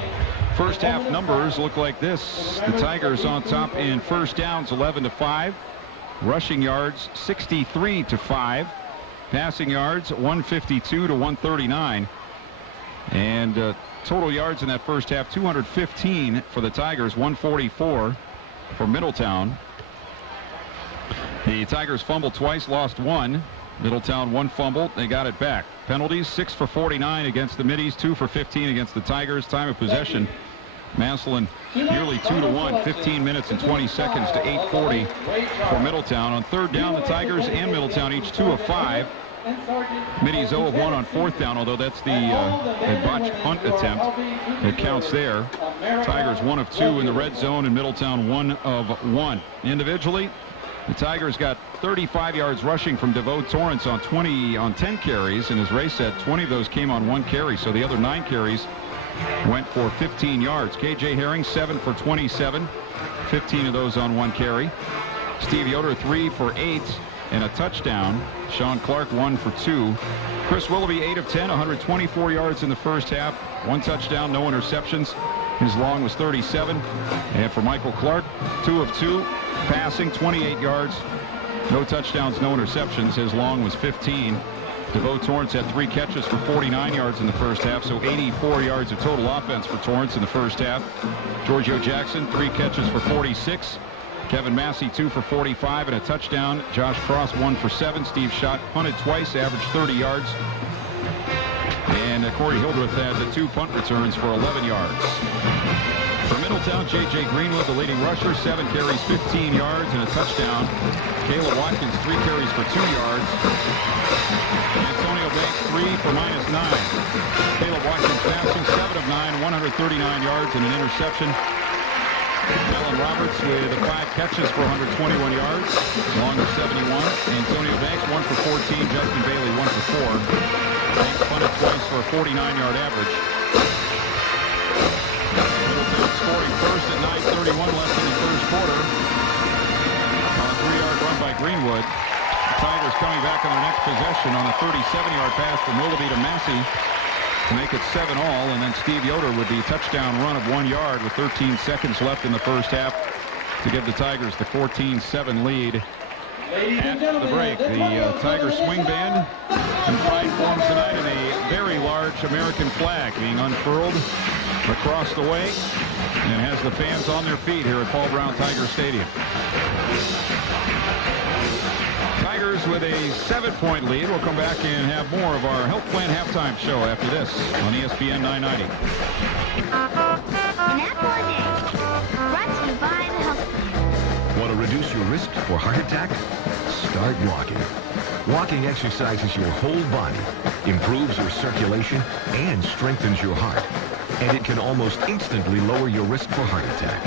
First half numbers look like this. The Tigers on top in first downs, 11-5. Rushing yards, 63-5. Passing yards, 152-139. And total yards in that first half, 215 for the Tigers, 144 for Middletown. The Tigers fumbled twice, lost one. Middletown one fumble, they got it back. Penalties, 6 for 49 against the Middies, 2 for 15 against the Tigers. Time of possession, Massillon nearly 2-1, 15 minutes and 20 seconds to 8:40 for Middletown. On third down, the Tigers and Middletown each 2 of 5. Middy's 0 of 1 on 4th down, although that's the botched punt attempt. It counts there. Tigers 1 of 2 in the red zone, and Middletown 1 of 1. Individually, the Tigers got 35 yards rushing from DeVoe Torrance on 10 carries, and as Ray said, 20 of those came on 1 carry, so the other 9 carries went for 15 yards. K.J. Herring 7 for 27, 15 of those on 1 carry. Steve Yoder 3 for 8 and a touchdown. Sean Clark 1 for 2. Chris Willoughby 8 of 10, 124 yards in the first half, 1 touchdown, no interceptions. His long was 37. And for Michael Clark, 2 of 2 passing, 28 yards, no touchdowns, no interceptions. His long was 15. DeVoe Torrance had 3 catches for 49 yards in the first half, so 84 yards of total offense for Torrance in the first half. Giorgio Jackson 3 catches for 46. Kevin Massey 2 for 45 and a touchdown. Josh Cross 1 for 7. Steve Schott punted twice, averaged 30 yards. And Corey Hildreth had the 2 punt returns for 11 yards. For Middletown, J.J. Greenwood, the leading rusher, 7 carries, 15 yards, and a touchdown. Caleb Watkins, 3 carries for 2 yards. Antonio Banks, 3 for -9. Caleb Watkins passing, 7 of 9, 139 yards, and an interception. Alan Roberts with 5 catches for 121 yards, long of 71. Antonio Banks, 1 for 14. Justin Bailey, 1 for 4. Banks punted twice for a 49-yard average. Middleton scoring first at 9:31 left in the first quarter. On a 3-yard run by Greenwood. The Tigers coming back on their next possession on a 37-yard pass from Willoughby to Massey to make it 7-all, and then Steve Yoder with the touchdown run of 1 yard with 13 seconds left in the first half to give the Tigers the 14-7 lead. At the break, the Tiger Swing Band in fine form tonight in a very large American flag being unfurled across the way and has the fans on their feet here at Paul Brown Tiger Stadium. Tigers with a 7-point lead. We'll come back and have more of our Health Plan Halftime Show after this on ESPN 990. An apple a day. Brought to you by the Health Plan. Want to reduce your risk for heart attack? Start walking. Walking exercises your whole body, improves your circulation, and strengthens your heart. And it can almost instantly lower your risk for heart attack.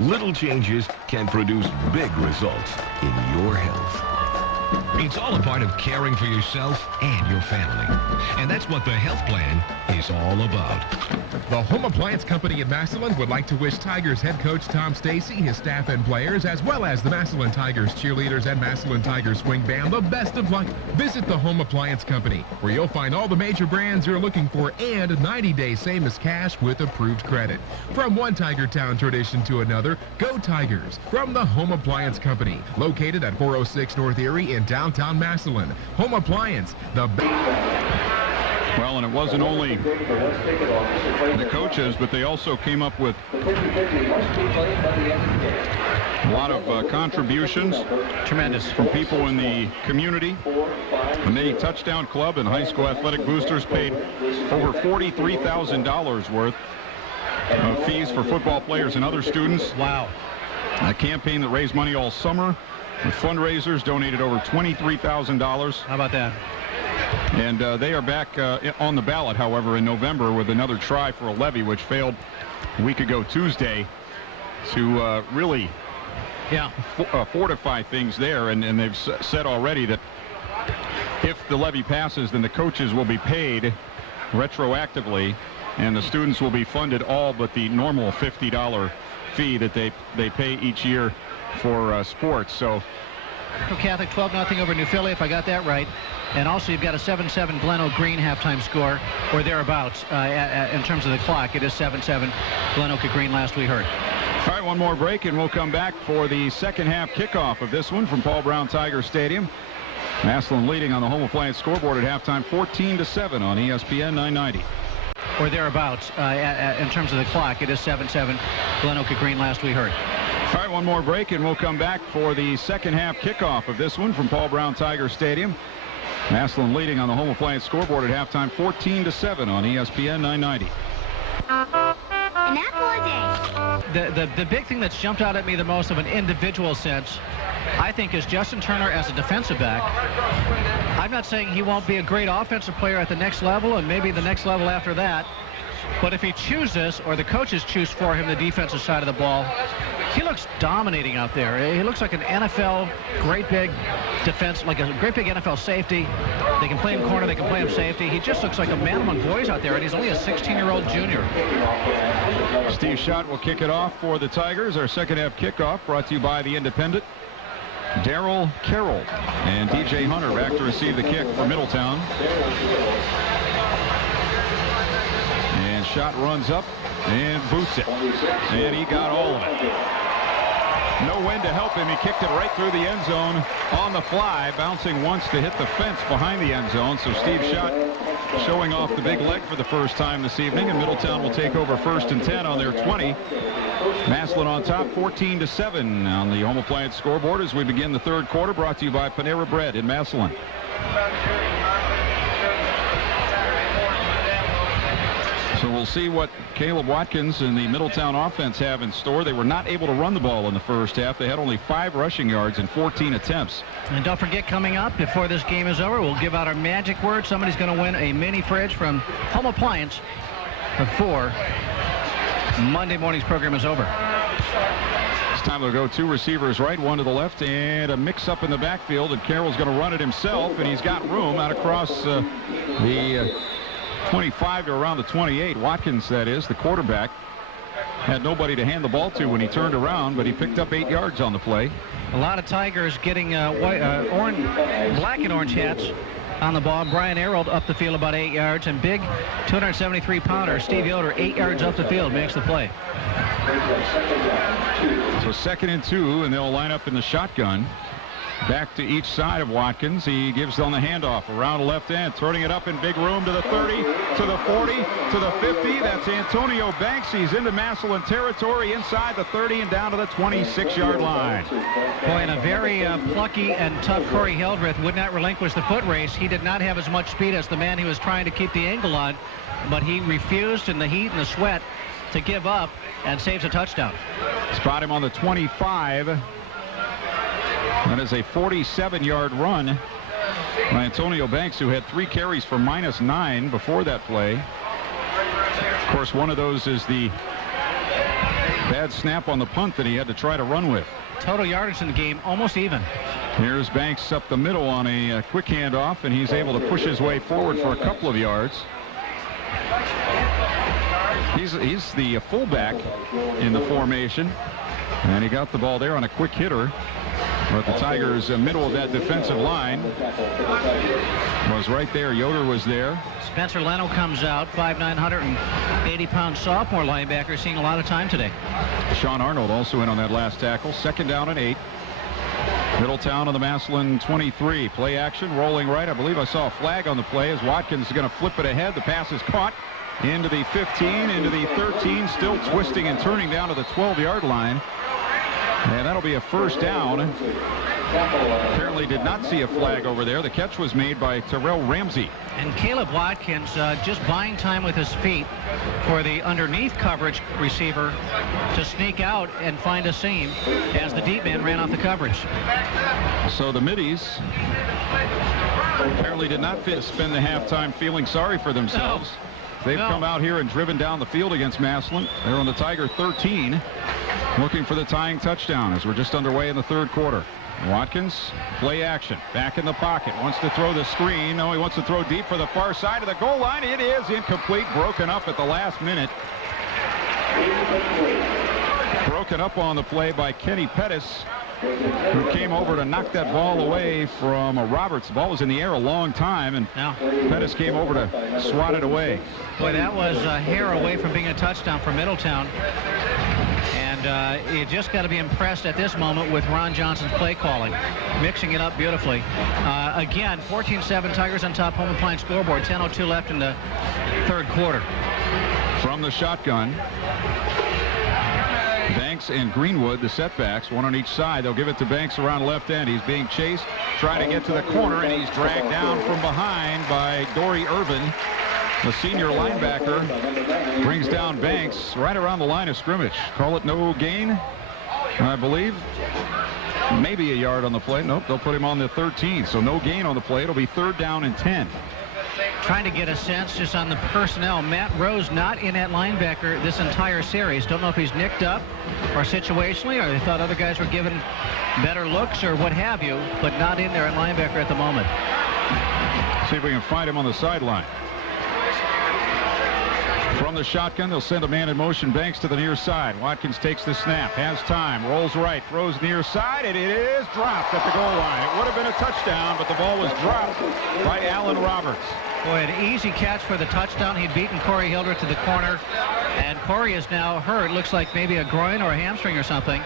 Little changes can produce big results in your health. It's all a part of caring for yourself and your family. And that's what the Health Plan is all about. The Home Appliance Company in Massillon would like to wish Tigers head coach Tom Stacy, his staff and players, as well as the Massillon Tigers cheerleaders and Massillon Tigers swing band the best of luck. Visit the Home Appliance Company, where you'll find all the major brands you're looking for and 90-day same-as cash with approved credit. From one Tiger Town tradition to another, go Tigers. From the Home Appliance Company, located at 406 North Erie in downtown Massillon. Home Appliance, the best. Well, and it wasn't only the coaches, but they also came up with a lot of contributions. Tremendous. From people in the community. The May Touchdown Club and high school athletic boosters paid over $43,000 worth of fees for football players and other students. Wow. A campaign that raised money all summer. The fundraisers donated over $23,000. How about that? And they are back on the ballot, however, in November with another try for a levy, which failed a week ago Tuesday, to really fortify things there. And they've said already that if the levy passes, then the coaches will be paid retroactively, and the students will be funded all but the normal $50 fee that they pay each year for sports. So Catholic 12-0 over New Philly, if I got that right. And also you've got a 7-7 Gleno Green halftime score, or thereabouts. In terms of the clock, it is 7-7 Gleno Green last we heard. All right, one more break, and we'll come back for the second half kickoff of this one from Paul Brown Tiger Stadium. Massillon leading on the Home Appliance scoreboard at halftime, 14-7 on ESPN 990. Or thereabouts. In terms of the clock, it is 7-7 Gleno Green last we heard. All right, one more break, and we'll come back for the second half kickoff of this one from Paul Brown Tiger Stadium. Massillon leading on the Home Appliance scoreboard at halftime, 14-7 on ESPN 990. An apple a day. The big thing that's jumped out at me the most of an individual sense I think, is Justin Turner as a defensive back. I'm not saying he won't be a great offensive player at the next level and maybe the next level after that. But if he chooses, or the coaches choose for him, the defensive side of the ball, he looks dominating out there. He looks like an NFL great big defense, like a great big NFL safety. They can play him corner, they can play him safety. He just looks like a man among boys out there, and he's only a 16-year-old junior. Steve Schott will kick it off for the Tigers. Our second half kickoff brought to you by the Independent. Darryl Carroll and DJ Hunter back to receive the kick for Middletown. And Schott runs up and boots it. And he got all of it. No wind to help him. He kicked it right through the end zone on the fly, bouncing once to hit the fence behind the end zone. So Steve Schott showing off the big leg for the first time this evening, and Middletown will take over 1st and 10 on their 20. Massillon on top, 14-7 on the home appliance scoreboard as we begin the third quarter, brought to you by Panera Bread in Massillon. So we'll see what Caleb Watkins and the Middletown offense have in store. They were not able to run the ball in the first half. They had only 5 rushing yards in 14 attempts. And don't forget, coming up before this game is over, we'll give out our magic word. Somebody's going to win a mini fridge from Home Appliance before Monday morning's program is over. This time they'll go 2 receivers right, 1 to the left, and a mix-up in the backfield, and Carroll's going to run it himself, and he's got room out across the 25 to around the 28. Watkins, that is, the quarterback, had nobody to hand the ball to when he turned around, but he picked up 8 yards on the play. A lot of Tigers getting black and orange hats on the ball. Brian Arold up the field about 8 yards, and big 273-pounder Steve Yoder 8 yards up the field makes the play. So 2nd and 2, and they'll line up in the shotgun. Back to each side of Watkins. He gives on the handoff around the left end, throwing it up in big room to the 30, to the 40, to the 50. That's Antonio Banks. He's into Massillon territory inside the 30 and down to the 26-yard line. Boy, and a very plucky and tough Corey Hildreth would not relinquish the foot race. He did not have as much speed as the man he was trying to keep the angle on, but he refused in the heat and the sweat to give up and saves a touchdown. Spot him on the 25. That is a 47-yard run by Antonio Banks, who had 3 carries for -9 before that play. Of course, one of those is the bad snap on the punt that he had to try to run with. Total yardage in the game, almost even. Here's Banks up the middle on a quick handoff, and he's able to push his way forward for a couple of yards. He's the fullback in the formation, and he got the ball there on a quick hitter. But the Tigers' middle of that defensive line was right there. Yoder was there. Spencer Leno comes out, 5'9", 180-pound sophomore linebacker, seeing a lot of time today. Sean Arnold also in on that last tackle. 2nd down and 8. Middletown on the Massillon 23. Play action, rolling right. I believe I saw a flag on the play as Watkins is going to flip it ahead. The pass is caught into the 15, into the 13, still twisting and turning down to the 12-yard line. And that'll be a 1st down. Apparently did not see a flag over there. The catch was made by Terrell Ramsey. And Caleb Watkins just buying time with his feet for the underneath coverage receiver to sneak out and find a seam as the deep man ran off the coverage. So the middies apparently did not spend the halftime feeling sorry for themselves. They've come out here and driven down the field against Massillon. They're on the Tiger 13, looking for the tying touchdown as we're just underway in the third quarter. Watkins, play action, back in the pocket, wants to throw the screen. No, he wants to throw deep for the far side of the goal line. It is incomplete, broken up at the last minute. Broken up on the play by Kenny Pettis, who came over to knock that ball away from Roberts. The ball was in the air a long time, and Pettis came over to swat it away. Boy, that was a hair away from being a touchdown for Middletown. And you just got to be impressed at this moment with Ron Johnson's play calling, mixing it up beautifully. Again, 14-7 Tigers on top, home appliance scoreboard, 10:02 left in the third quarter. From the shotgun, Banks and Greenwood, the setbacks, one on each side. They'll give it to Banks around left end. He's being chased, trying to get to the corner, and he's dragged down from behind by Dory Irvin. The senior linebacker brings down Banks right around the line of scrimmage. Call it no gain, I believe. maybe a yard on the play. Nope, they'll put him on the 13, so no gain on the play. It'll be 3rd down and 10. Trying to get a sense just on the personnel. Matt Rose not in at linebacker this entire series. Don't know if he's nicked up or situationally, or they thought other guys were given better looks or what have you, but not in there at linebacker at the moment. See if we can find him on the sideline. From the shotgun, they'll send a man in motion. Banks to the near side. Watkins takes the snap, has time, rolls right, throws near side, and it is dropped at the goal line. It would have been a touchdown, but the ball was dropped by Alan Roberts. Boy, an easy catch for the touchdown. He'd beaten Corey Hildreth to the corner, and Corey is now hurt. Looks like maybe a groin or a hamstring or something.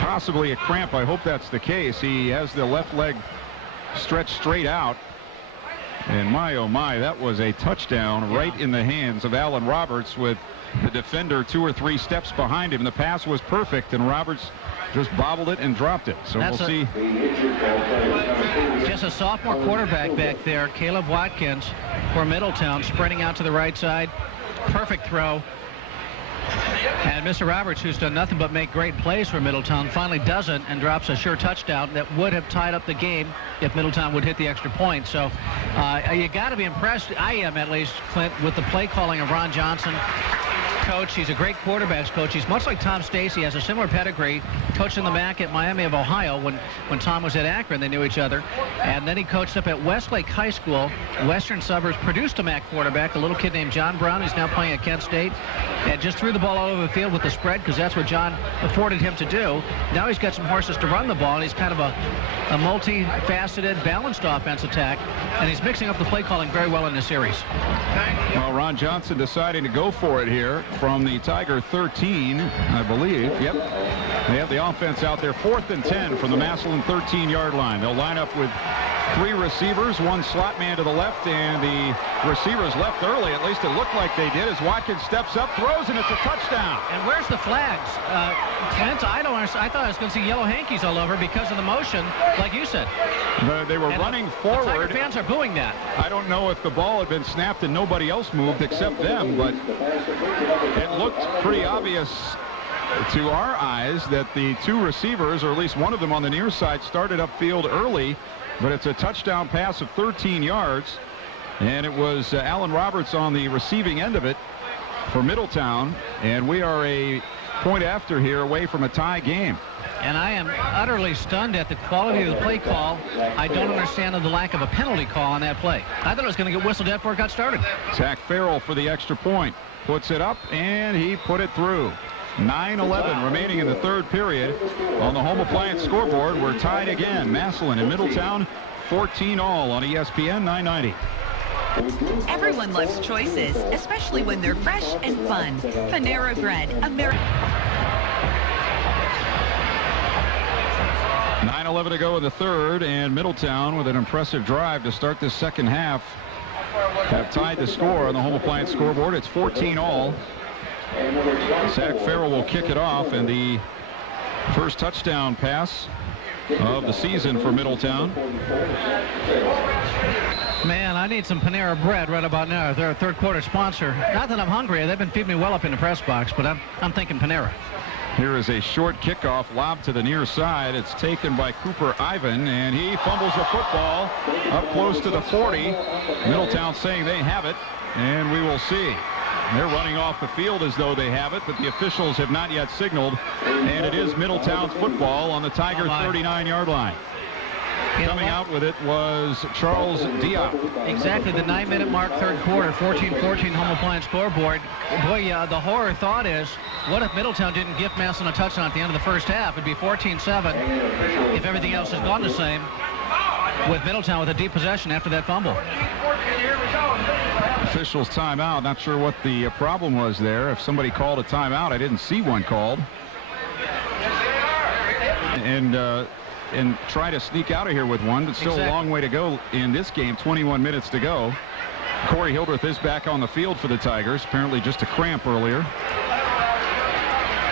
Possibly a cramp. I hope that's the case. He has the left leg stretched straight out. And my, oh my, that was a touchdown right in the hands of Alan Roberts with the defender 2 or 3 steps behind him. The pass was perfect, and Roberts just bobbled it and dropped it. So we'll see. Just a sophomore quarterback back there, Caleb Watkins for Middletown, sprinting out to the right side. Perfect throw. And Mr. Roberts, who's done nothing but make great plays for Middletown, finally doesn't and drops a sure touchdown that would have tied up the game if Middletown would hit the extra point. So you got to be impressed, I am at least, Clint, with the play calling of Ron Johnson. Coach, he's a great quarterbacks coach. He's much like Tom Stacy, has a similar pedigree. Coached in the MAC at Miami of Ohio when Tom was at Akron. They knew each other. And then he coached up at Westlake High School, Western Suburbs, produced a MAC quarterback, a little kid named John Brown. He's now playing at Kent State. And just threw the ball all over the field with the spread because that's what John afforded him to do. Now he's got some horses to run the ball, and he's kind of a multifaceted, balanced offense attack. And he's mixing up the play calling very well in this series. Well, Ron Johnson deciding to go for it here from the Tiger 13, I believe. Yep. They have the offense out there. 4th and 10 from the Massillon 13-yard line. They'll line up with 3 receivers, 1 slot man to the left, and the receivers left early. At least it looked like they did as Watkins steps up, throws, and it's a touchdown. And where's the flags? Clint, I thought I was going to see yellow hankies all over because of the motion, like you said. They were running forward. The Tiger fans are booing that. I don't know if the ball had been snapped and nobody else moved except them, but it looked pretty obvious to our eyes that the 2 receivers, or at least one of them on the near side, started upfield early, but it's a touchdown pass of 13 yards, and it was Alan Roberts on the receiving end of it for Middletown, and we are a point after here away from a tie game. And I am utterly stunned at the quality of the play call. I don't understand the lack of a penalty call on that play. I thought it was going to get whistled at before it got started. Zach Farrell for the extra point. Puts it up, and he put it through. 9:11 remaining in the 3rd period. On the Home Appliance scoreboard, we're tied again. Massillon and Middletown, 14-all on ESPN 990. Everyone loves choices, especially when they're fresh and fun. Panera Bread, 9:11 to go in the 3rd, and Middletown, with an impressive drive to start this second half, have tied the score on the Home Appliance scoreboard. It's 14-all. Zach Farrell will kick it off, and the first touchdown pass of the season for Middletown. Man, I need some Panera Bread right about now. They're a 3rd quarter sponsor. Not that I'm hungry. They've been feeding me well up in the press box, but I'm thinking Panera. Here is a short kickoff lob to the near side. It's taken by Cooper Ivan, and he fumbles the football up close to the 40. Middletown saying they have it, and we will see. They're running off the field as though they have it, but the officials have not yet signaled, and it is Middletown's football on the Tiger 39-yard line. Coming out with it was Charles Diop. Exactly the 9-minute mark, 3rd quarter, 14-14 Home Appliance scoreboard. Boy, the horror thought is, what if Middletown didn't give Massillon a touchdown at the end of the first half? It'd be 14-7 if everything else has gone the same, with Middletown with a deep possession after that fumble. Officials timeout. Not sure what the problem was there. If somebody called a timeout, I didn't see one called. And try to sneak out of here with one, but still a long way to go in this game. 21 minutes to go. Corey Hildreth is back on the field for the Tigers. Apparently just a cramp earlier.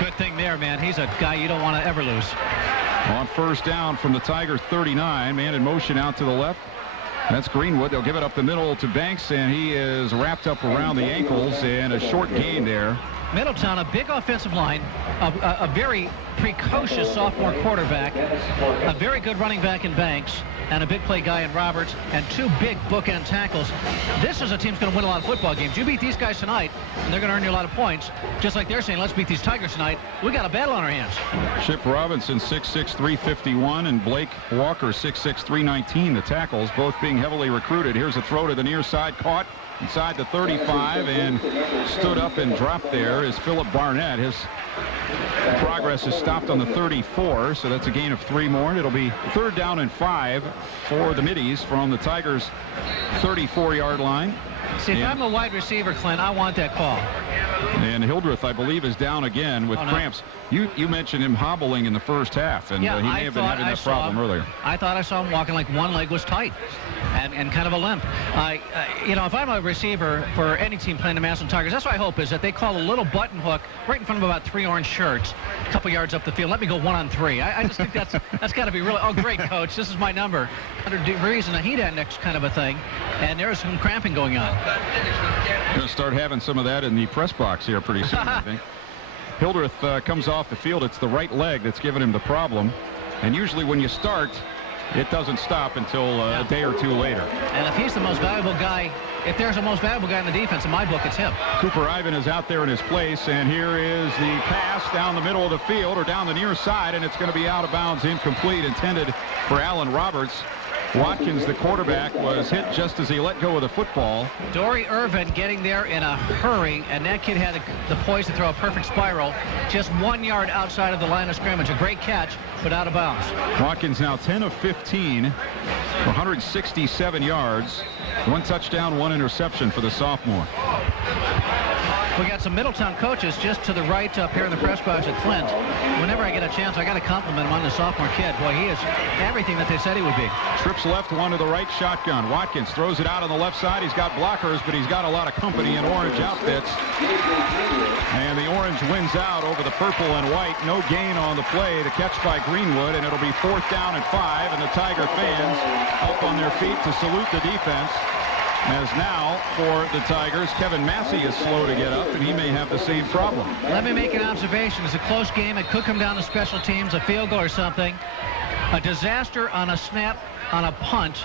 Good thing there, man. He's a guy you don't want to ever lose. On 1st down from the Tiger 39, man in motion out to the left. That's Greenwood. They'll give it up the middle to Banks, and he is wrapped up around the ankles, and a short gain there Middletown, a big offensive line, a very precocious sophomore quarterback, a very good running back in Banks, and a big play guy in Roberts, and 2 big bookend tackles. This is a team's going to win a lot of football games. You beat these guys tonight, and they're going to earn you a lot of points. Just like they're saying, let's beat these Tigers tonight. We got a battle on our hands. Chip Robinson, 6'6", 351, and Blake Walker, 6'6", 319, the tackles, both being heavily recruited. Here's a throw to the near side, caught inside the 35, and stood up and dropped there is Philip Barnett. His progress is stopped on the 34, so that's a gain of 3 more, and it'll be 3rd down and 5 for the Middies from the Tigers' 34-yard line. See, if I'm a wide receiver, Clint, I want that call. And Hildreth, I believe, is down again with cramps. You mentioned him hobbling in the first half, and he may have been having that problem earlier. I thought I saw him walking like one leg was tight and kind of a limp. You know, if I'm a receiver for any team playing the Massillon Tigers, that's what I hope is that they call a little button hook right in front of about 3 orange shirts, a couple yards up the field. Let me go 1-on-3. I just think that's got to be really, oh, great, coach, this is my number. 100 degrees and a heat index kind of a thing, and there's some cramping going on. Going to start having some of that in the press box here pretty soon, I think. Hildreth comes off the field. It's the right leg that's giving him the problem. And usually when you start, it doesn't stop until a day or 2 later. And if he's the most valuable guy, if there's a most valuable guy in the defense, in my book, it's him. Cooper Ivan is out there in his place, and here is the pass down the middle of the field, or down the near side, and it's going to be out of bounds, incomplete, intended for Alan Roberts. Watkins, the quarterback, was hit just as he let go of the football. Dory Irvin getting there in a hurry, and that kid had the poise to throw a perfect spiral just 1 yard outside of the line of scrimmage. A great catch, but out of bounds. Watkins now 10 of 15 for 167 yards. 1 touchdown, 1 interception for the sophomore. We got some Middletown coaches just to the right up here in the press box at Flint. Whenever I get a chance, I got to compliment him on the sophomore kid. Boy, he is everything that they said he would be. Trips left, 1 to the right, shotgun. Watkins throws it out on the left side. He's got blockers, but he's got a lot of company in orange outfits. And the orange wins out over the purple and white. No gain on the play. The catch by Greenwood, and it'll be 4th down and 5. And the Tiger fans up on their feet to salute the defense. As now, for the Tigers, Kevin Massey is slow to get up, and he may have the same problem. Let me make an observation. It's a close game. It could come down to special teams, a field goal or something. A disaster on a snap, on a punt,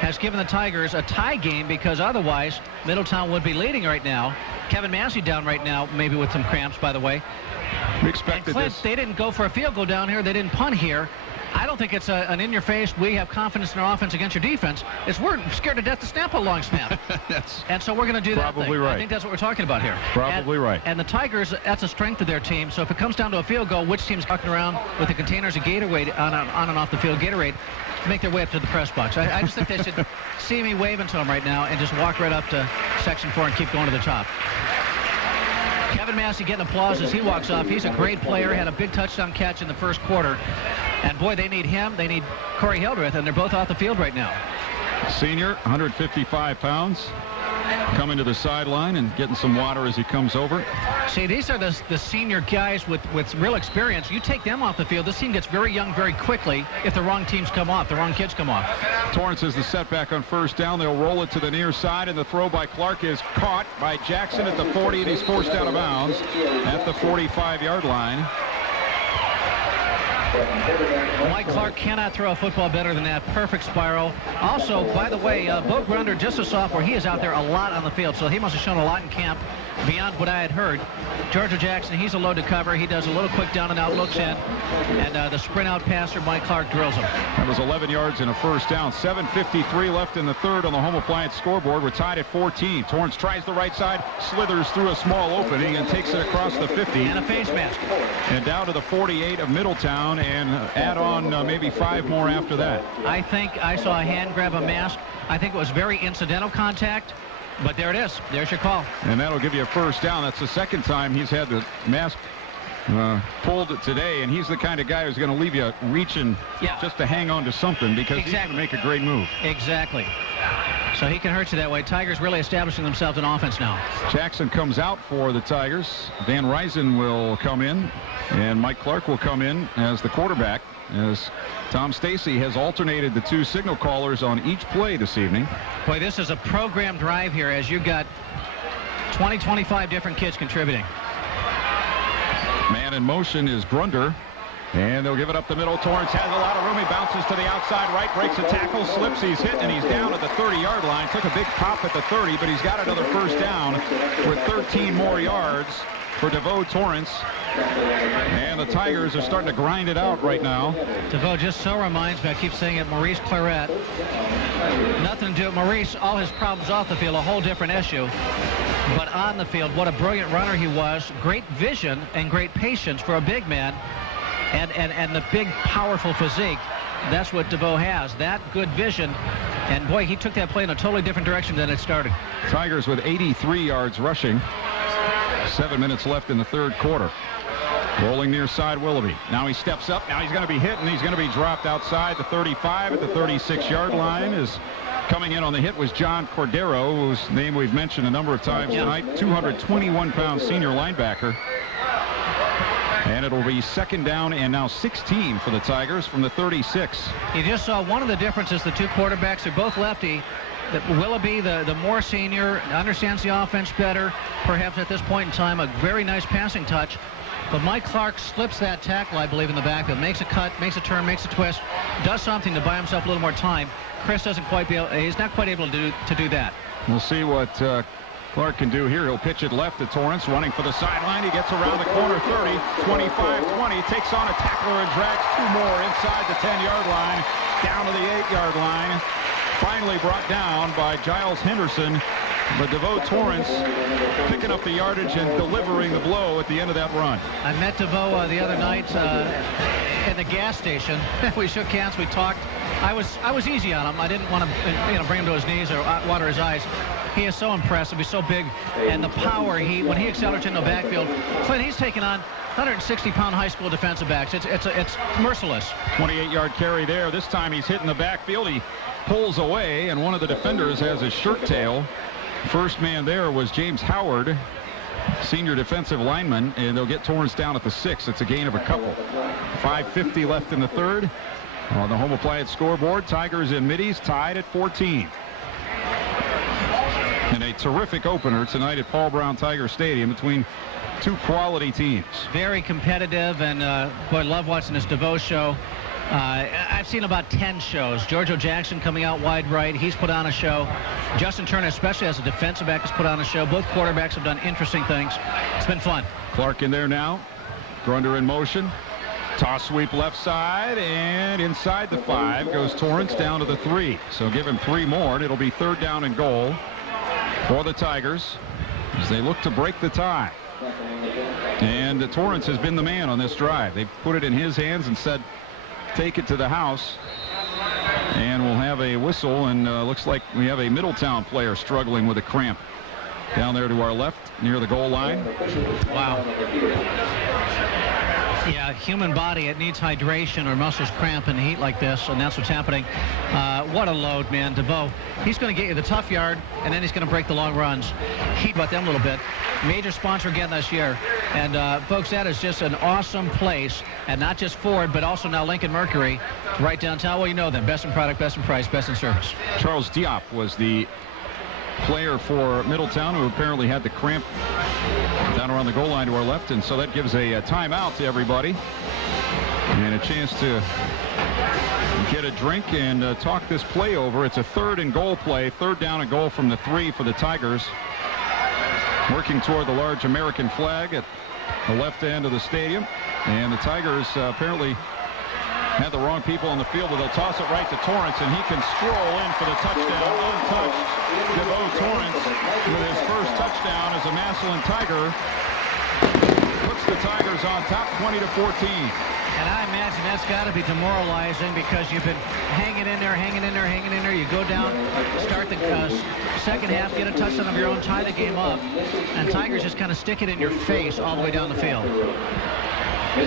has given the Tigers a tie game, because otherwise Middletown would be leading right now. Kevin Massey down right now, maybe with some cramps, by the way. We expected and Clint, this. They didn't go for a field goal down here. They didn't punt here. I don't think it's an in-your-face, we have confidence in our offense against your defense. It's we're scared to death to snap a long snap. And so we're going to do that probably thing. Right. I think that's what we're talking about here. Probably right. And the Tigers, that's a strength of their team. So if it comes down to a field goal, which team's walking around with the containers of Gatorade on and off the field, Gatorade, make their way up to the press box. I just think they should see me waving to them right now and just walk right up to Section 4 and keep going to the top. Kevin Massey getting applause as he walks off. He's a great player, had a big touchdown catch in the first quarter. And boy, they need him. They need Corey Hildreth, and they're both off the field right now. Senior, 155 pounds, coming to the sideline and getting some water as he comes over. See, these are the senior guys with real experience. You take them off the field, this team gets very young very quickly if the wrong teams come off, the wrong kids come off. Torrance is the setback on 1st down. They'll roll it to the near side, and the throw by Clark is caught by Jackson at the 40, and he's forced out of bounds at the 45-yard line. Mike Clark cannot throw a football better than that. Perfect spiral. Also, by the way, Bo Grunder, just a sophomore, he is out there a lot on the field, so he must have shown a lot in camp beyond what I had heard. Georgia Jackson, he's a load to cover. He does a little quick down and out, looks in, and the sprint out passer, Mike Clark, drills him. That was 11 yards and a 1st down. 7:53 left in the 3rd on the Home Appliance scoreboard. We're tied at 14. Torrance tries the right side, slithers through a small opening, and takes it across the 50. And a face mask. And down to the 48 of Middletown, and add on maybe 5 more after that. I think I saw a hand grab a mask. I think it was very incidental contact. But there it is. There's your call. And that'll give you a 1st down. That's the 2nd time he's had the mask pulled today, and he's the kind of guy who's going to leave you reaching just to hang on to something, because he's going to make a great move. Exactly. So he can hurt you that way. Tigers really establishing themselves in offense now. Jackson comes out for the Tigers. Van Ryzen will come in, and Mike Clark will come in as the quarterback, as Tom Stacy has alternated the 2 signal callers on each play this evening. Boy, this is a program drive here, as you've got 20, 25 different kids contributing. Man in motion is Grunder. And they'll give it up the middle. Torrance has a lot of room. He bounces to the outside right, breaks a tackle, slips. He's hit, and he's down at the 30-yard line. Took a big pop at the 30, but he's got another first down with 13 more yards for DeVoe Torrance. And the Tigers are starting to grind it out right now. DeVoe just so reminds me, I keep saying it, Maurice Claret. Nothing to do with Maurice, all his problems off the field, a whole different issue. But on the field, what a brilliant runner he was. Great vision and great patience for a big man. And the big, powerful physique, that's what DeVoe has. That good vision. And, boy, he took that play in a totally different direction than it started. Tigers with 83 yards rushing. 7 minutes left in the third quarter. Rolling near side Willoughby. Now he steps up. Now he's going to be hit, and he's going to be dropped outside the 35 at the 36-yard line. Is coming in on the hit was John Cordero, whose name we've mentioned a number of times tonight. 221-pound senior linebacker. And it'll be second down and now 16 for the Tigers from the 36. You just saw one of the differences. The two quarterbacks are both lefty. Willoughby, the more senior, understands the offense better. Perhaps at this point in time, a very nice passing touch. But Mike Clark slips that tackle, I believe, in the backfield. Makes a cut, makes a turn, makes a twist, does something to buy himself a little more time. Chris doesn't quite be able, he's not quite able to do that. We'll see what Clark can do here. He'll pitch it left to Torrance, running for the sideline. He gets around the corner 30, 25-20, takes on a tackler and drags two more inside the 10-yard line, down to the 8-yard line. Finally brought down by Giles Henderson. But DeVoe Torrance picking up the yardage and delivering the blow at the end of that run. I met DeVoe the other night in the gas station. We shook hands, we talked. I was easy on him. I didn't want to bring him to his knees or water his eyes. He is so impressive. He's so big, and the power when he accelerates into the backfield. Clint, he's taking on 160-pound high school defensive backs. It's merciless. 28-yard carry there. This time he's hitting the backfield. He pulls away, and one of the defenders has his shirt tail. First man there was James Howard, senior defensive lineman, and they'll get Torrance down at the 6. It's a gain of a couple. 5:50 left in the third. On the home appliance scoreboard, Tigers and Middies tied at 14. And a terrific opener tonight at Paul Brown Tiger Stadium between two quality teams. Very competitive, and boy, love watching this DeVoe show. I've seen about 10 shows. Giorgio Jackson coming out wide right. He's put on a show. Justin Turner, especially as a defensive back, has put on a show. Both quarterbacks have done interesting things. It's been fun. Clark in there now. Grunder in motion. Toss sweep left side, and inside the 5 goes Torrance down to the 3. So give him 3 more, and it'll be third down and goal for the Tigers as they look to break the tie. And Torrance has been the man on this drive. They've put it in his hands and said, take it to the house. And we'll have a whistle, and looks like we have a Middletown player struggling with a cramp down there to our left near the goal line. Wow. Yeah, human body, it needs hydration or muscles cramp in heat like this, and that's what's happening. What a load, man. DeVoe, he's going to get you the tough yard, and then he's going to break the long runs. He about them a little bit. Major sponsor again this year. And, folks, that is just an awesome place, and not just Ford, but also now Lincoln Mercury, right downtown. Well, you know them. Best in product, best in price, best in service. Charles Diop was the player for Middletown who apparently had the cramp down around the goal line to our left, and so that gives a timeout to everybody and a chance to get a drink and talk this play over. It's a third and goal play, third down and goal from the 3 for the Tigers, working toward the large American flag at the left end of the stadium. And the Tigers apparently had the wrong people on the field, but they'll toss it right to Torrance, and he can stroll in for the touchdown untouched. DeVoe Torrance with his first touchdown as a Massillon Tiger puts the Tigers on top 20-14. And I imagine that's got to be demoralizing because you've been hanging in there. You go down, start the second half, get a touchdown of your own, tie the game up, and Tigers just kind of stick it in your face all the way down the field.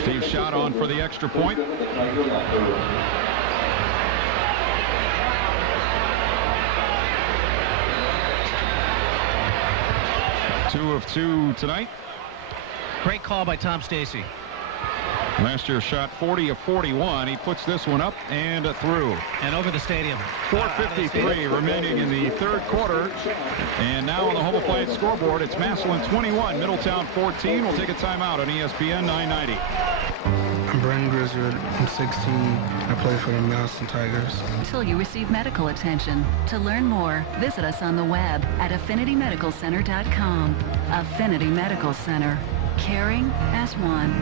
Steve shot on for the extra point. Two of two tonight. Great call by Tom Stacy. Last year shot 40 of 41. He puts this one up and through. And over the stadium. 4:53 remaining in the third quarter. And now on the home appliance scoreboard, it's Massillon 21, Middletown 14. We'll take a timeout on ESPN 990. I'm Brandon Grizzard. I'm 16. I play for the Massillon Tigers. Until you receive medical attention. To learn more, visit us on the web at AffinityMedicalCenter.com. Affinity Medical Center. Caring as one.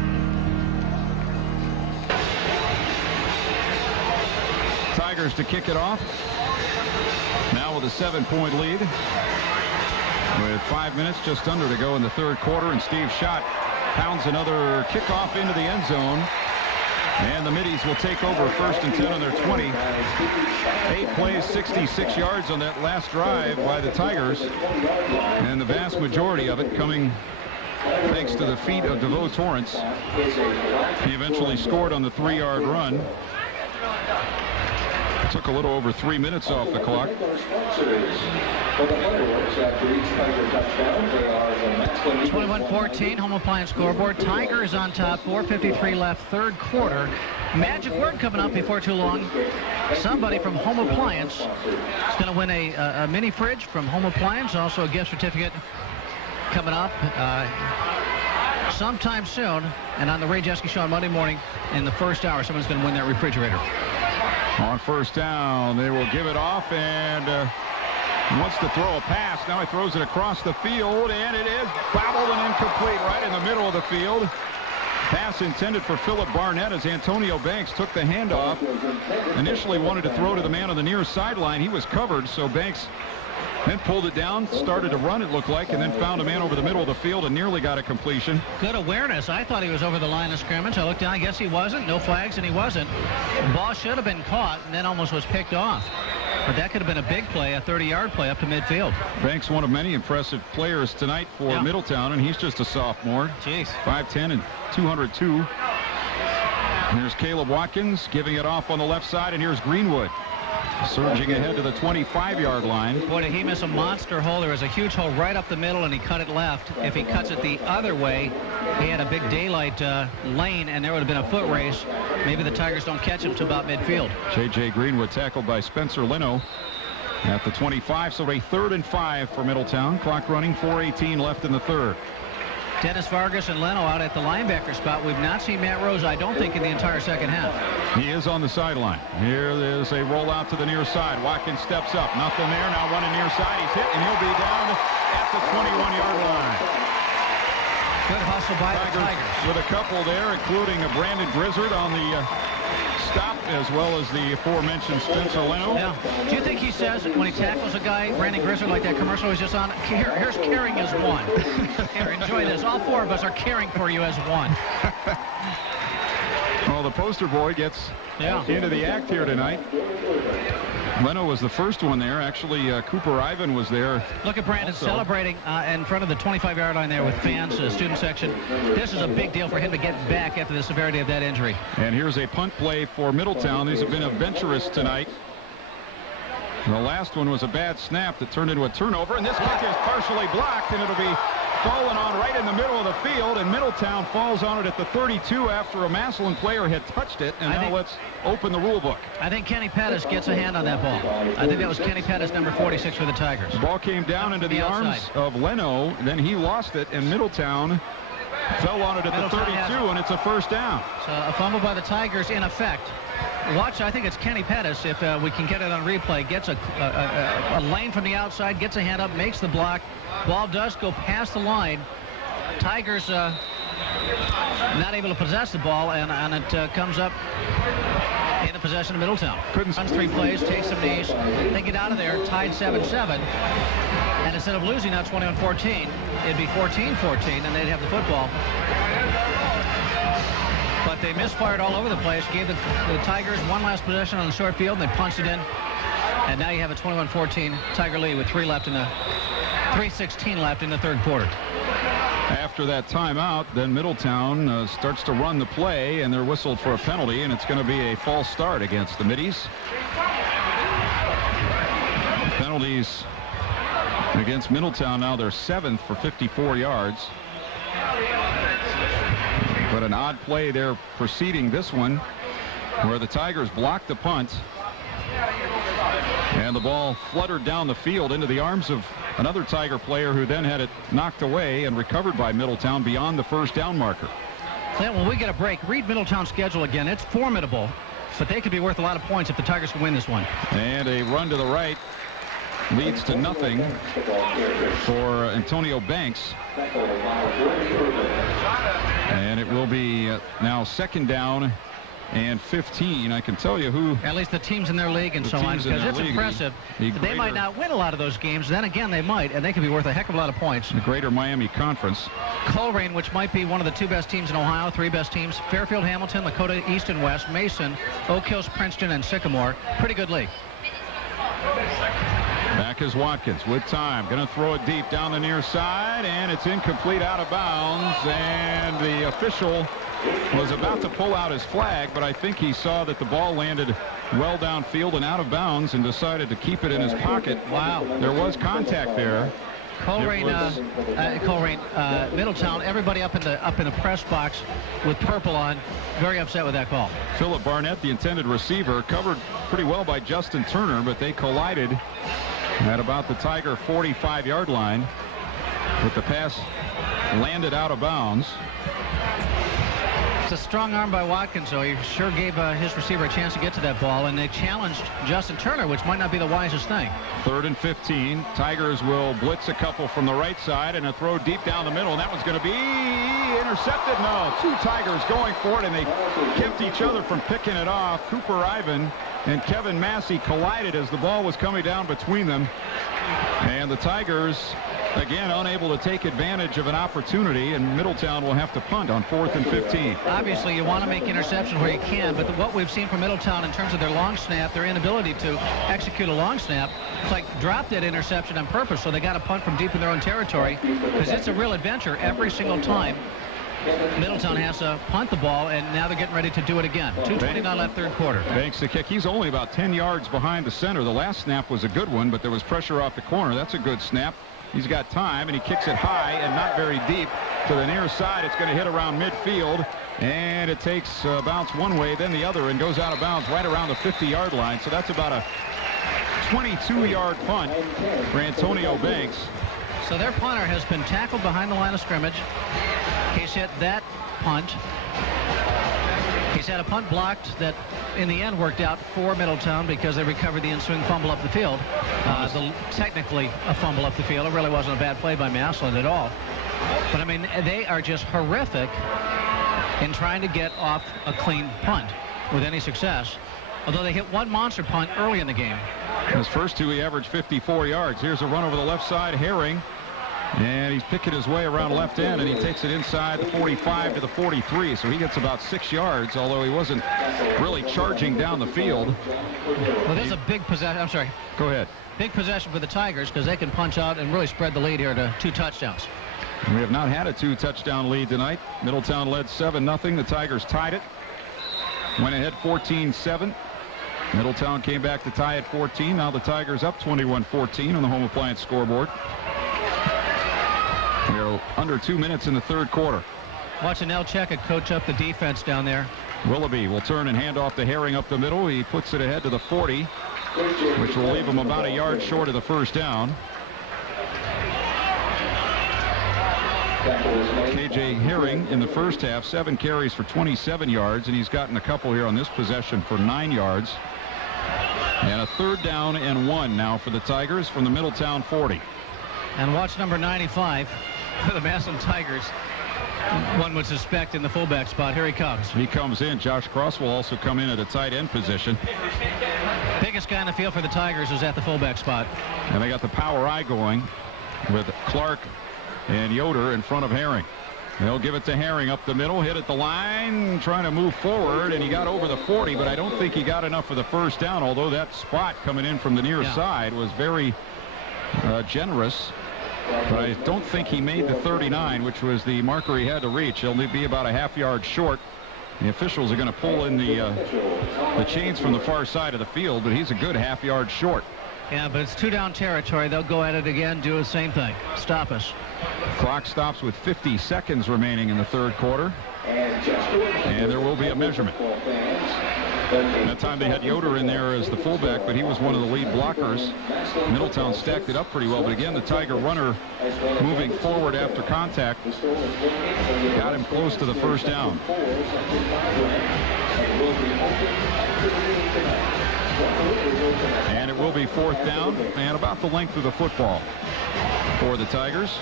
Tigers to kick it off. Now with a 7-point lead. With 5 minutes just under to go in the third quarter, and Steve Schott pounds another kickoff into the end zone. And the Middies will take over 1st and 10 on their 20. 8 plays, 66 yards on that last drive by the Tigers. And the vast majority of it coming thanks to the feet of DeVoe Torrance. He eventually scored on the 3-yard run. Took a little over 3 minutes off the clock. 21-14, home appliance scoreboard. Tigers on top, 4:53 left, third quarter. Magic word coming up before too long. Somebody from Home Appliance is going to win a mini fridge from Home Appliance. Also a gift certificate coming up sometime soon. And on the Ray Jeske Show on Monday morning in the first hour, someone's going to win that refrigerator. On first down, they will give it off, and wants to throw a pass. Now he throws it across the field, and it is bobbled and incomplete right in the middle of the field. Pass intended for Philip Barnett as Antonio Banks took the handoff. Initially wanted to throw to the man on the near sideline. He was covered, so Banks then pulled it down, started to run, it looked like, and then found a man over the middle of the field and nearly got a completion. Good awareness. I thought he was over the line of scrimmage. I looked down. I guess he wasn't. No flags, and he wasn't. The ball should have been caught and then almost was picked off. But that could have been a big play, a 30-yard play up to midfield. Banks, one of many impressive players tonight for Middletown, and he's just a sophomore. Jeez. 5'10" and 202. Here's Caleb Watkins giving it off on the left side, and here's Greenwood surging ahead to the 25-yard line. Boy, did he miss a monster hole. There was a huge hole right up the middle, and he cut it left. If he cuts it the other way, he had a big daylight lane, and there would have been a foot race. Maybe the Tigers don't catch him to about midfield. J.J. Greenwood tackled by Spencer Leno at the 25, so a 3rd and 5 for Middletown. Clock running, 4:18 left in the third. Dennis Vargas and Leno out at the linebacker spot. We've not seen Matt Rose, I don't think, in the entire second half. He is on the sideline. Here is a rollout to the near side. Watkins steps up. Nothing there. Now running near side. He's hit, and he'll be down at the 21-yard line. Good hustle by the Tigers. With a couple there, including a Brandon Grizzard on the stop, as well as the aforementioned Spencer Leno. Yeah. Do you think he says when he tackles a guy, Brandon Grizzard, like that commercial was just on, here's caring as one. Here, enjoy this. All 4 of us are caring for you as one. Well, the poster boy gets into the act here tonight. Leno was the first one there. Actually, Cooper Ivan was there. Look at Brandon celebrating in front of the 25-yard line there with fans, student section. This is a big deal for him to get back after the severity of that injury. And here's a punt play for Middletown. These have been adventurous tonight. The last one was a bad snap that turned into a turnover, and this kick is partially blocked, and it'll be fallen on right in the middle of the field, and Middletown falls on it at the 32 after a Massillon player had touched it. And now let's open the rule book. I think Kenny Pettis gets a hand on that ball. I think that was Kenny Pettis, number 46 for the Tigers. The ball came down into the arms of Leno, then he lost it, and Middletown fell on it at the 32, and it's a first down. So a fumble by the Tigers in effect. Watch, I think it's Kenny Pettis, if we can get it on replay, gets a lane from the outside, gets a hand up, makes the block. Ball does go past the line. Tigers not able to possess the ball, and it comes up in the possession of Middletown. Runs 3 plays, takes some knees. They get out of there, tied 7-7. And instead of losing now 21-14, it'd be 14-14, and they'd have the football. But they misfired all over the place, gave the Tigers one last possession on the short field, and they punched it in. And now you have a 21-14 Tiger lead with 3:16 left in the third quarter. After that timeout, then Middletown starts to run the play, and they're whistled for a penalty, and it's going to be a false start against the Middies. Penalties against Middletown now, they're 7th for 54 yards. But an odd play there preceding this one, where the Tigers blocked the punt. And the ball fluttered down the field into the arms of another Tiger player, who then had it knocked away and recovered by Middletown beyond the first down marker. When we get a break, read Middletown's schedule again. It's formidable, but they could be worth a lot of points if the Tigers can win this one. And a run to the right leads to nothing for Antonio Banks. And it will be now second down and 15. I can tell you who. At least the teams in their league and so on, because it's impressive. They might not win a lot of those games. Then again, they might, and they could be worth a heck of a lot of points. The Greater Miami Conference. Coleraine, which might be one of the 2 best teams in Ohio, 3 best teams. Fairfield, Hamilton, Lakota East and West, Mason, Oak Hills, Princeton, and Sycamore. Pretty good league. Back is Watkins with time. Going to throw it deep down the near side, and it's incomplete, out of bounds. And the official was about to pull out his flag, but I think he saw that the ball landed well downfield and out of bounds and decided to keep it in his pocket. Wow. There was contact there. Coleraine, Middletown, everybody up in the press box with purple on, very upset with that call. Philip Barnett, the intended receiver, covered pretty well by Justin Turner, but they collided at about the Tiger 45-yard line, with the pass landed out of bounds. It's a strong arm by Watkins, so he sure gave his receiver a chance to get to that ball, and they challenged Justin Turner, which might not be the wisest thing. 3rd and 15. Tigers will blitz a couple from the right side, and a throw deep down the middle, and that one's going to be intercepted. No, 2 Tigers going for it, and they kept each other from picking it off. Cooper Ivan and Kevin Massey collided as the ball was coming down between them, and the Tigers again unable to take advantage of an opportunity, and Middletown will have to punt on 4th and 15. Obviously you want to make interceptions where you can, but what we've seen from Middletown in terms of their long snap, their inability to execute a long snap, it's like drop that interception on purpose, so they got to punt from deep in their own territory, because it's a real adventure every single time Middletown has to punt the ball, and now they're getting ready to do it again. 2:29 left, 3rd quarter. Banks the kick. He's only about 10 yards behind the center. The last snap was a good one, but there was pressure off the corner. That's a good snap. He's got time, and he kicks it high and not very deep to the near side. It's going to hit around midfield, and it takes a bounce one way, then the other, and goes out of bounds right around the 50-yard line. So that's about a 22-yard punt for Antonio Banks. So their punter has been tackled behind the line of scrimmage. He's hit that punt. He's had a punt blocked that in the end worked out for Middletown because they recovered the in-swing fumble up the field. Technically a fumble up the field. It really wasn't a bad play by Massillon at all. But I mean, they are just horrific in trying to get off a clean punt with any success. Although they hit one monster punt early in the game. His first 2, he averaged 54 yards. Here's a run over the left side. Herring. And he's picking his way around left end, and he takes it inside the 45 to the 43, so he gets about 6 yards, although he wasn't really charging down the field. Well, there's a big possession. I'm sorry. Go ahead. Big possession for the Tigers because they can punch out and really spread the lead here to 2 touchdowns. We have not had a 2-touchdown lead tonight. Middletown led 7-0. The Tigers tied it. Went ahead 14-7. Middletown came back to tie at 14. Now the Tigers up 21-14 on the Home Appliance scoreboard. We're under 2 minutes in the 3rd quarter. Watching Nell Cheka coach up the defense down there. Willoughby will turn and hand off to Herring up the middle. He puts it ahead to the 40, which will leave him about a yard short of the first down. KJ Herring in the first half, 7 carries for 27 yards, and he's gotten a couple here on this possession for 9 yards. And a 3rd down and 1 now for the Tigers from the Middletown 40. And watch number 95 for the Massillon Tigers. One would suspect in the fullback spot. Here he comes. He comes in. Josh Cross will also come in at a tight end position. Biggest guy in the field for the Tigers is at the fullback spot. And they got the power eye going with Clark and Yoder in front of Herring. They'll give it to Herring up the middle, hit at the line, trying to move forward, and he got over the 40, but I don't think he got enough for the first down, although that spot coming in from the near side was very generous. But I don't think he made the 39, which was the marker he had to reach. He'll be about a half-yard short. The officials are going to pull in the chains from the far side of the field, but he's a good half-yard short. Yeah, but it's 2-down territory. They'll go at it again, do the same thing. Stop us. Clock stops with 50 seconds remaining in the 3rd quarter. And there will be a measurement. That time they had Yoder in there as the fullback, but he was one of the lead blockers. Middletown stacked it up pretty well, but again, the Tiger runner moving forward after contact got him close to the first down. And it will be fourth down and about the length of the football for the Tigers.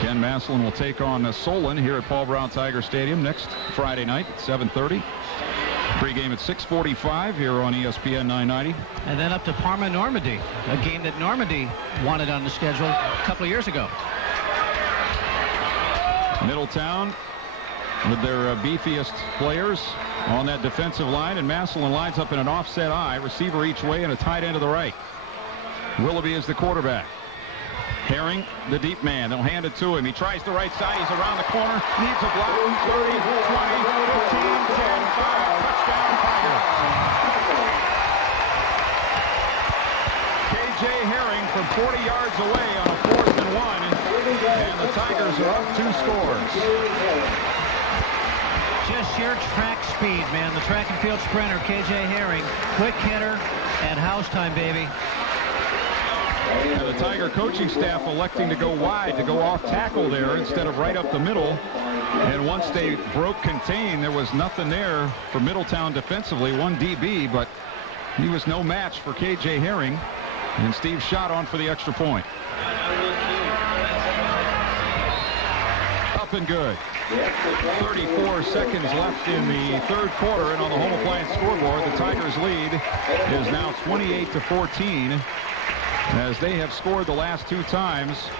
Again, Massillon will take on Solon here at Paul Brown Tiger Stadium next Friday night at 7:30. Pre-game at 6:45 here on ESPN 990. And then up to Parma Normandy, a game that Normandy wanted on the schedule a couple of years ago. Middletown with their beefiest players on that defensive line, and Massillon lines up in an offset eye, receiver each way and a tight end to the right. Willoughby is the quarterback. Herring, the deep man. They'll hand it to him. He tries the right side. He's around the corner. Needs a block. 30, 20, 15, 10, 5. Touchdown, Tigers. K.J. Herring from 40 yards away on a 4th and 1. And the Tigers are up 2 scores. Just sheer track speed, man. The track and field sprinter, K.J. Herring. Quick hitter and house time, baby. And the Tiger coaching staff electing to go wide, to go off tackle there instead of right up the middle. And once they broke contain, there was nothing there for Middletown defensively. 1 DB, but he was no match for K.J. Herring. And Steve Schott on for the extra point. Up and good. 34 seconds left in the third quarter, and on the home appliance scoreboard, the Tigers lead is now 28-14. As they have scored the last 2 times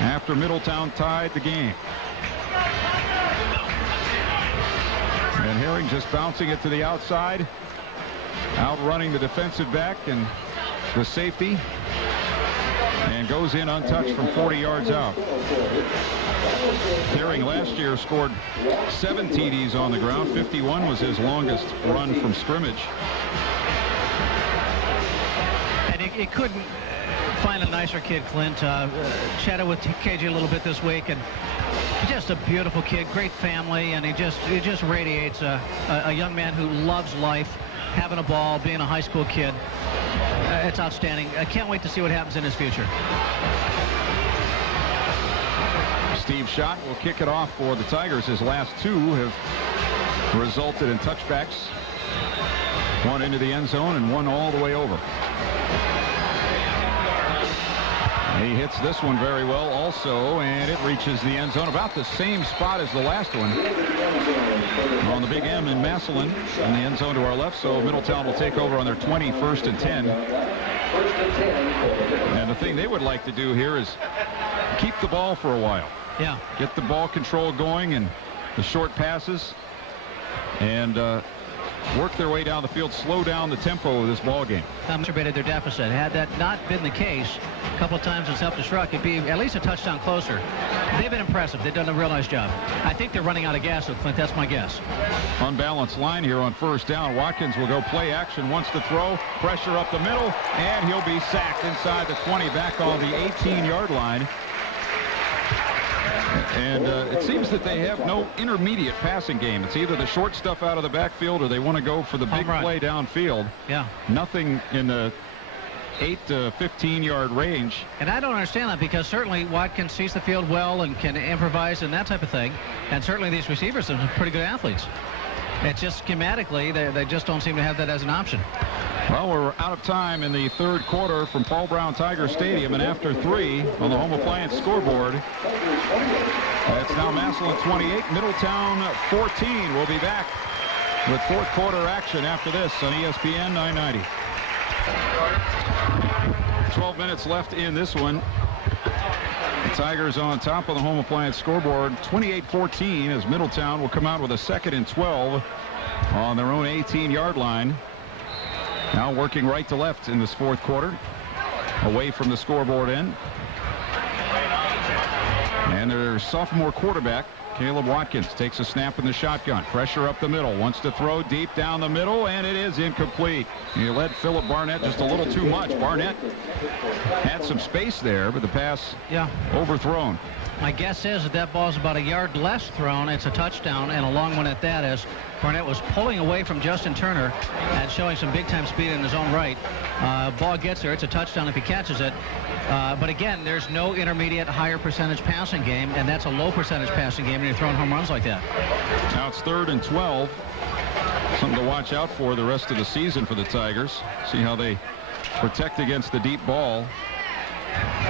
after Middletown tied the game. And Herring just bouncing it to the outside, outrunning the defensive back and the safety, and goes in untouched from 40 yards out. Herring last year scored 7 TDs on the ground. 51 was his longest run from scrimmage. And he couldn't find a nicer kid, Clint. Chatted with KJ a little bit this week, and just a beautiful kid, great family, and he just radiates a young man who loves life, having a ball, being a high school kid. It's outstanding. I can't wait to see what happens in his future. Steve Schott will kick it off for the Tigers. His last 2 have resulted in touchbacks. 1 into the end zone and 1 all the way over. He hits this one very well also, and it reaches the end zone about the same spot as the last one on the Big M in Massillon in the end zone to our left. So Middletown will take over on their 21st and 10. And the thing they would like to do here is keep the ball for a while. Yeah. Get the ball control going and the short passes, and work their way down the field, slow down the tempo of this ball game. Exacerbated their deficit. Had that not been the case, a couple of times in self-destruct, it'd be at least a touchdown closer. They've been impressive. They've done a real nice job. I think they're running out of gas with Clint. That's my guess. Unbalanced line here on first down. Watkins will go play action, wants to throw, pressure up the middle, and he'll be sacked inside the 20, back on the 18-yard line. And it seems that they have no intermediate passing game. It's either the short stuff out of the backfield or they want to go for the big play downfield. Yeah. Nothing in the 8 to 15-yard range. And I don't understand that, because certainly Watkins sees the field well and can improvise and that type of thing. And certainly these receivers are pretty good athletes. It's just schematically, they just don't seem to have that as an option. Well, we're out of time in the third quarter from Paul Brown Tiger Stadium, and after 3 on the home appliance scoreboard, it's now Massillon 28, Middletown 14. We'll be back with fourth quarter action after this on ESPN 990. 12 minutes left in this one. The Tigers on top of the home appliance scoreboard, 28-14, as Middletown will come out with a 2nd and 12 on their own 18-yard line. Now working right to left in this fourth quarter, away from the scoreboard end. And their sophomore quarterback, Caleb Watkins takes a snap in the shotgun. Pressure up the middle. Wants to throw deep down the middle, and it is incomplete. He led Philip Barnett just a little too much. Barnett had some space there, but the pass overthrown. My guess is that ball's about a yard less thrown. It's a touchdown, and a long one at that, as Barnett was pulling away from Justin Turner and showing some big-time speed in his own right. Ball gets there. It's a touchdown if he catches it. But again, there's no intermediate higher percentage passing game, and that's a low percentage passing game when you're throwing home runs like that. Now it's 3rd and 12. Something to watch out for the rest of the season for the Tigers. See how they protect against the deep ball.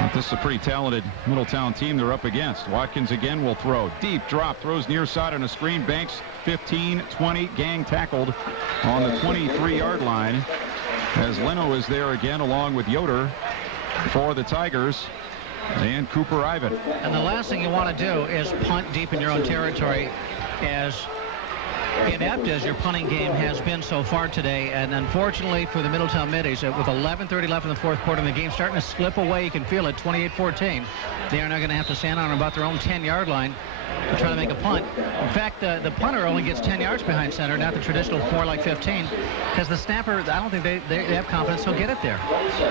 But this is a pretty talented Middletown team they're up against. Watkins again will throw. Deep drop. Throws near side on a screen. Banks 15, 20. Gang tackled on the 23-yard line. As Leno is there again along with Yoder for the Tigers and Cooper Ivan. And the last thing you want to do is punt deep in your own territory, as inept as your punting game has been so far today. And unfortunately for the Middletown Middies, with 11:30 left in the fourth quarter and the game starting to slip away, you can feel it, 28-14. They are now going to have to stand on about their own 10-yard line to try to make a punt. In fact, the punter only gets 10 yards behind center, not the traditional 4 like 15, because the snapper, I don't think they have confidence he'll get it there.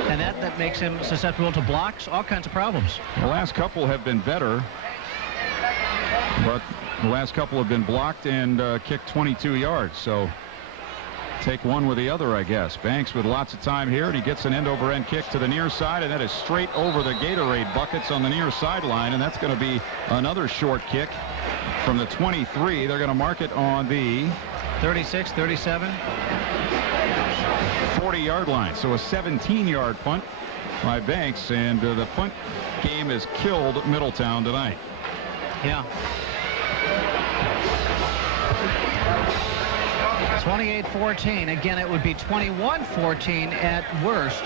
And that makes him susceptible to blocks, all kinds of problems. The last couple have been better, but the last couple have been blocked and kicked 22 yards. So take one with the other, I guess. Banks with lots of time here, and he gets an end-over-end kick to the near side, and that is straight over the Gatorade buckets on the near sideline, and that's going to be another short kick from the 23. They're going to mark it on the 36, 37, 40-yard line. So a 17-yard punt by Banks, and the punt game has killed Middletown tonight. Yeah. 28-14. Again, it would be 21-14 at worst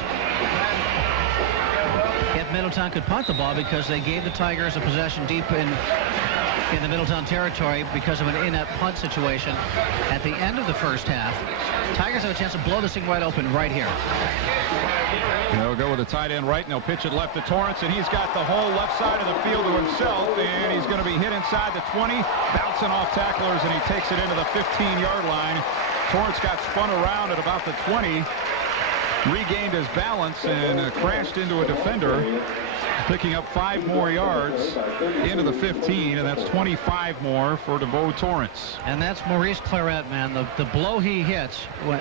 if Middletown could punt the ball, because they gave the Tigers a possession deep in the Middletown territory because of an inept punt situation at the end of the first half. Tigers have a chance to blow this thing wide open right here. They'll go with the tight end right, and they'll pitch it left to Torrance, and he's got the whole left side of the field to himself, and he's going to be hit inside the 20, bouncing off tacklers, and he takes it into the 15-yard line. Torrance got spun around at about the 20, regained his balance, and crashed into a defender, picking up 5 more yards into the 15, and that's 25 more for DeVoe Torrance. And that's Maurice Claret, man. The blow he hits, when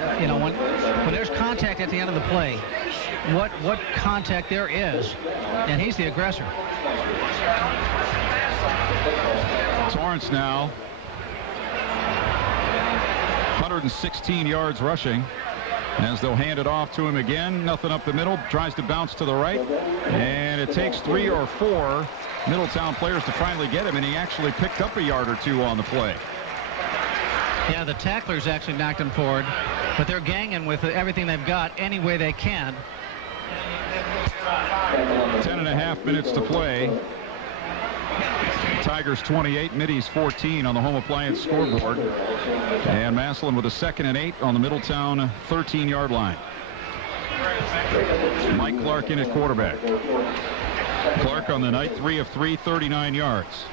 there's contact at the end of the play, what contact there is, and he's the aggressor. Torrance now 116 yards rushing, as they'll hand it off to him again. Nothing up the middle. Tries to bounce to the right, and it takes 3 or 4 Middletown players to finally get him, and he actually picked up a yard or 2 on the play. Yeah, the tacklers actually knocked him forward, but they're ganging with everything they've got any way they can. 10.5 minutes to play. Tigers 28, Middies 14 on the Home Appliance scoreboard. And Massillon with a 2nd and 8 on the Middletown 13-yard line. Mike Clark in at quarterback. Clark on the night, 3 of 3, 39 yards.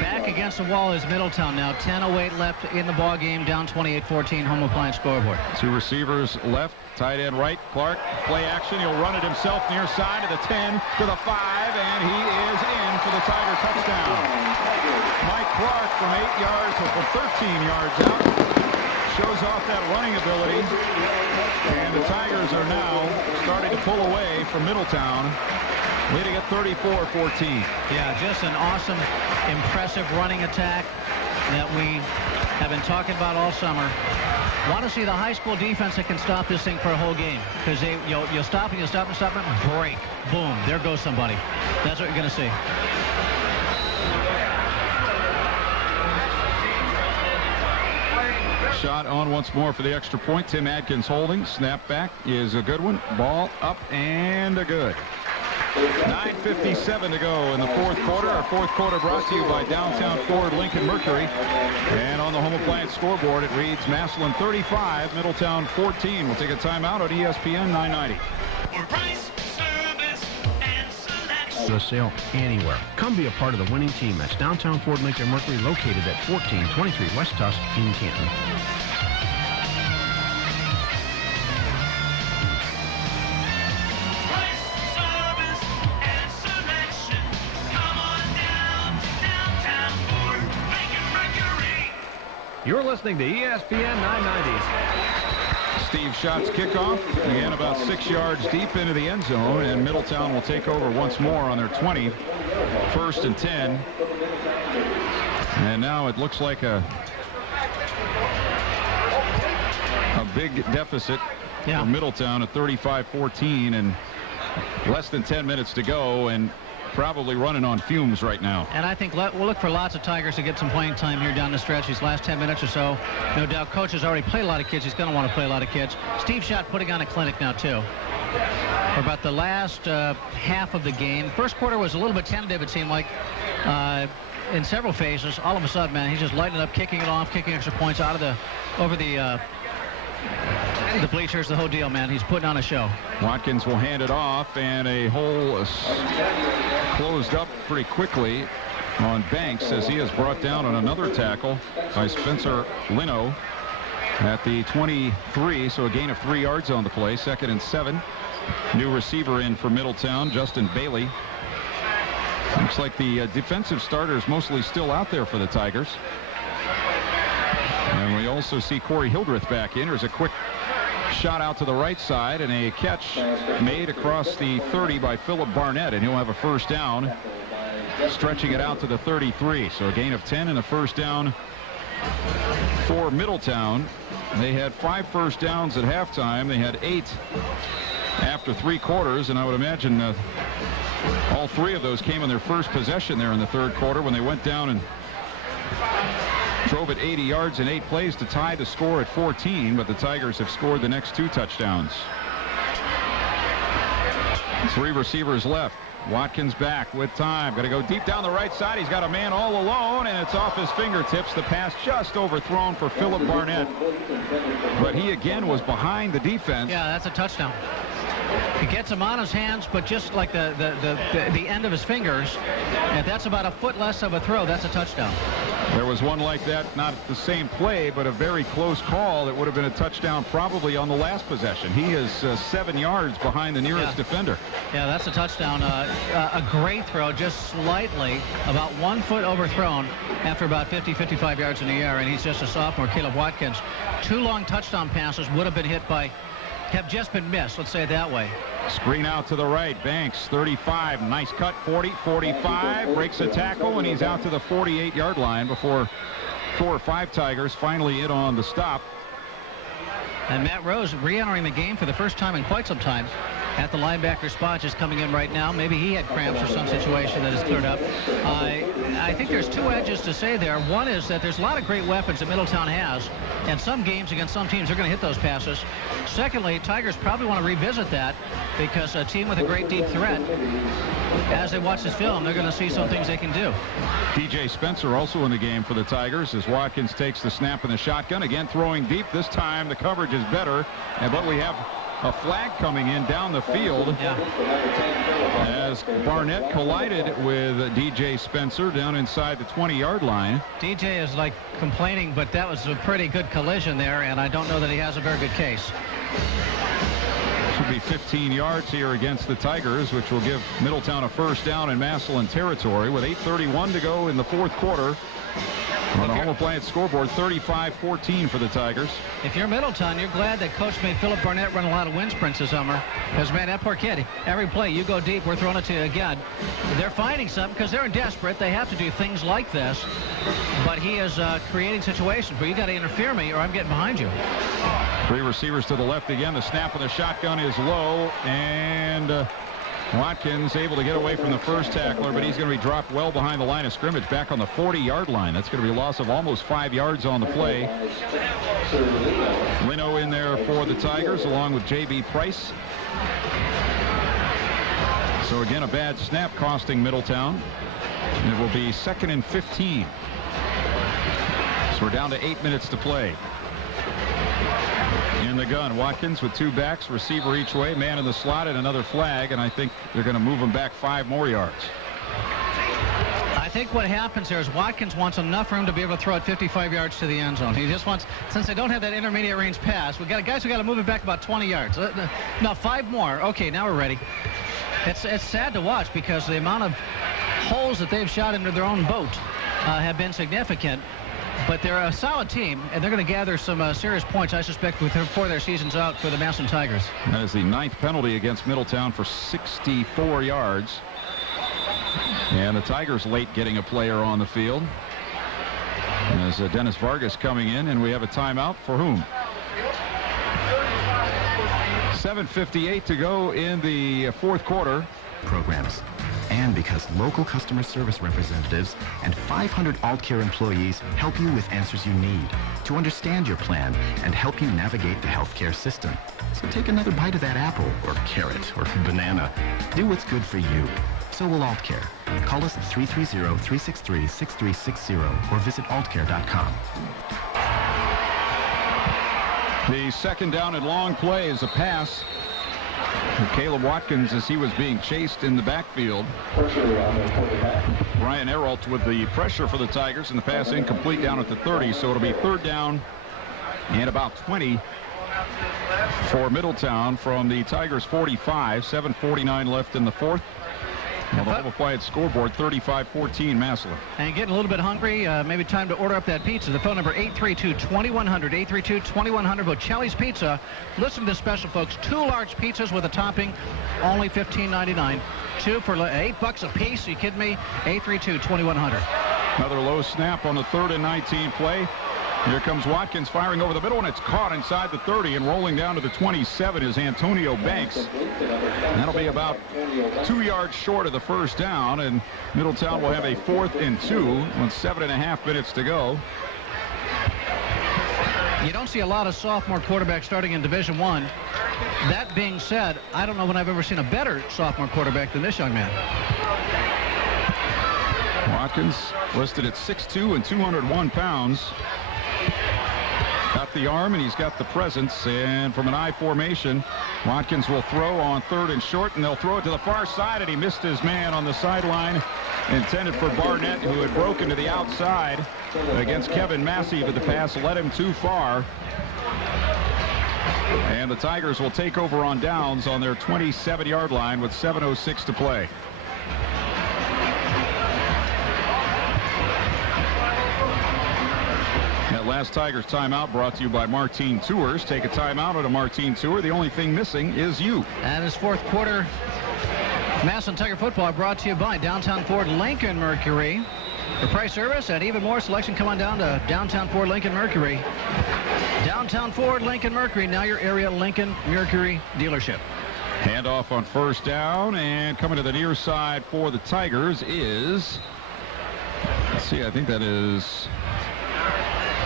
Back against the wall is Middletown now. 10:08 left in the ball game, down 28-14, Home Appliance scoreboard. 2 receivers left, tight end right. Clark, play action. He'll run it himself near side to the 10, to the 5, and he is in for the Tiger touchdown. Mike Clark from 8 yards, or from 13 yards out, shows off that running ability, and the Tigers are now starting to pull away from Middletown, leading at 34-14. Yeah, just an awesome, impressive running attack that we have been talking about all summer. Want to see the high school defense that can stop this thing for a whole game, because you'll stop and you'll stop and stop and break. Boom, there goes somebody. That's what you're going to see. Shot on once more for the extra point. Tim Adkins holding. Snap back is a good one. Ball up and a good. 9:57 to go in the fourth quarter. Our fourth quarter brought to you by Downtown Ford Lincoln Mercury. And on the Home Appliance scoreboard, it reads Massillon 35, Middletown 14. We'll take a timeout on ESPN 990. For price, service, and selection. the sale anywhere. Come be a part of the winning team. That's downtown Ford Lincoln Mercury, located at 1423 West Tusk in Canton. You're listening to ESPN 990. Steve Schott's kickoff, again about 6 yards deep into the end zone, and Middletown will take over once more on their 20. 1st and 10. And now it looks like a big deficit for Middletown at 35-14, and less than 10 minutes to go, and probably running on fumes right now. And I think we'll look for lots of Tigers to get some playing time here down the stretch these last 10 minutes or so. No doubt coach has already played a lot of kids. He's going to want to play a lot of kids. Steve Schott putting on a clinic now too. For about the last half of the game. First quarter was a little bit tentative, it seemed like, in several phases. All of a sudden, man, he's just lighting it up, kicking it off, kicking extra points out of over the bleachers, the whole deal, man. He's putting on a show. Watkins will hand it off, and a hole closed up pretty quickly on Banks as he is brought down on another tackle by Spencer Lino at the 23, so a gain of 3 yards on the play. 2nd and 7. New receiver in for Middletown, Justin Bailey. Looks like the defensive starter is mostly still out there for the Tigers. And we also see Corey Hildreth back in. There's a quick shot out to the right side, and a catch made across the 30 by Philip Barnett, and he'll have a first down, stretching it out to the 33. So a gain of 10 and a first down for Middletown. They had 5 first downs at halftime. They had 8 after 3 quarters, and I would imagine all 3 of those came in their first possession there in the 3rd quarter when they went down and drove it 80 yards in 8 plays to tie the score at 14, but the Tigers have scored the next 2 touchdowns. 3 receivers left. Watkins back with time. Got to go deep down the right side. He's got a man all alone, and it's off his fingertips. The pass just overthrown for Philip Barnett. But he again was behind the defense. Yeah, that's a touchdown. He gets him on his hands, but just like the end of his fingers, and that's about a foot less of a throw. That's a touchdown. There was one like that, not the same play, but a very close call that would have been a touchdown probably on the last possession. He is 7 yards behind the nearest defender. Yeah, that's a touchdown. A great throw, just slightly, about 1 foot overthrown after about 50, 55 yards in the air, and he's just a sophomore, Caleb Watkins. 2 long touchdown passes would have been hit by, have just been missed, let's say it that way. Screen out to the right. Banks, 35. Nice cut. 40, 45. Breaks a tackle, and he's out to the 48-yard line before 4 or 5 Tigers finally in on the stop. And Matt Rose re-entering the game for the first time in quite some time at the linebacker spot, just coming in right now. Maybe he had cramps or some situation that is cleared up. I think there's 2 edges to say there. One is that there's a lot of great weapons that Middletown has, and some games against some teams are going to hit those passes. Secondly, Tigers probably want to revisit that because a team with a great deep threat, as they watch this film, they're going to see some things they can do. DJ Spencer also in the game for the Tigers as Watkins takes the snap in the shotgun. Again, throwing deep. This time the coverage is better, but we have a flag coming in down the field as Barnett collided with DJ Spencer down inside the 20-yard line. DJ is like complaining, but that was a pretty good collision there, and I don't know that he has a very good case. Should be 15 yards here against the Tigers, which will give Middletown a first down in Massillon territory with 8:31 to go in the 4th quarter. On the home appliance scoreboard, 35-14 for the Tigers. If you're Middletown, you're glad that coach made Philip Barnett run a lot of wind sprints this summer. Because, man, that poor kid, every play, you go deep, we're throwing it to you again. They're finding something because they're desperate. They have to do things like this. But he is creating situations where you got to interfere me or I'm getting behind you. 3 receivers to the left again. The snap of the shotgun is low, and Watkins able to get away from the first tackler, but he's going to be dropped well behind the line of scrimmage back on the 40-yard line. That's going to be a loss of almost 5 yards on the play. Lino in there for the Tigers along with J.B. Price. So again, a bad snap costing Middletown. And it will be 2nd and 15. So we're down to 8 minutes to play. In the gun, Watkins with 2 backs, receiver each way, man in the slot, and another flag, and I think they're going to move him back 5 more yards. I think what happens there is Watkins wants enough room to be able to throw it 55 yards to the end zone. He just wants, since they don't have that intermediate range pass, we got guys who got to move it back about 20 yards. Now 5 more. Okay, now we're ready. It's sad to watch because the amount of holes that they've shot into their own boat have been significant. But they're a solid team, and they're going to gather some serious points, I suspect, before their season's out for the Massillon Tigers. That is the 9th penalty against Middletown for 64 yards. And the Tigers late getting a player on the field. As Dennis Vargas coming in, and we have a timeout for whom? 7:58 to go in the 4th quarter. Programs. And because local customer service representatives and 500 AltCare employees help you with answers you need to understand your plan and help you navigate the healthcare system. So take another bite of that apple or carrot or banana. Do what's good for you. So will AltCare. Call us at 330-363-6360 or visit altcare.com. The 2nd down and long play is a pass. Caleb Watkins as he was being chased in the backfield. Brian Eralt with the pressure for the Tigers, and the pass incomplete down at the 30, so it'll be 3rd down and about 20 for Middletown from the Tigers 45. 7:49 left in the 4th. On the Level Quiet scoreboard, 35-14 Massillon. And getting a little bit hungry, maybe time to order up that pizza. The phone number 832-2100, 832-2100, Bocelli's Pizza. Listen to this special, folks. 2 large pizzas with a topping, only $15.99. 2 for $8 a piece. Are you kidding me? 832-2100. Another low snap on the 3rd and 19 play. Here comes Watkins firing over the middle, and it's caught inside the 30, and rolling down to the 27 is Antonio Banks. That'll be about 2 yards short of the 1st down, and Middletown will have a 4th and 2 with 7.5 minutes to go. You don't see a lot of sophomore quarterbacks starting in Division I. That being said, I don't know when I've ever seen a better sophomore quarterback than this young man. Watkins listed at 6'2" and 201 pounds. Got the arm, and he's got the presence, and from an I formation, Watkins will throw on 3rd and short, and they'll throw it to the far side, and he missed his man on the sideline, intended for Barnett, who had broken to the outside against Kevin Massey, but the pass led him too far. And the Tigers will take over on downs on their 27-yard line with 7:06 to play. That last Tigers timeout brought to you by Martine Tours. Take a timeout at a Martine Tour. The only thing missing is you. And this 4th quarter, Massillon Tiger football brought to you by Downtown Ford Lincoln Mercury. For price, service, and even more selection, come on down to Downtown Ford Lincoln Mercury. Downtown Ford Lincoln Mercury, now your area Lincoln Mercury dealership. Handoff on 1st down, and coming to the near side for the Tigers is, let's see, I think that is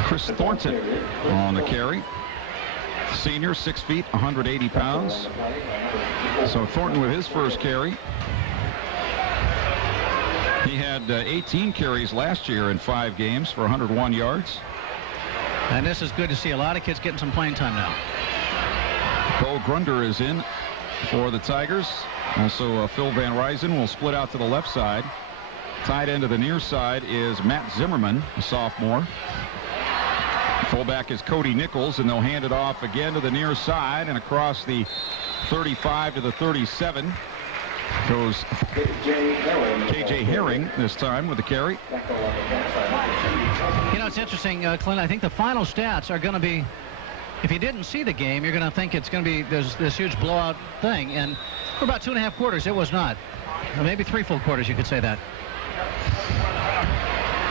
Chris Thornton on the carry. Senior, 6 feet, 180 pounds. So Thornton with his first carry. He had 18 carries last year in 5 games for 101 yards. And this is good to see. A lot of kids getting some playing time now. Cole Grunder is in for the Tigers. Also, Phil Van Ryzen will split out to the left side. Tight end to the near side is Matt Zimmerman, a sophomore. Fullback is Cody Nichols, and they'll hand it off again to the near side, and across the 35 to the 37 goes K.J. Herring this time with the carry. You know, it's interesting, Clint. I think the final stats are going to be, if you didn't see the game, you're going to think it's going to be this huge blowout thing. And for about 2.5 quarters, it was not. Or maybe 3 full quarters, you could say that.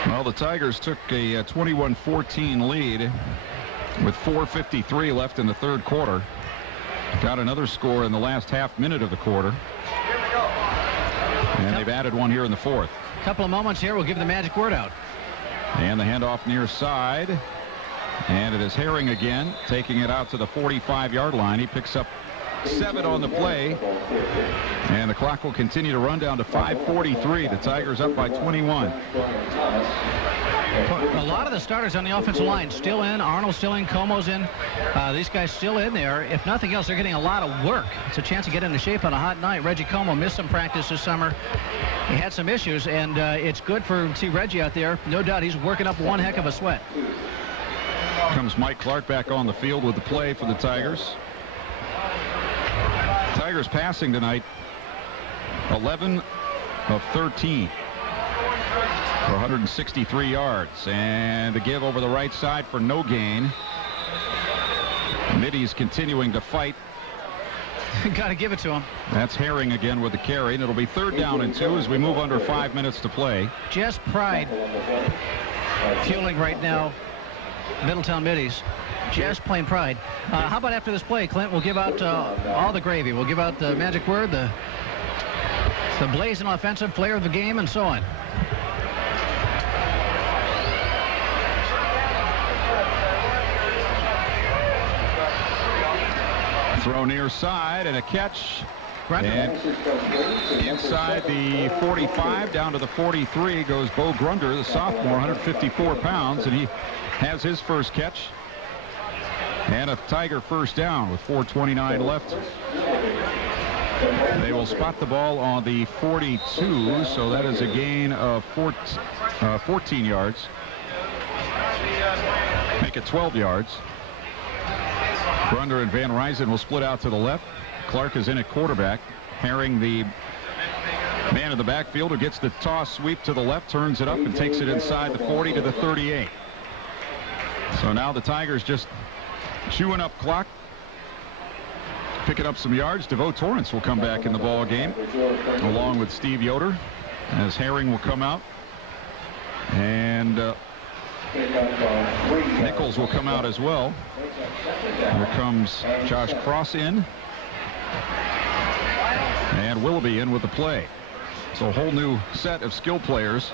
Well, the Tigers took a 21-14 lead with 4:53 left in the 3rd quarter. Got another score in the last half minute of the quarter. And they've added one here in the 4th. A couple of moments here. We'll give the magic word out. And the handoff near side. And it is Herring again, taking it out to the 45-yard line. He picks up 7 on the play. And the clock will continue to run down to 5:43. The Tigers up by 21. A lot of the starters on the offensive line still in. Arnold's still in. Como's in. These guys still in there. If nothing else, they're getting a lot of work. It's a chance to get into shape on a hot night. Reggie Como missed some practice this summer. He had some issues, and it's good to see Reggie out there. No doubt he's working up one heck of a sweat. Comes Mike Clark back on the field with the play for the Tigers. Tigers passing tonight, 11 of 13. For 163 yards, and the give over the right side for no gain. Middy's continuing to fight. Got to give it to him. That's Herring again with the carry, and it'll be 3rd down and 2 as we move under 5 minutes to play. Just pride fueling right now Middletown Middies. Just plain pride. How about after this play, Clint? We'll give out all the gravy. We'll give out the magic word, the blazing offensive flair of the game, and so on. Throw near side and a catch. And inside the 45 down to the 43 goes Bo Grunder, the sophomore, 154 pounds, and he has his first catch. And a Tiger first down with 4:29 left. They will spot the ball on the 42, so that is a gain of 14 yards. Make it 12 yards. Grunder and Van Ryzen will split out to the left. Clark is in at quarterback. Herring, the man in the backfield, who gets the toss sweep to the left, turns it up and takes it inside the 40 to the 38. So now the Tigers just chewing up clock, picking up some yards. DeVoe Torrance will come back in the ball game along with Steve Yoder, as Herring will come out, and Nichols will come out as well. Here comes Josh Cross in, and Willoughby in with the play. So a whole new set of skill players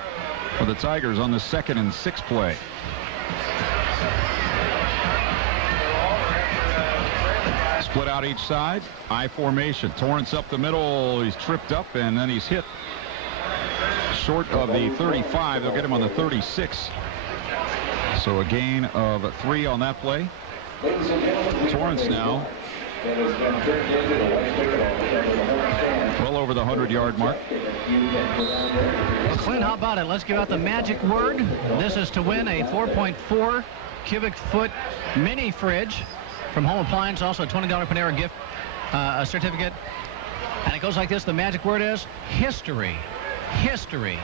for the Tigers on the 2nd and 6 play. Split out each side, I formation. Torrance up the middle. He's tripped up, and then he's hit short of the 35. They'll get him on the 36. So a gain of 3 on that play. Torrance now well over the 100-yard mark. Well, Clint, how about it? Let's give out the magic word. This is to win a 4.4 cubic foot mini fridge from Home Appliance. Also a $20 Panera gift certificate. And it goes like this. The magic word is history. History.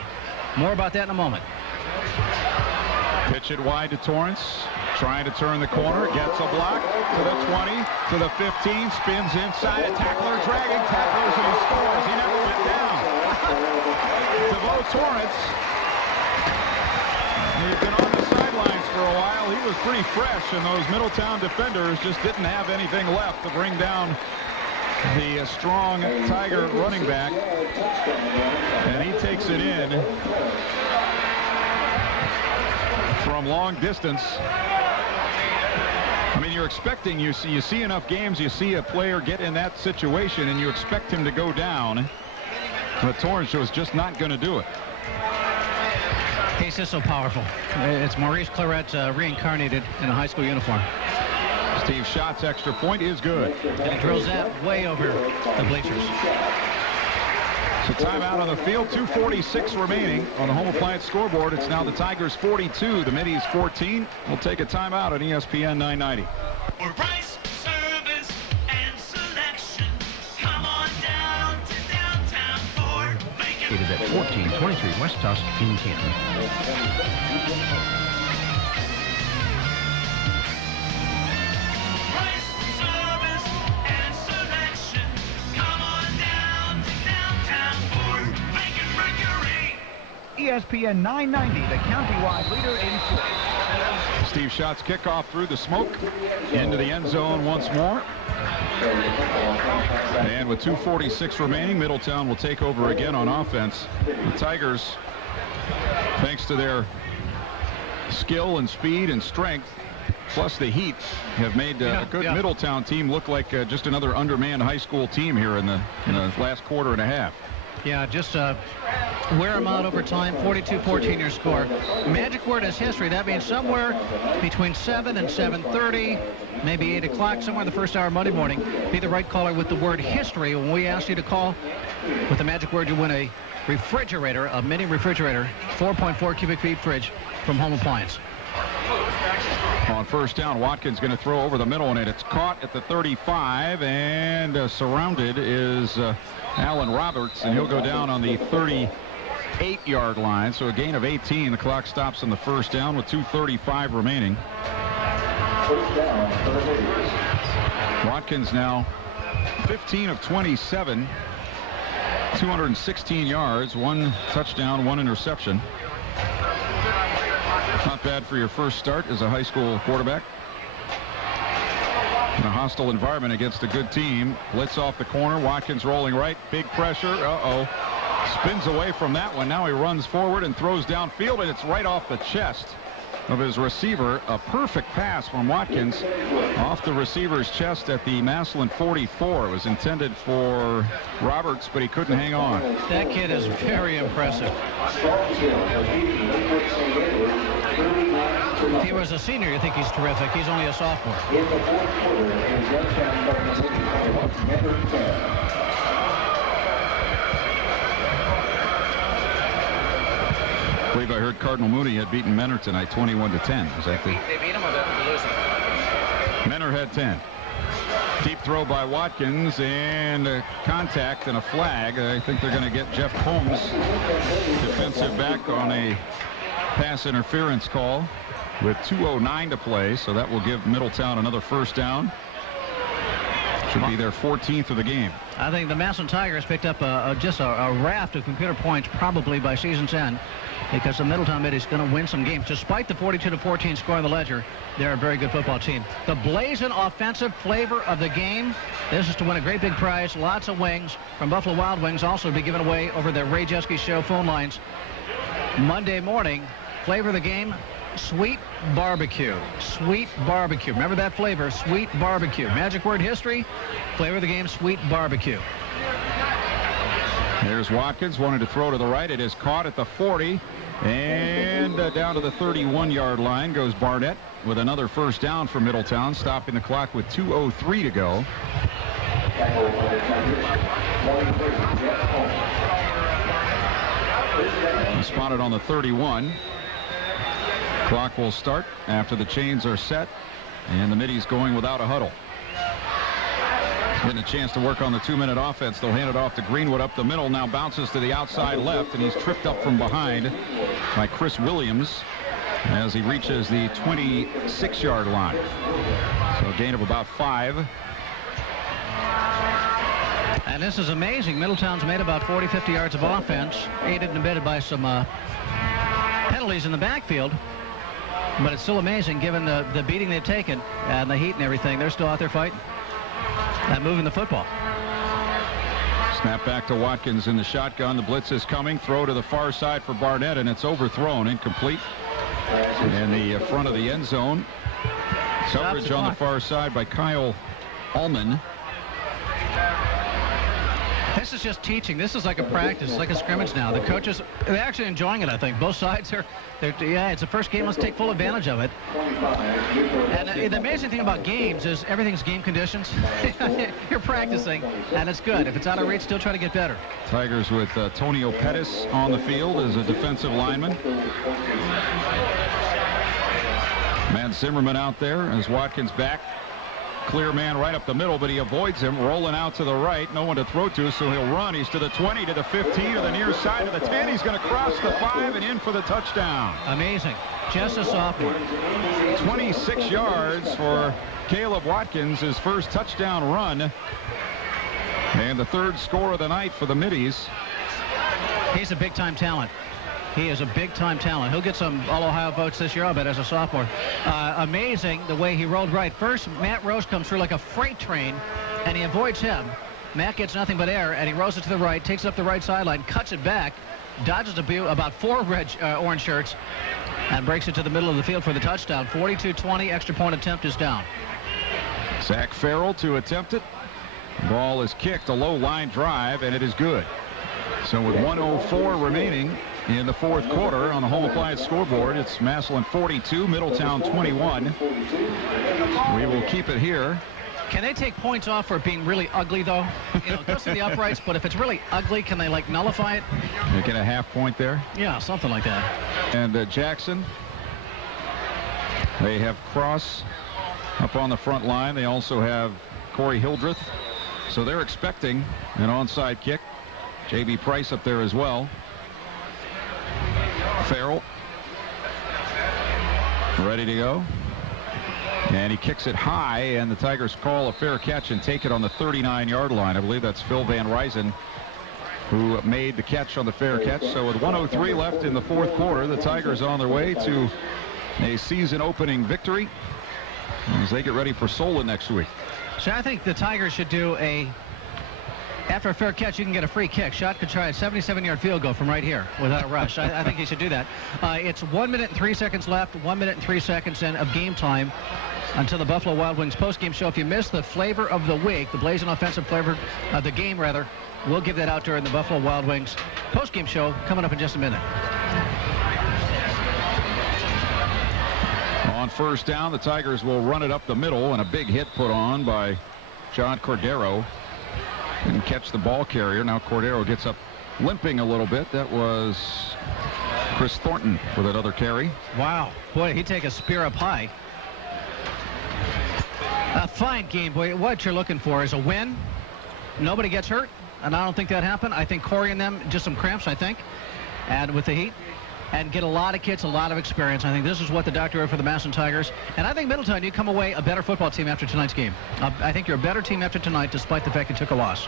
More about that in a moment. Pitch it wide to Torrance. Trying to turn the corner. Gets a block to the 20, to the 15. Spins inside. A tackler dragging. Tacklers, and he scores. He never went down. DeVoe Torrance. He's been on the sidelines for a while. He was pretty fresh, and those Middletown defenders just didn't have anything left to bring down the strong Tiger running back. And he takes it in from long distance. I mean, you're expecting, you see enough games, you see a player get in that situation, and you expect him to go down. But Torrance was just not going to do it. He's just so powerful. It's Maurice Claret reincarnated in a high school uniform. Steve Schott's extra point is good. And he drills that way over the bleachers. So timeout on the field, 2:46 remaining on the Home Appliance scoreboard. It's now the Tigers 42, the Middies 14. We'll take a timeout on ESPN 990. Price, service, and selection. Come on down to downtown Ford. Located at 1423 West Tusk in Canton. ESPN 990, the countywide leader in sports. Steve Schott's kickoff through the smoke into the end zone once more. And with 2:46 remaining, Middletown will take over again on offense. The Tigers, thanks to their skill and speed and strength, Plus the Heat have made a good Middletown team look like just another undermanned high school team here in the last quarter and a half. Yeah, just wear them out over time. 42-14 your score. Magic word is history. That means somewhere between 7 and 7:30, maybe 8 o'clock, somewhere in the first hour of Monday morning, be the right caller with the word history. When we ask you to call with the magic word, you win a refrigerator, a mini refrigerator, 4.4 cubic feet fridge from Home Appliance. On first down, Watkins going to throw over the middle, and it's caught at the 35, and surrounded is Allen Roberts, and he'll go down on the 38-yard line. So a gain of 18. The clock stops on the first down with 2:35 remaining. Watkins now 15 of 27, 216 yards, 1 touchdown, 1 interception. Not bad for your first start as a high school quarterback. In a hostile environment against a good team. Blitz off the corner. Watkins rolling right. Big pressure. Spins away from that one. Now he runs forward and throws downfield, and it's right off the chest of his receiver. A perfect pass from Watkins off the receiver's chest at the Massillon 44. It was intended for Roberts, but he couldn't hang on. That kid is very impressive. If he was a senior, you think he's terrific. He's only a sophomore. I believe I heard Cardinal Mooney had beaten Menor tonight 21-10. Is that the... They beat him or they're losing? Menor had 10. Deep throw by Watkins, and contact and a flag. I think they're going to get Jeff Combs, defensive back, on a pass interference call with 2:09 to play, so that will give Middletown another first down. Should be their 14th of the game. I think the Massillon Tigers picked up just a raft of computer points probably by season's end, because the Middletown Mid is going to win some games. Despite the 42-14 score on the ledger, they're a very good football team. The blazing offensive flavor of the game, this is to win a great big prize, lots of wings from Buffalo Wild Wings, also to be given away over the Ray Jeske Show phone lines Monday morning. Flavor of the game, sweet barbecue. Sweet barbecue. Remember that flavor, sweet barbecue. Magic word history, flavor of the game, sweet barbecue. There's Watkins, wanted to throw to the right. It is caught at the 40, and down to the 31-yard line goes Barnett with another first down for Middletown, stopping the clock with 2:03 to go. He's spotted on the 31. Clock will start after the chains are set, and the Middies going without a huddle. Getting a chance to work on the 2-minute offense. They'll hand it off to Greenwood up the middle. Now bounces to the outside left, and he's tripped up from behind by Chris Williams as he reaches the 26-yard line. So a gain of about 5. And this is amazing. Middletown's made about 40-50 yards of offense, aided and abetted by some penalties in the backfield. But it's still amazing given the beating they've taken and the heat and everything. They're still out there fighting and moving the football. Snap back to Watkins in the shotgun. The blitz is coming. Throw to the far side for Barnett, and it's overthrown, incomplete. In the front of the end zone. Coverage on the far side by Kyle Allman. This is just teaching. This is like a practice, like a scrimmage now. The coaches, they're actually enjoying it, I think. Both sides are, yeah, it's the first game. Let's take full advantage of it. And the amazing thing about games is everything's game conditions. You're practicing, and it's good. If it's out of reach, still try to get better. Tigers with Tonio Pettis on the field as a defensive lineman. Matt Zimmerman out there as Watkins back. Clear man right up the middle, but he avoids him, rolling out to the right. No one to throw to, so he'll run. He's to the 20, to the 15, to the near side of the 10. He's going to cross the 5 and in for the touchdown. Amazing. Just a sophomore. 26 yards for Caleb Watkins, his first touchdown run. And the third score of the night for the Middies. He's a big-time talent. He is a big-time talent. He'll get some All-Ohio votes this year, I bet, as a sophomore. Amazing the way he rolled right. First, Matt Rose comes through like a freight train, and he avoids him. Matt gets nothing but air, and he rolls it to the right, takes it up the right sideline, cuts it back, dodges about 4 orange shirts, and breaks it to the middle of the field for the touchdown. 42-20, extra point attempt is down. Zach Farrell to attempt it. Ball is kicked, a low line drive, and it is good. So with 1:04 remaining in the fourth quarter on the home appliance scoreboard, it's Massillon 42, Middletown 21. We will keep it here. Can they take points off for being really ugly, though? It goes to the uprights, but if it's really ugly, can they, like, nullify it? They get a half point there? Yeah, something like that. And Jackson, they have Cross up on the front line. They also have Corey Hildreth. So they're expecting an onside kick. J.B. Price up there as well. Farrell ready to go. And he kicks it high, and the Tigers call a fair catch and take it on the 39-yard line. I believe that's Phil Van Ryzen who made the catch on the fair catch. So with 1:03 left in the fourth quarter, the Tigers on their way to a season-opening victory as they get ready for Solon next week. So I think the Tigers should do after a fair catch, you can get a free kick. Schott could try a 77-yard field goal from right here without a rush. I think he should do that. It's 1 minute and 3 seconds left, 1 minute and 3 seconds in of game time until the Buffalo Wild Wings postgame show. If you missed the flavor of the week, the blazing offensive flavor of the game, rather, we'll give that out during the Buffalo Wild Wings postgame show coming up in just a minute. On first down, the Tigers will run it up the middle, and a big hit put on by John Cordero. And catch the ball carrier. Now Cordero gets up limping a little bit. That was Chris Thornton with another carry. Wow. Boy, he'd take a spear up high. A fine game, boy. What you're looking for is a win. Nobody gets hurt, and I don't think that happened. I think Corey and them, just some cramps, I think, and with the heat. And get a lot of kids, a lot of experience. I think this is what the doctor wrote for the Massillon Tigers. And I think Middletown, you come away a better football team after tonight's game. I think you're a better team after tonight, despite the fact you took a loss.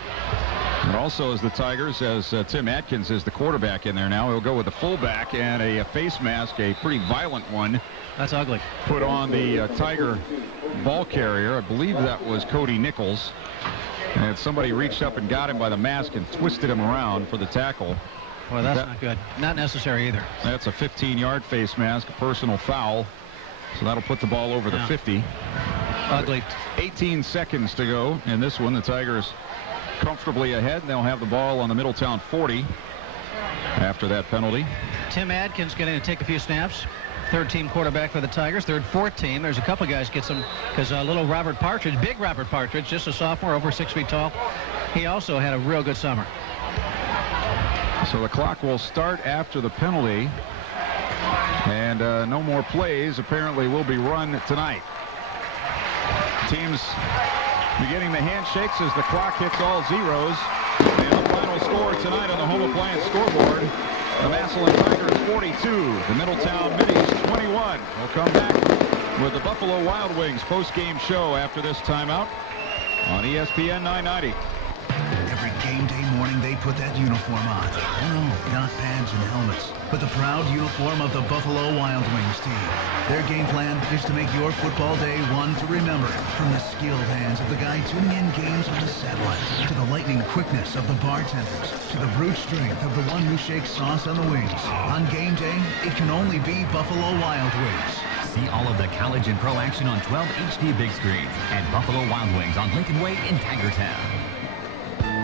And also as the Tigers, as Tim Atkins is the quarterback in there now, he'll go with the fullback and a face mask, a pretty violent one. That's ugly. Put on the Tiger ball carrier. I believe that was Cody Nichols. And somebody reached up and got him by the mask and twisted him around for the tackle. Well, that's not good. Not necessary either. That's a 15-yard face mask, a personal foul. So that'll put the ball over the 50. Ugly. 18 seconds to go in this one. The Tigers comfortably ahead. They'll have the ball on the Middletown 40 after that penalty. Tim Adkins getting to take a few snaps. Third-team quarterback for the Tigers. Fourth team. There's a couple guys get some, because little Robert Partridge, big Robert Partridge, just a sophomore, over 6 feet tall. He also had a real good summer. So the clock will start after the penalty, and no more plays apparently will be run tonight. Teams beginning the handshakes as the clock hits all zeros. And the final score tonight on the home appliance scoreboard, the Massillon Tigers 42, the Middletown Middies 21. We'll come back with the Buffalo Wild Wings post-game show after this timeout on ESPN 990. Every game day morning, they put that uniform on. Oh, no, not pads and helmets, but the proud uniform of the Buffalo Wild Wings team. Their game plan is to make your football day one to remember. From the skilled hands of the guy tuning in games on the satellites, to the lightning quickness of the bartenders, to the brute strength of the one who shakes sauce on the wings. On game day, it can only be Buffalo Wild Wings. See all of the college and pro action on 12 HD big screen and Buffalo Wild Wings on Lincoln Way in Tigertown.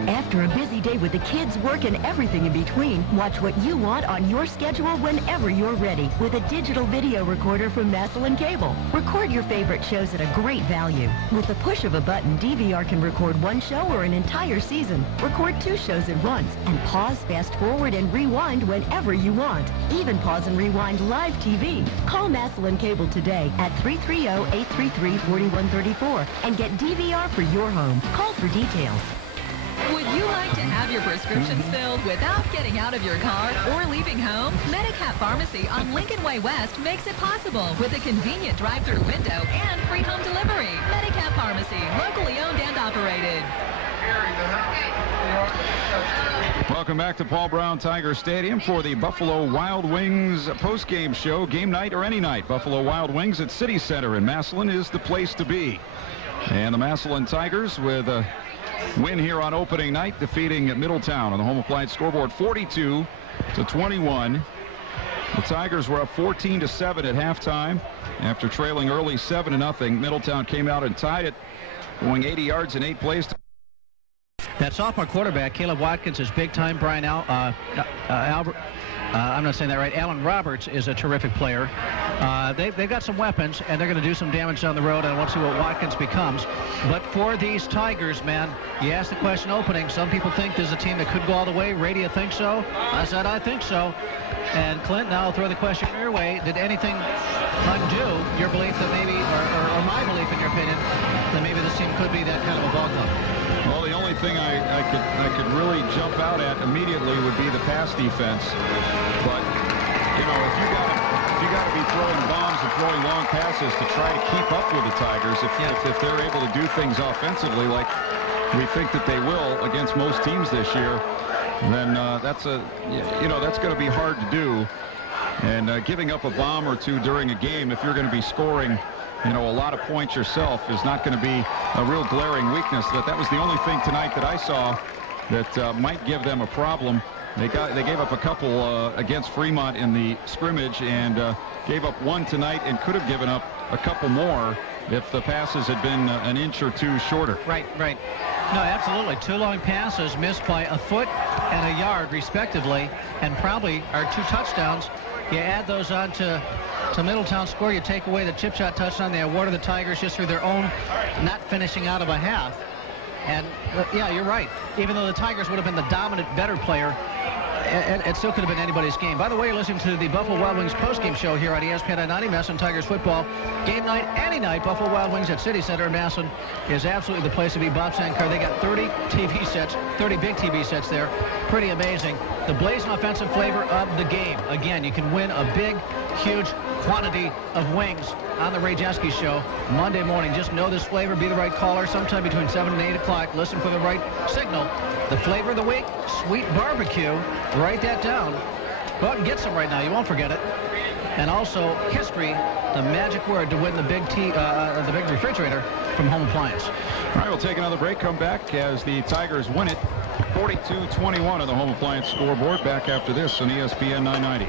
After a busy day with the kids, work, and everything in between, watch what you want on your schedule whenever you're ready with a digital video recorder from Massillon Cable. Record your favorite shows at a great value. With the push of a button, DVR can record one show or an entire season. Record 2 shows at once and pause, fast forward, and rewind whenever you want. Even pause and rewind live TV. Call Massillon Cable today at 330-833-4134 and get DVR for your home. Call for details. Would you like to have your prescriptions filled without getting out of your car or leaving home? Medicap Pharmacy on Lincoln Way West makes it possible with a convenient drive-through window and free home delivery. Medicap Pharmacy, locally owned and operated. Welcome back to Paul Brown Tiger Stadium for the Buffalo Wild Wings post-game show. Game night or any night, Buffalo Wild Wings at City Center in Massillon is the place to be. And the Massillon Tigers with a win here on opening night, defeating Middletown on the home appliance scoreboard 42-21. The Tigers were up 14-7 at halftime after trailing early 7-0. Middletown came out and tied it, going 80 yards in 8 plays. That sophomore quarterback, Caleb Watkins, is big time. I'm not saying that right. Alan Roberts is a terrific player. They've got some weapons, and they're going to do some damage down the road, and I want to see what Watkins becomes. But for these Tigers, man, you asked the question opening. Some people think there's a team that could go all the way. Ray, do you think so? I said I think so. And Clint, now I'll throw the question your way. Did anything undo your belief that maybe, or my belief in your opinion, that maybe this team could be that kind of a ball club? Well, the only thing I could really jump out at immediately would be the pass defense. But you know, if you got to be throwing bombs and throwing long passes to try to keep up with the Tigers, if they're able to do things offensively like we think that they will against most teams this year, then that's going to be hard to do. And giving up a bomb or two during a game, if you're going to be scoring, you know, a lot of points yourself, is not going to be a real glaring weakness. But that was the only thing tonight that I saw that might give them a problem. They gave up a couple against Fremont in the scrimmage, and gave up one tonight, and could have given up a couple more if the passes had been an inch or two shorter. Right. No, absolutely. 2 long passes missed by a foot and a yard, respectively, and probably our 2 touchdowns. You add those on to Middletown's score, you take away the chip shot touchdown they awarded the Tigers just through their own not finishing out of a half. And yeah, you're right. Even though the Tigers would have been the dominant, better player, it still could have been anybody's game. By the way, you're listening to the Buffalo Wild Wings postgame show here on ESPN 990, Massillon Tigers football. Game night, any night, Buffalo Wild Wings at City Center in Massillon is absolutely the place to be. Bob Sankar, they got 30 TV sets, 30 big TV sets there. Pretty amazing. The blazing offensive flavor of the game. Again, you can win a big, huge quantity of wings on the Ray Jeske Show Monday morning. Just know this flavor. Be the right caller sometime between 7 and 8 o'clock. Listen for the right signal. The flavor of the week, sweet barbecue. Write that down. Go out and get some right now. You won't forget it. And also history, the magic word to win the big refrigerator from Home Appliance. All right, we'll take another break. Come back as the Tigers win it 42-21 on the Home Appliance scoreboard. Back after this on ESPN 990.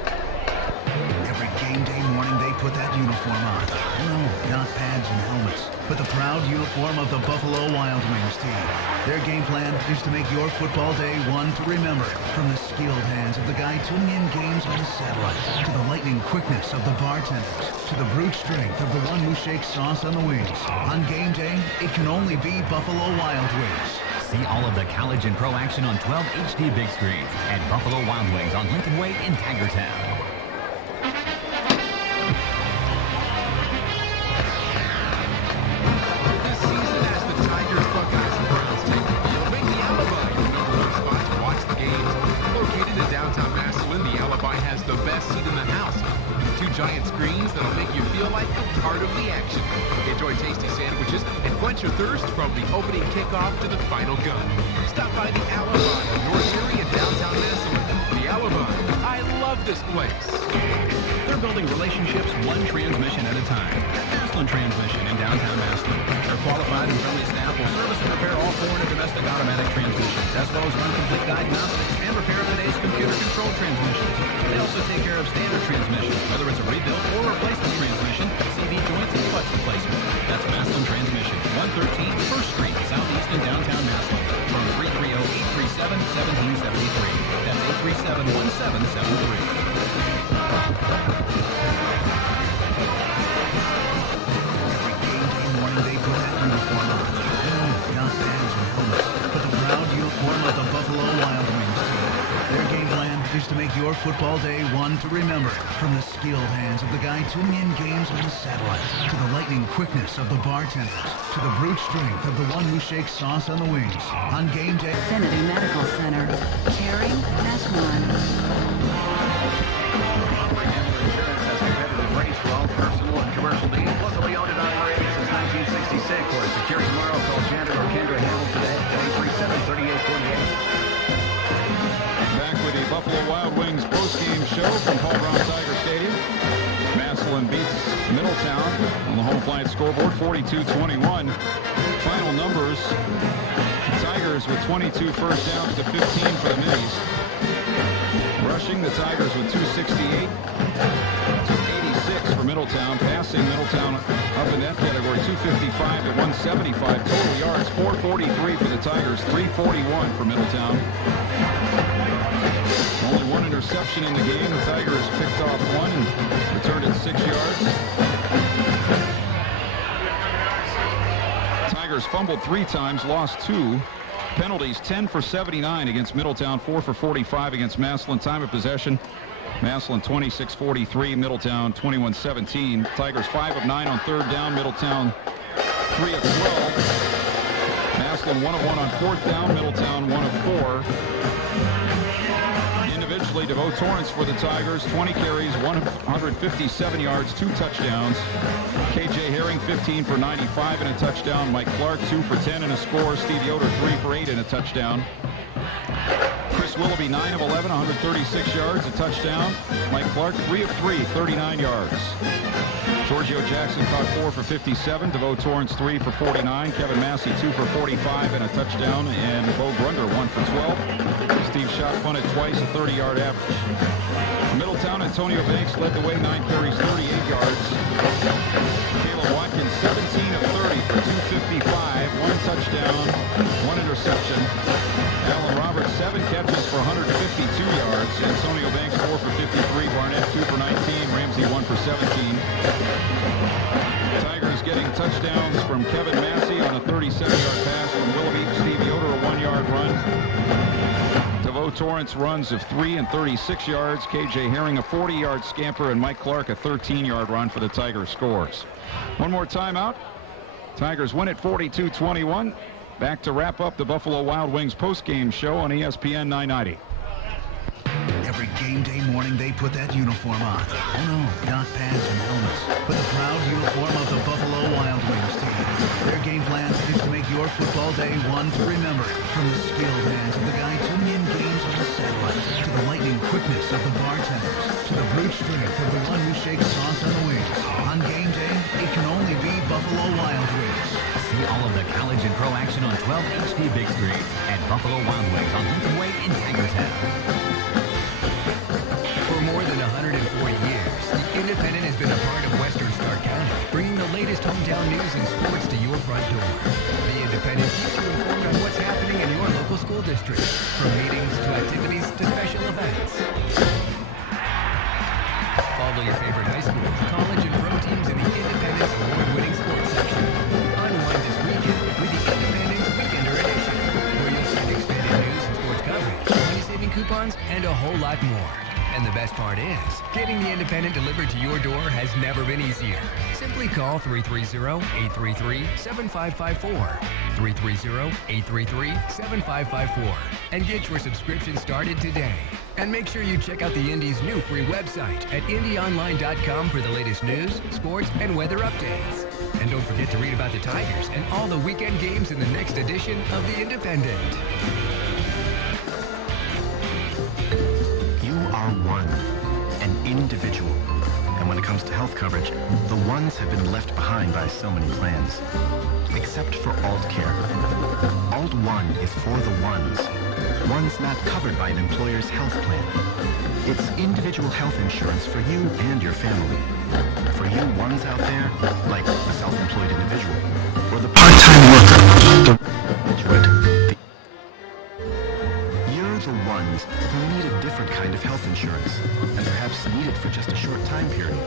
Every game day morning they put that uniform on. No, not pads and helmets, but the proud uniform of the Buffalo Wild Wings team. Their game plan is to make your football day one to remember. From the skilled hands of the guy tuning in games on the satellite, to the lightning quickness of the bartenders, to the brute strength of the one who shakes sauce on the wings. On game day, it can only be Buffalo Wild Wings. See all of the college and pro action on 12 HD big screens at Buffalo Wild Wings on Lincoln Way in Tigertown. Downtown Massillon, the Alibi has the best seat in the house. 2 giant screens that'll make you feel like you're part of the action. Enjoy tasty sandwiches and quench your thirst from the opening kickoff to the final gun. Stop by the Alibi in North Erie and downtown Massillon. The Alibi. I love this place. They're building relationships one transmission at a time. Massillon Transmission in downtown Massillon. Their qualified and friendly staff will service and repair all foreign and domestic automatic transmissions, as well as run complete diagnostics and repair today's computer-controlled transmissions. They also take care of standard transmissions, whether it's a rebuild or replacement transmission, CV joints, and clutch replacement. That's Massillon Transmission, 113 1st Street, southeast in downtown Massillon. From 330-837-1773. That's 837-1773. Every game day morning they put that uniform on. No, not pads and helmets, but the proud uniform of the Buffalo Wild Wings team. Their game plan is to make your football day one to remember. From the skilled hands of the guy tuning in games on the satellite, to the lightning quickness of the bartenders, to the brute strength of the one who shakes sauce on the wings. On game day, Affinity Medical Center. Caring as one. Rates for all personal and commercial needs. Locally owned and operated since 1966. For a secure tomorrow, call Janet or Kendra Hamel today at 837-3848. Back with the Buffalo Wild Wings postgame show from Paul Brown Tiger Stadium. Massillon beats Middletown on the Home Appliance scoreboard 42-21. Final numbers: Tigers with 22 first downs to 15 for the Minis. Rushing, the Tigers with 268. 286 for Middletown. Passing, Middletown up in that category, 255 at 175. Total yards, 443 for the Tigers, 341 for Middletown. Only one interception in the game. The Tigers picked off one and returned it 6 yards. Tigers fumbled 3 times, lost 2. Penalties 10 for 79 against Middletown, 4 for 45 against Massillon. Time of possession, Massillon 26-43, Middletown 21-17. Tigers 5 of 9 on third down, Middletown 3 of 12. Massillon 1 of 1 on fourth down, Middletown 1 of 4. Individually, DeVoe Torrance for the Tigers, 20 carries, 157 yards, 2 touchdowns. KJ Herring, 15 for 95 and a touchdown. Mike Clark, 2 for 10 and a score. Steve Yoder, 3 for 8 and a touchdown. Chris Willoughby, 9 of 11, 136 yards, a touchdown. Mike Clark, 3 of 3, 39 yards. Giorgio Jackson caught 4 for 57. DeVoe Torrance, 3 for 49. Kevin Massey, 2 for 45 and a touchdown. And Bo Grunder, 1 for 12. Steve Schott punted twice, a 30-yard average. Middletown, Antonio Banks led the way, 9 carries, 38 yards. Caleb Watkins, 17 of 30 for 255, 1 touchdown, 1 interception. Allen Roberts, 7 catches for 152 yards. Antonio Banks, 4 for 53. Barnett, 2 for 19. Ramsey, 1 for 17. Tigers getting touchdowns from Kevin Massey on a 37-yard pass from Willoughby. Steve Yoder, a 1-yard run. DeVoe Torrance runs of 3 and 36 yards. KJ Herring, a 40-yard scamper, and Mike Clark, a 13-yard run for the Tigers scores. One more timeout. Tigers win at 42-21. Back to wrap up the Buffalo Wild Wings postgame show on ESPN 990. Every game day morning, they put that uniform on. Oh no, not pads and helmets, but the proud uniform of the Buffalo Wild Wings team. Their game plan is to make your football day one to remember. From the skilled hands of the guy tuning in games on the satellite, to the lightning quickness of the bartenders, to the brute strength of the one who shakes sauce on the wings. On game day, it can only be Buffalo Wild Wings. See all of the college and pro action on 12 HD big screens at Buffalo Wild Wings on Lincoln Way in Tigertown. For more than 140 years, The Independent has been a part of Western Stark County, bringing the latest hometown news and sports to your front door. The Independent keeps you informed on what's happening in your local school district, from meetings to activities to special events. Follow your favorite high school, college, and pro teams in the Independent's award-winning sports section. Unwind this weekend with the Independent's Weekender Edition, where you'll find expanded news and sports coverage, money-saving coupons, and a whole lot more. And the best part is, getting the Independent delivered to your door has never been easier. Simply call 330-833-7554, 330-833-7554, and get your subscription started today. And make sure you check out the Indy's new free website at IndyOnline.com for the latest news, sports, and weather updates. And don't forget to read about the Tigers and all the weekend games in the next edition of The Independent. You are one, an individual. And when it comes to health coverage, the ones have been left behind by so many plans. Except for AltCare. Alt One is for the ones. Ones not covered by an employer's health plan. It's individual health insurance for you and your family. For you ones out there, like the self-employed individual, or the part-time worker, the graduate. You're the ones who need a different kind of health insurance, and perhaps need it for just a short time period.